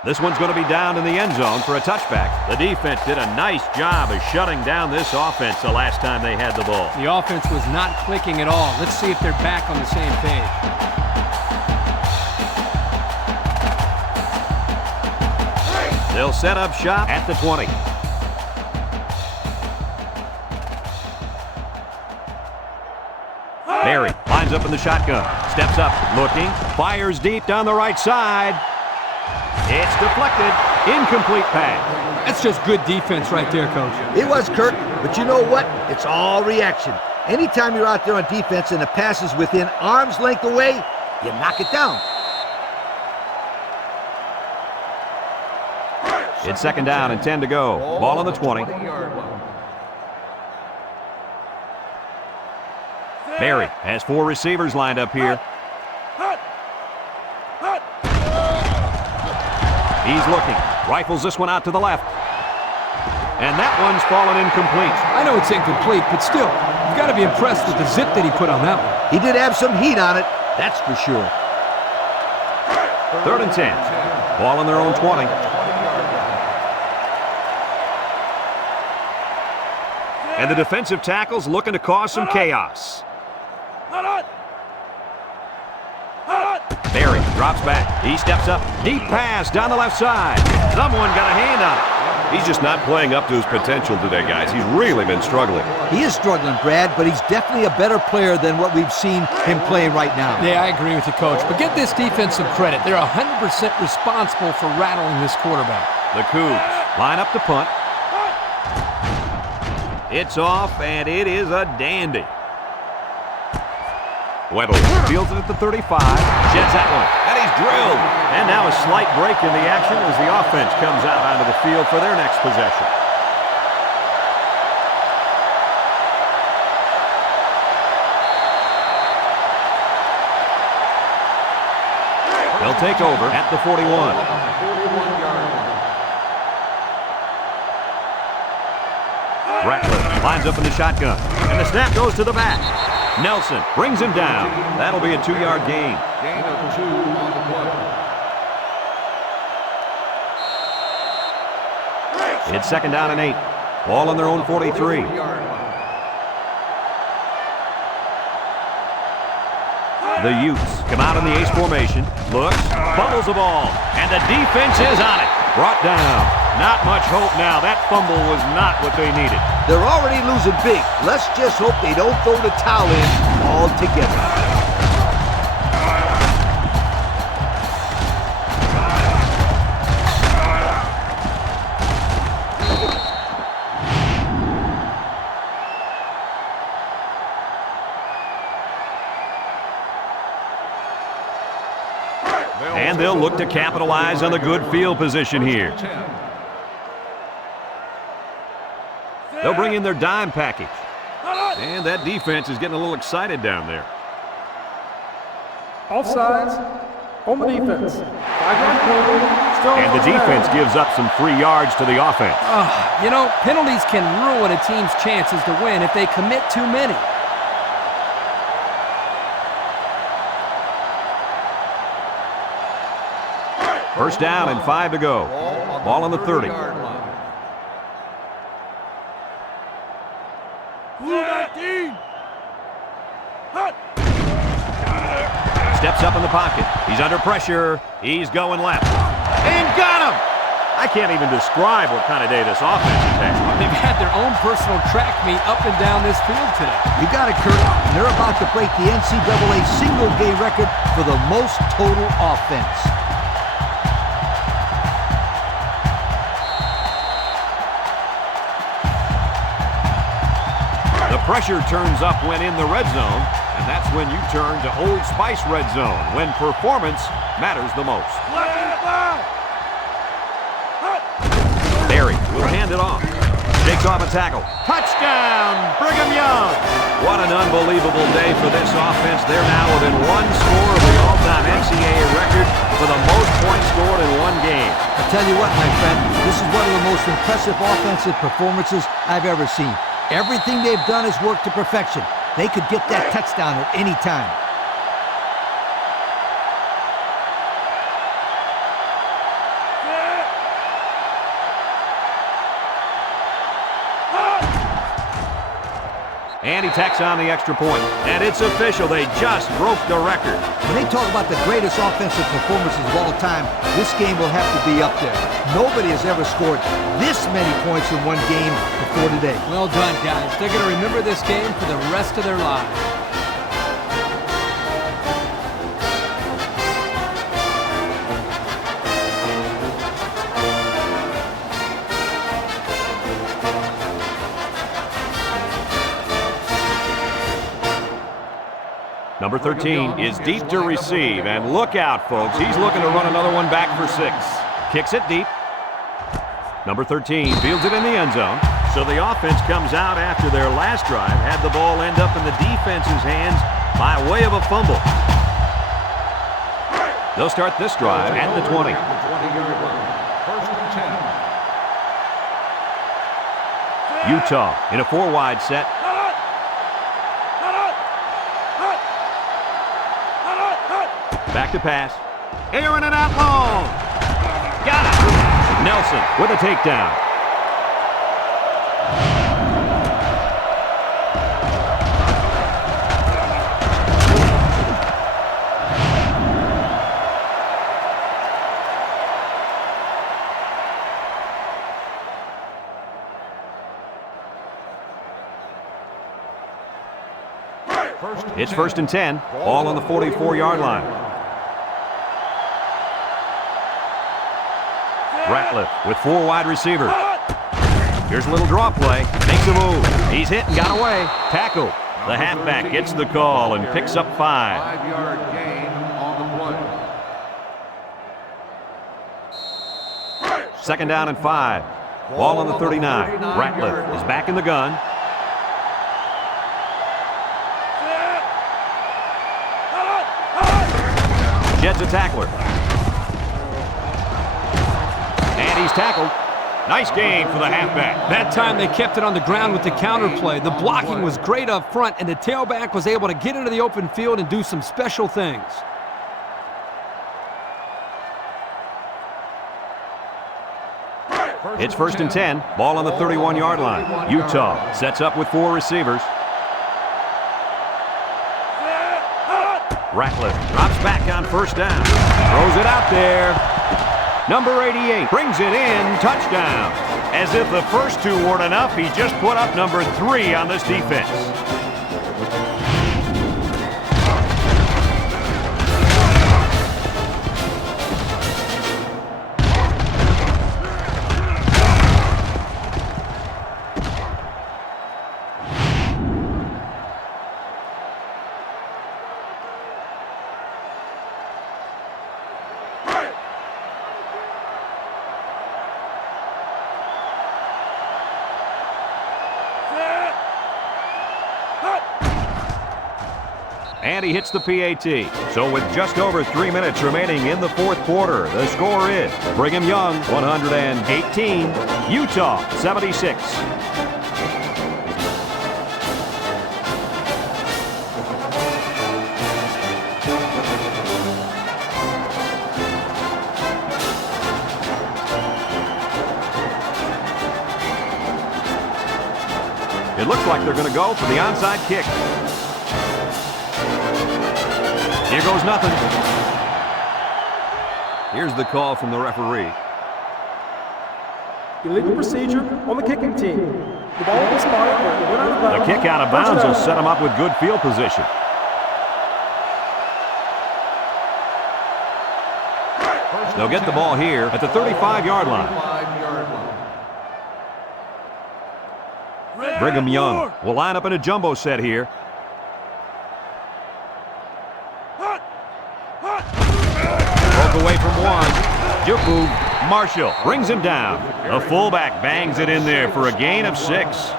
This one's going to be down in the end zone for a touchback. The defense did a nice job of shutting down this offense the last time they had the ball. The offense was not clicking at all. Let's see if they're back on the same page. They'll set up shop at the 20. Barry lines up in the shotgun. Steps up, looking, fires deep down the right side. It's deflected. Incomplete pass. That's just good defense right there, Coach. It was, Kirk, but you know what? It's all reaction. Anytime you're out there on defense and the pass is within arm's length away, you knock it down. It's 2nd down and 10 to go. Ball on the 20. 20-yard line. Barry has 4 receivers lined up here. He's looking. Rifles this one out to the left. And that one's fallen incomplete. I know it's incomplete, but still, you've got to be impressed with the zip that he put on that one. He did have some heat on it, that's for sure. 3rd and 10. Ball on their own 20. And the defensive tackle's looking to cause some chaos. Barry drops back. He steps up. Deep pass down the left side. Someone got a hand on it. He's just not playing up to his potential today, guys. He's really been struggling. He is struggling, Brad, but he's definitely a better player than what we've seen him playing right now. Yeah, I agree with you, Coach. But get this defense some credit. They're 100% responsible for rattling this quarterback. The Cougs line up to punt. It's off, and it is a dandy. Weddle fields it at the 35. Sheds that one, and he's drilled. And now a slight break in the action as the offense comes out onto the field for their next possession. They'll take over at the 41. 41-yard line. Ratliff lines up in the shotgun, and the snap goes to the back. Nelson brings him down. That'll be a 2-yard gain. Gain of 2 on the play. It's 2nd down and 8. Ball on their own 43. 43-yard line. The Utes come out in the ace formation. Looks, fumbles the ball, and the defense is on it. Brought down. Not much hope now. That fumble was not what they needed. They're already losing big. Let's just hope they don't throw the towel in altogether. And they'll look to capitalize on the good field position here. They'll bring in their dime package. And that defense is getting a little excited down there. Offsides on the defense. 5-yard penalty. Still And the defense gives up some free yards to the offense. You know, penalties can ruin a team's chances to win if they commit too many. First down and 5 to go. Ball on the 30. Steps up in the pocket. He's under pressure. He's going left. And got him! I can't even describe what kind of day this offense has had. They've had their own personal track meet up and down this field today. You got it, Kurt. They're about to break the NCAA single-game record for the most total offense. The pressure turns up when in the red zone, and that's when you turn to Old Spice red zone, when performance matters the most. Barry will hand it off. Shakes off a tackle. Touchdown, Brigham Young! What an unbelievable day for this offense. They're now within one score of the all-time NCAA record for the most points scored in one game. I tell you what, my friend, this is one of the most impressive offensive performances I've ever seen. Everything they've done is worked to perfection. They could get that touchdown at any time. And he tacks on the extra point. And it's official. They just broke the record. When they talk about the greatest offensive performances of all time, this game will have to be up there. Nobody has ever scored this many points in one game before today. Well done, guys. They're going to remember this game for the rest of their lives. Number 13 is deep to receive, and look out, folks. He's looking to run another one back for 6. Kicks it deep. Number 13 fields it in the end zone. So the offense comes out after their last drive, had the ball end up in the defense's hands by way of a fumble. They'll start this drive at the 20. First and 10. Utah in a 4-wide set. Back to pass. Airing it out long. Got it. Nelson with a takedown. It's first and 10. Ball on the 44-yard line. Ratliff with 4 wide receivers. Here's a little draw play. Makes a move. He's hit and got away. Tackle. The halfback gets the call and picks up 5. 5-yard gain on the play. Second down and 5. Ball on the 39. Ratliff is back in the gun. Sheds a tackler. And he's tackled. Nice gain for the halfback. That time they kept it on the ground with the counter play. The blocking was great up front, and the tailback was able to get into the open field and do some special things. It's first and 10. Ball on the 31-yard line. Utah sets up with 4 receivers. Ratliff drops back on first down. Throws it out there. Number 88 brings it in. Touchdown. As if the first two weren't enough, he just put up number 3 on this defense. And he hits the PAT. So with just over 3 minutes remaining in the fourth quarter, the score is Brigham Young 118, Utah 76. It looks like they're going to go for the onside kick. Here goes nothing. Here's the call from the referee. Illegal procedure on the kicking team. The ball will be spotted. The kick out of bounds will set them up with good field position. They'll get the ball here at the 35-yard line. Brigham Young will line up in a jumbo set here. Broke away from one. Juku Marshall brings him down. The fullback bangs it in there for a gain of 6.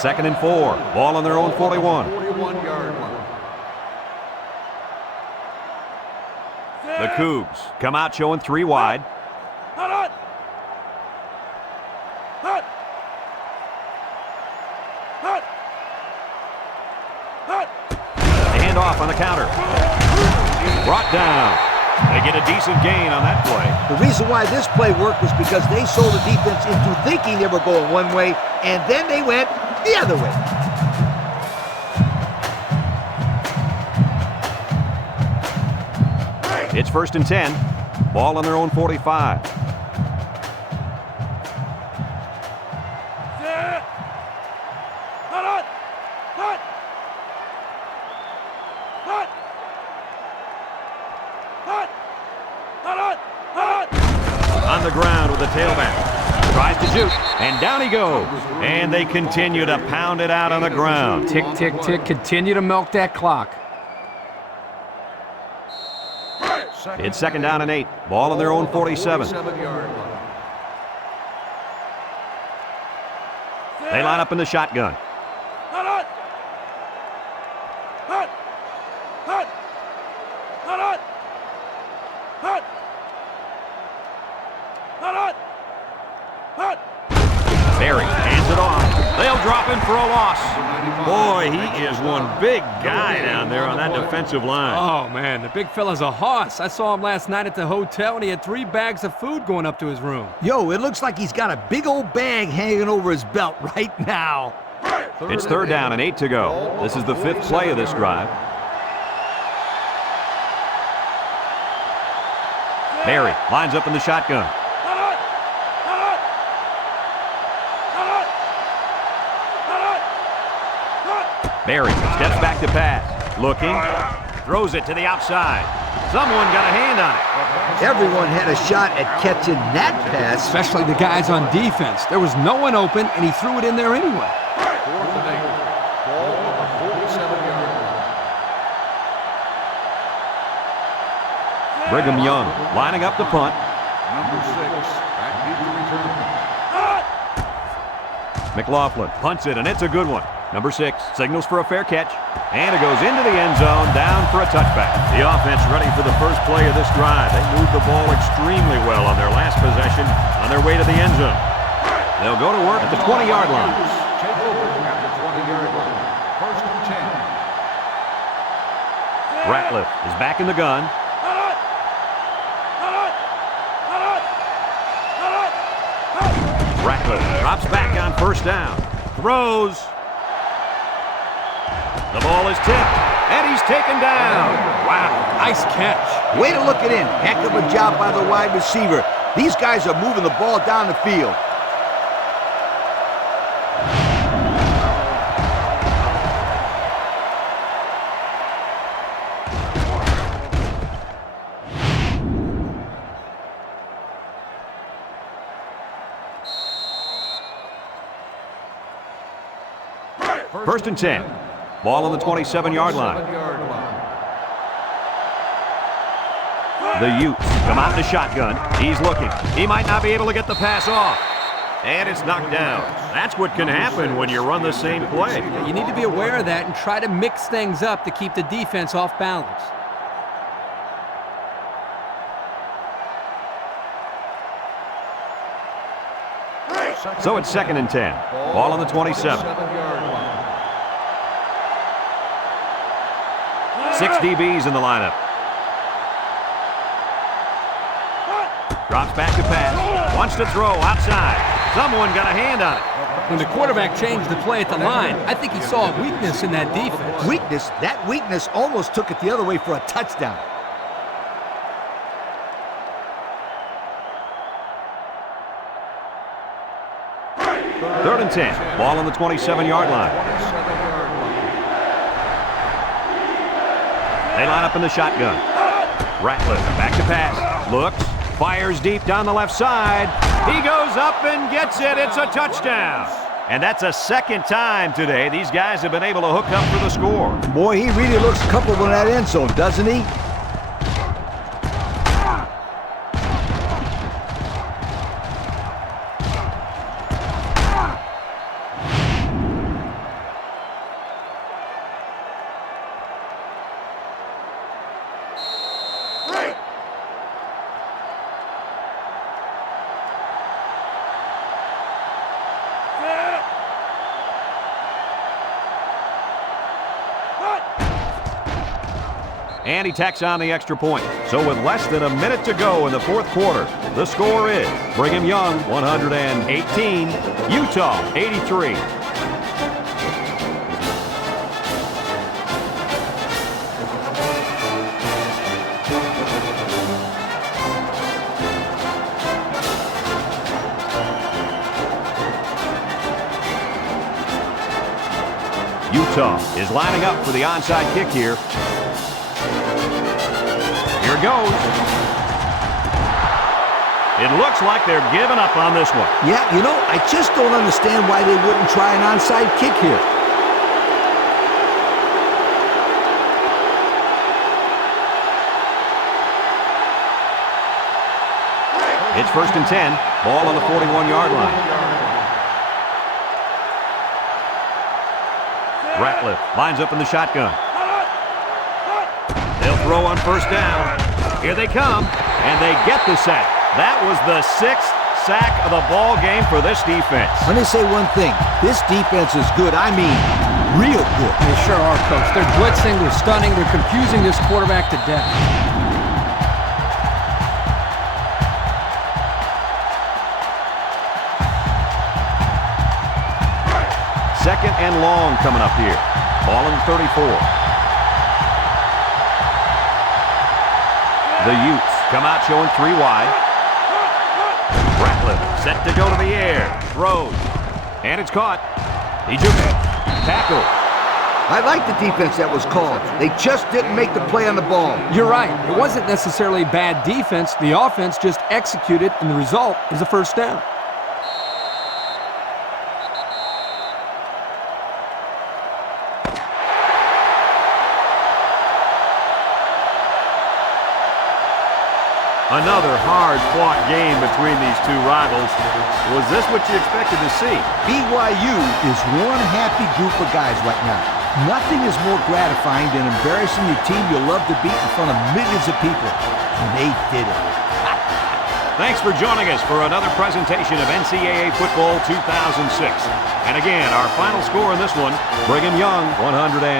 Second and 4. Ball on their own 41. 41-yard line. The Cougs come out showing 3 wide. Off on the counter. Brought down. They get a decent gain on that play. The reason why this play worked was because they sold the defense into thinking they were going one way, and then they went the other way. It's first and 10. Ball on their own 45. On the ground with the tailback. Tries to shoot, and down he goes. And they continue to pound it out on the ground. Tick, tick, tick. Continue to milk that clock. It's second down and 8. Ball on their own 47. They line up in the shotgun. Barry hands it off. They'll drop him for a loss. Boy, he is one big guy down there on that defensive line. Oh, man, the big fella's a hoss. I saw him last night at the hotel, and he had 3 bags of food going up to his room. Yo, it looks like he's got a big old bag hanging over his belt right now. It's third down and 8 to go. This is the 5th play of this drive. Barry lines up in the shotgun. Barry steps back to pass. Looking. Throws it to the outside. Someone got a hand on it. Everyone had a shot at catching that pass. Especially the guys on defense. There was no one open, and he threw it in there anyway. Fourth and 8. Ball on the 47-yard line. Brigham Young lining up the punt. Number 6. Back deep to return. McLaughlin punts it, and it's a good one. Number 6 signals for a fair catch, and it goes into the end zone, down for a touchback. The offense ready for the first play of this drive. They moved the ball extremely well on their last possession on their way to the end zone. They'll go to work at the 20-yard line. Take over at the 20-yard line. First and 10. Ratliff is back in the gun. Ratliff drops back on first down. Throws. The ball is tipped, and he's taken down. Wow, nice catch. Way to look it in. Heck of a job by the wide receiver. These guys are moving the ball down the field. First and 10. Ball on the 27-yard line. The Utes come out in the shotgun. He's looking. He might not be able to get the pass off. And it's knocked down. That's what can happen when you run the same play. You need to be aware of that and try to mix things up to keep the defense off balance. So it's second and 10. Ball on the 27. 6 DBs in the lineup. Drops back to pass. Wants to throw outside. Someone got a hand on it. When the quarterback changed the play at the line, I think he saw a weakness in that defense. Weakness? That weakness almost took it the other way for a touchdown. Third and 10. Ball on the 27-yard line. They line up in the shotgun. Ratliff back to pass. Looks. Fires deep down the left side. He goes up and gets it. It's a touchdown. And that's a second time today these guys have been able to hook up for the score. Boy, he really looks comfortable in that end zone, doesn't he? And he tacks on the extra point. So with less than a minute to go in the fourth quarter, the score is Brigham Young 118, Utah 83. Utah is lining up for the onside kick here. Here goes. It looks like they're giving up on this one. Yeah, you know, I just don't understand why they wouldn't try an onside kick here. It's first and 10. Ball on the 41-yard line. Ratliff lines up in the shotgun. They'll throw on first down. Here they come, and they get the sack. That was the 6th sack of the ball game for this defense. Let me say one thing. This defense is good. I mean, real good. They sure are, Coach. They're blitzing, they're stunning, they're confusing this quarterback to death. Second and long coming up here. Ball in the 34. The Utes come out showing 3 wide. Ratliff set to go to the air. Throws. And it's caught. Ejike. Tackle. I like the defense that was called. They just didn't make the play on the ball. You're right. It wasn't necessarily bad defense. The offense just executed, and the result is a first down. Another hard-fought game between these two rivals. Was this what you expected to see? BYU is one happy group of guys right now. Nothing is more gratifying than embarrassing your team you love to beat in front of millions of people. And they did it. Thanks for joining us for another presentation of NCAA Football 2006. And again, our final score in this one, Brigham Young 118,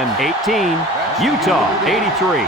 Utah 83.